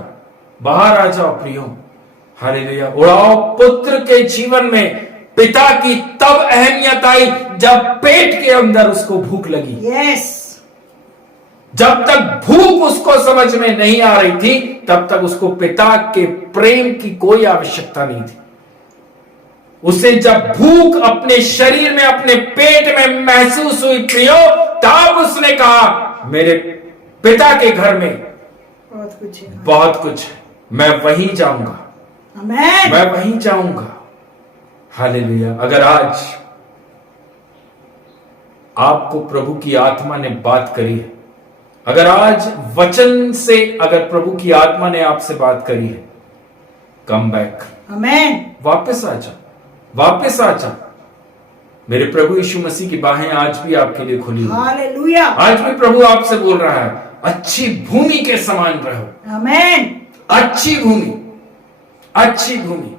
बाहर आ जाओ प्रियो, हालेलुया। उड़ाओ पुत्र के जीवन में पिता की तब अहमियत आई जब पेट के अंदर उसको भूख लगी। यस। जब तक भूख उसको समझ में नहीं आ रही थी, तब तक उसको पिता के प्रेम की कोई आवश्यकता नहीं थी। उसे जब भूख अपने शरीर में, अपने पेट में महसूस हुई प्रियो, तब उसने कहा मेरे पिता के घर में बहुत कुछ है। बहुत कुछ है, मैं वहीं जाऊंगा, आमेन। मैं वहीं जाऊंगा। हालेलुया। अगर आज आपको प्रभु की आत्मा ने बात करी है, अगर आज वचन से अगर प्रभु की आत्मा ने आपसे बात करी है, कम बैक, आमेन। वापस आ जा, वापस आ जा। मेरे प्रभु यीशु मसीह की बाहें आज भी आपके लिए खुली हुई हैं। हालेलुया। आज भी प्रभु आपसे बोल रहा है, अच्छी भूमि के समान रहो। आमेन। अच्छी भूमि, अच्छी भूमि,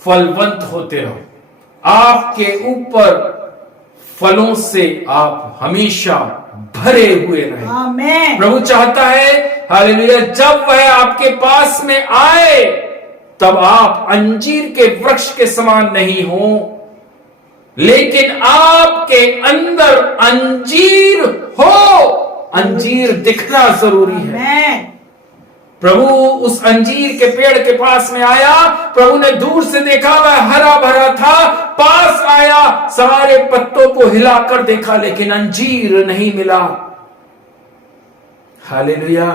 फलवंत होते रहो। आपके ऊपर फलों से आप हमेशा भरे हुए रहे। आमेन। प्रभु चाहता है, हालेलुया, जब वह आपके पास में आए तब आप अंजीर के वृक्ष के समान नहीं हो, लेकिन आपके अंदर अंजीर हो। अंजीर दिखना जरूरी है। आमेन। प्रभु उस अंजीर के पेड़ के पास में आया, प्रभु ने दूर से देखा, वह हरा भरा था। पास आया, सारे पत्तों को हिलाकर देखा, लेकिन अंजीर नहीं मिला। हालेलुया।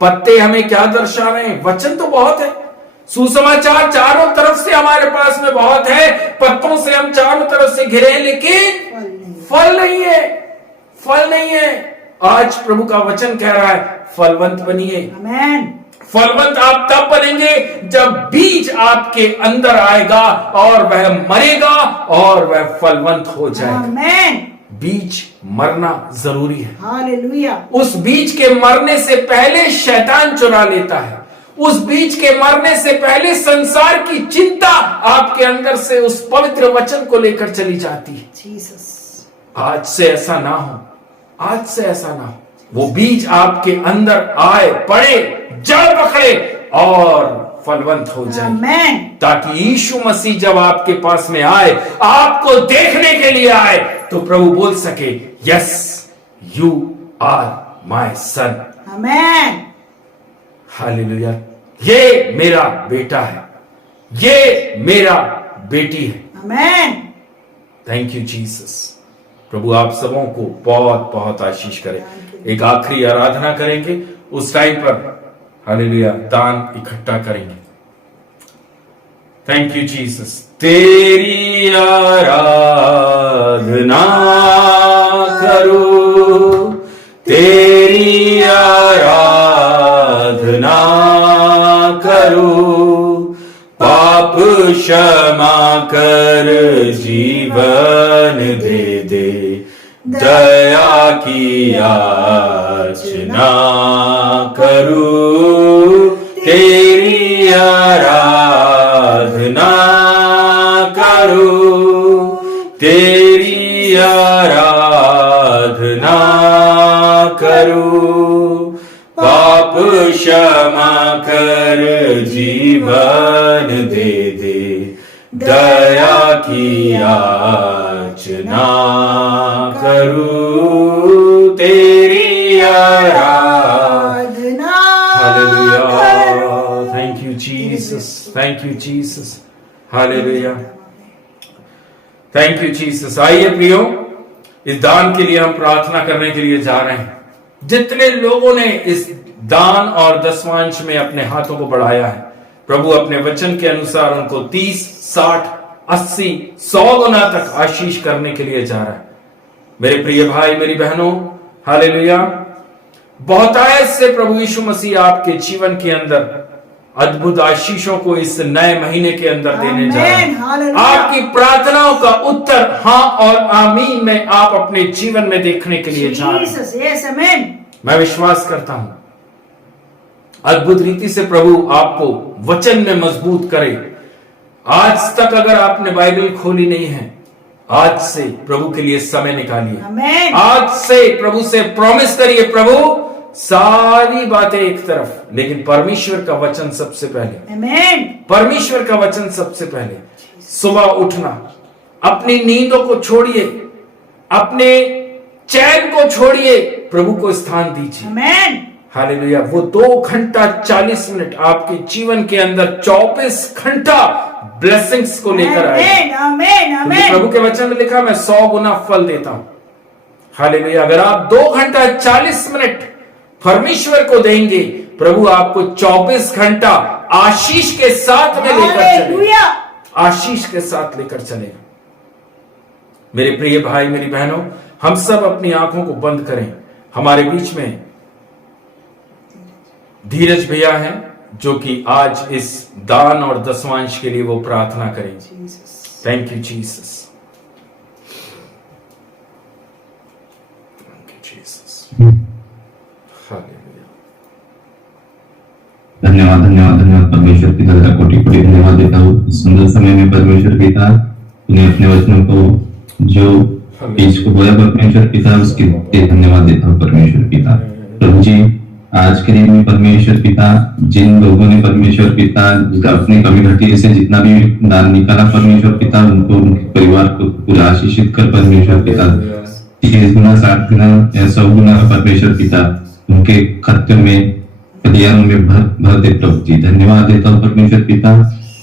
पत्ते हमें क्या दर्शा रहे हैं? वचन तो बहुत है, सुसमाचार चारों तरफ से हमारे पास में बहुत है, पत्तों से हम चारों तरफ से घिरे हैं, लेकिन फल नहीं है, फल नहीं है। आज प्रभु का वचन कह रहा है, फलवंत बनिए। आमेन। फलवंत आप तब बनेंगे जब बीज आपके अंदर आएगा और वह मरेगा और वह फलवंत हो जाएगा। आमेन। बीज मरना जरूरी है। हालेलुया। उस बीज के मरने से पहले शैतान चुरा लेता है। उस बीज के मरने से पहले संसार की चिंता आपके अंदर से उस पवित्र वचन को लेकर चली जाती है। जीसस। आज से ऐसा ना हो, आज से ऐसा ना हो। वो बीज आपके अंदर आए, पड़े, जड़ पकड़े और फलवंत हो जाए, आमेन। ताकि यीशु मसीह जब आपके पास में आए, आपको देखने के लिए आए, तो प्रभु बोल सके, yes you are my son. Amen. Hallelujah. ये मेरा बेटा है, ये मेरा बेटी है। आमेन। Thank you Jesus. प्रभु आप सबों को बहुत बहुत आशीष करे। एक आखिरी आराधना करेंगे, उस टाइम पर हालेलुया दान इकट्ठा करेंगे। Thank you Jesus. तेरी आराधना करो, तेरी आराधना करो, पाप क्षमा कर जीवन दे दे, दया की याचना करूं, तेरी आराधना करूं, तेरी आराधना करूं, पाप क्षमा कर जीवन दे दे, दया की याचना करूं, तेरी आराधना। Hallelujah. Thank you Jesus, thank you Jesus. Hallelujah. Thank you Jesus. आइए प्रियो, इस दान के लिए हम प्रार्थना करने के लिए जा रहे हैं। जितने लोगों ने इस दान और दसवांश में अपने हाथों को बढ़ाया है, प्रभु अपने वचन के अनुसार उनको 30, 60, 80, 100 गुना तक आशीष करने के लिए जा रहा है। मेरे प्रिय भाई, मेरी बहनों, हालेलुया, बहुतायत से प्रभु यीशु मसीह आपके जीवन के अंदर अद्भुत आशीषों को इस नए महीने के अंदर देने जा रहे हैं। आपकी प्रार्थनाओं का उत्तर हाँ और आमीन में आप अपने जीवन में देखने के लिए जा रहे हैं। मैं विश्वास करता हूं अद्भुत रीति से प्रभु आपको वचन में मजबूत करे। आज तक अगर आपने बाइबल खोली नहीं है, आज से प्रभु के लिए समय निकालिए। आज से प्रभु से प्रॉमिस करिए, प्रभु सारी बातें एक तरफ, लेकिन परमेश्वर का वचन सबसे पहले। आमीन। परमेश्वर का वचन सबसे पहले। सुबह उठना, अपनी नींदों को छोड़िए, अपने चैन को छोड़िए, प्रभु को स्थान दीजिए। आमीन। हालेलुया, वो 2 घंटा 40 मिनट आपके जीवन के अंदर 24 घंटा ब्लेसिंग्स को लेकर आएगा। आमीन आमीन। प्रभु के वचन में लिखा, मैं 100 गुना फल देता हूं। हालेलुया, अगर आप 2 घंटा 40 मिनट परमेश्वर को देंगे, प्रभु आपको 24 घंटा आशीष के साथ में लेकर चलेगा, आशीष के साथ लेकर चलेगा। मेरे प्रिय भाई, मेरी बहनों, हम सब अपनी आंखों को बंद करें। हमारे बीच में धीरज भैया हैं, जो कि आज इस दान और दसवांश के लिए वो प्रार्थना करेंगे। Thank you Jesus, thank you Jesus, hallelujah. धन्यवाद धन्यवाद धन्यवाद परमेश्वर पिता का कोटि कोटि धन्यवाद देता हूँ। इस सुंदर समय में परमेश्वर पिता उन्हें अपने वचनों को जो बीज को बोया परमेश्वर पिता, उसके लिए धन्यवाद देता हूँ परमेश्वर पिता। प्रभु जी, आज के दिन में परमेश्वर पिता जिन लोगों ने परमेश्वर पिता अपनी कमी घटी से जितना भी दान निकाला परमेश्वर पिता, उनको उनके परिवार को पूरा आशीषित कर परमेश्वर पिता, 30 गुना 60 गुना या 100 गुना परमेश्वर पिता उनके खाते में कलियारों में भर दे प्रभु जी। धन्यवाद देता हूँ परमेश्वर पिता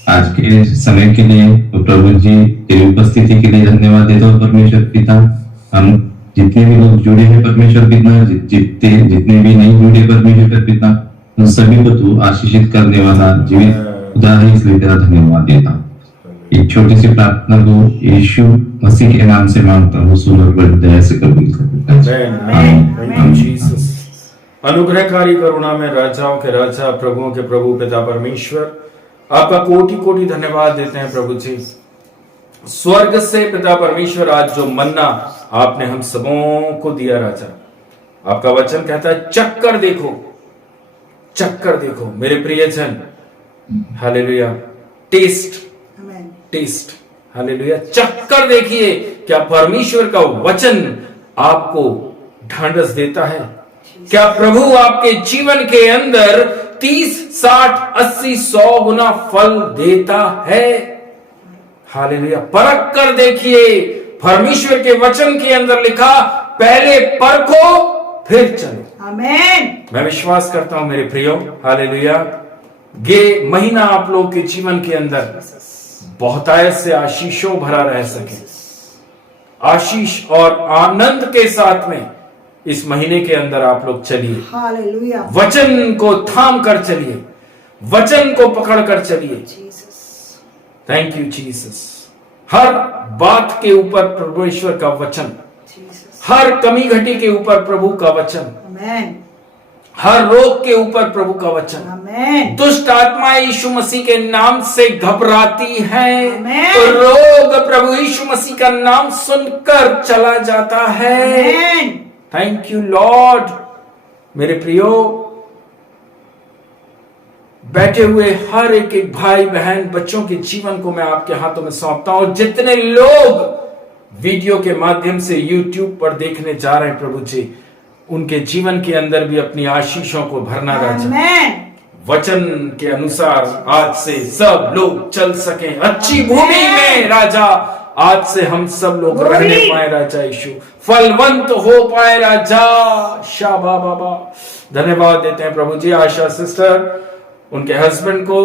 आज के समय के लिए, तो प्रभु जी तेरी उपस्थिति के लिए धन्यवाद देता हूँ परमेश्वर पिता। हम जितने भी लोग जुड़े हैं परमेश्वर पिता, जितने भी नहीं जुड़े परमेश्वर पिता, उन सभी को तू आशीषित करने वाला जीवित खुदा है, इसलिए तेरा धन्यवाद देता हूँ। एक छोटी सी प्रार्थना को यीशु मसीह के नाम से मांगता हूँ, सुन और बड़ी दया से कबूल कर। अनुग्रहकारी करुणा में राजाओं के राजा, प्रभुओं के प्रभु, पिता परमेश्वर, आपका कोटि कोटि धन्यवाद देते हैं प्रभु जी। स्वर्ग से पिता परमेश्वर, आज जो मन्ना आपने हम सबों को दिया राजा, आपका वचन कहता है चक्कर देखो, चक्कर देखो मेरे प्रियजन, हालेलुया, टेस्ट टेस्ट, हालेलुया, चक्कर देखिए क्या परमेश्वर का वचन आपको ढांढस देता है, क्या प्रभु आपके जीवन के अंदर 30, 60, 80, 100 गुना फल देता है। हालेलुया, परख कर देखिए, परमेश्वर के वचन के अंदर लिखा, पहले परखो फिर चलो। आमीन। मैं विश्वास करता हूं मेरे प्रियो, हालेलुया, ये महीना आप लोग के जीवन के अंदर बहुतायत से आशीषों भरा रह सके, आशीष और आनंद के साथ में इस महीने के अंदर आप लोग चलिए। हालेलुया, वचन को थाम कर चलिए, वचन को पकड़ कर चलिए। Thank you Jesus. हर बात के ऊपर परमेश्वर का वचन, हर कमी घटी के ऊपर प्रभु का वचन, हर रोग के ऊपर प्रभु का वचन। दुष्ट आत्माएं यीशु मसीह के नाम से घबराती हैं, तो रोग प्रभु यीशु मसीह का नाम सुनकर चला जाता है। Thank you Lord. मेरे प्रियो, बैठे हुए हर एक भाई बहन बच्चों के जीवन को मैं आपके हाथों में सौंपता हूं। जितने लोग वीडियो के माध्यम से YouTube पर देखने जा रहे हैं प्रभु जी, उनके जीवन के अंदर भी अपनी आशीषों को भरना राजा, वचन के अनुसार आज से सब लोग चल सकें अच्छी भूमि में राजा। आज से हम सब लोग रहने पाए राजा, यीशु फलवंत हो पाए राजा। शाबा बाबा, धन्यवाद देते हैं प्रभु जी। आशा सिस्टर, उनके हस्बैंड को,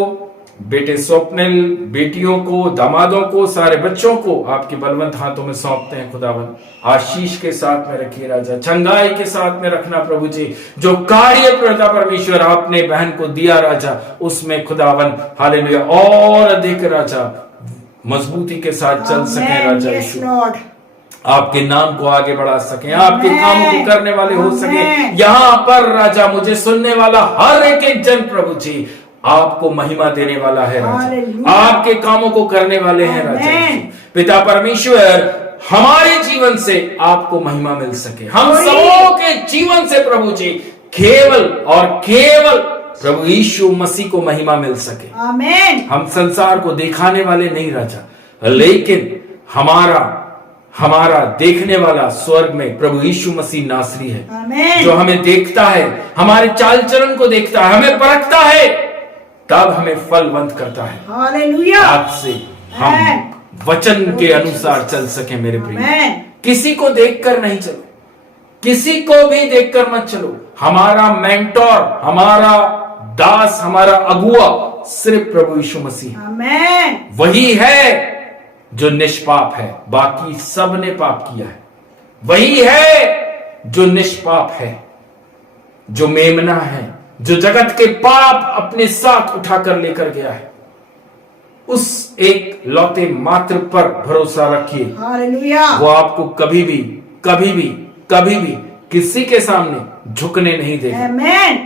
बेटे स्वप्निल, बेटियों को, दामादों को, सारे बच्चों को आपके बलवंत हाथों में सौंपते हैं खुदावन। आशीष के साथ में रखिए राजा, चंगाई के साथ में रखना प्रभु जी। जो कार्य प्रभु परमेश्वर आपने बहन को दिया राजा, उसमें खुदावन हालेलुया और अधिक राजा मजबूती के साथ चल सके राजा यीशु। आपके नाम को आगे बढ़ा सके, आपके कामों को करने वाले हो सके। यहाँ पर राजा मुझे सुनने वाला हर एक जन प्रभु जी आपको महिमा देने वाला है राजा, आपके कामों को करने वाले हैं राजा। पिता परमेश्वर, हमारे जीवन से आपको महिमा मिल सके, हम सबों के जीवन से प्रभु जी केवल और केवल प्रभु यीशु मसीह को महिमा मिल सके। आमीन। हम संसार को दिखाने वाले नहीं राजा, लेकिन हमारा देखने वाला स्वर्ग में प्रभु यीशु मसीह नासरी है। आमीन। जो हमें देखता है, हमारे चाल चलन को देखता है, हमें परखता है, तब हमें फलवंत करता है। हालेलुया। आज से हम वचन के अनुसार चल सके मेरे प्रिय। किसी को देखकर नहीं चलो, किसी को भी देखकर मत चलो। हमारा मेंटोर, हमारा दास, हमारा अगुआ सिर्फ प्रभु यीशु मसीह है। आमेन। वही है जो निष्पाप है, बाकी सब ने पाप किया है। वही है जो निष्पाप है, जो मेमना है, जो जगत के पाप अपने साथ उठाकर लेकर गया है। उस एक लौते मात्र पर भरोसा रखिए। हालेलुया। वो आपको कभी भी कभी भी कभी भी किसी के सामने झुकने नहीं देगा। आमेन।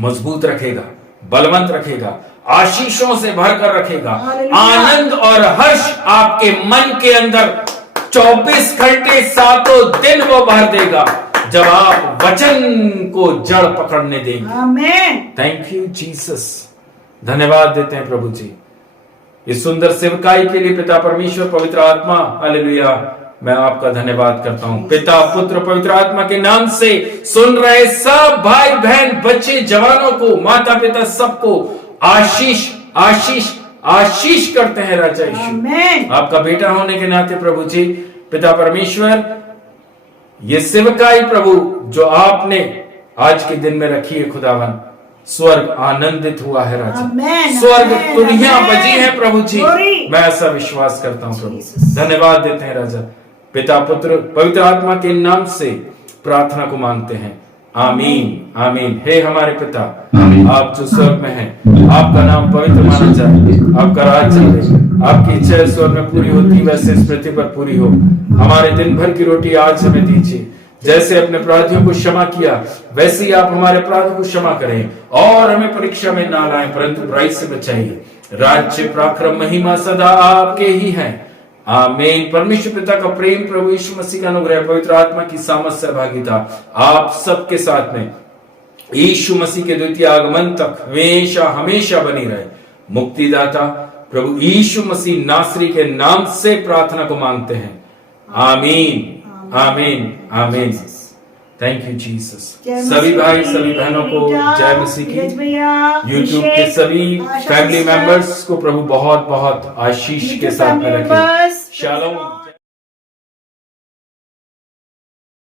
मजबूत रखेगा, बलवंत रखेगा, आशीषों से भरकर रखेगा। हालेलुया। आनंद और हर्ष आपके मन के अंदर 24 घंटे 7 दिन वो भर देगा जब आप वचन को जड़ पकड़ने देंगे। आमेन। Thank you Jesus. धन्यवाद देते हैं प्रभु जी इस सुंदर सेवकाई के लिए। पिता परमेश्वर पवित्र आत्मा, हालेलुया, मैं आपका धन्यवाद करता हूं। पिता पुत्र पवित्र आत्मा के नाम से सुन रहे सब भाई बहन, बच्चे, जवानों को, माता पिता सबको आशीष आशीष आशीष करते हैं राजा यीशु। आमेन। आपका बेटा होने के नाते प्रभु जी, पिता परमेश्वर, ये सेवकाई प्रभु जो आपने आज के दिन में रखी है खुदावन, स्वर्ग आनंदित हुआ है राजा। आमेन। स्वर्ग आमेन। तुड़ियां आमेन। बजी है प्रभु जी। Glory। मैं ऐसा विश्वास करता हूं प्रभु। Jesus। धन्यवाद देते हैं राजा। पिता पुत्र पवित्र आत्मा के नाम से प्रार्थना को मांगते हैं। आमीन आमीन। हे हमारे पिता, आमीन। आप जो स्वर्ग में हैं, आपका नाम पवित्र माना जाए, आपका राज चले, आपकी इच्छा स्वर्ग में पूरी होती वैसे इस पृथ्वी पर पूरी हो। हमारे दिन भर की रोटी आज हमें दीजिए। जैसे अपने अपराधियों को क्षमा किया वैसे ही आप हमारे अपराधों को क्षमा करें, और हमें परीक्षा में ना लाएं परंतु बुराई से बचाइए। राज्य पराक्रम महिमा सदा आपके ही हैं। आमीन। परमेश्वर पिता का प्रेम, प्रभु यीशु मसीह का अनुग्रह, पवित्र आत्मा की सामर्थ सहभागिता आप सबके साथ में यीशु मसीह के द्वितीय आगमन तक हमेशा हमेशा बनी रहे। मुक्तिदाता प्रभु यीशु मसीह नासरी के नाम से प्रार्थना को मांगते हैं। आमीन आमीन आमीन। Thank you Jesus. सभी भाई सभी बहनों को जय मसीह की। यूट्यूब के सभी फैमिली मेंबर्स को प्रभु बहुत बहुत आशीष के साथ में रखे। शालोम।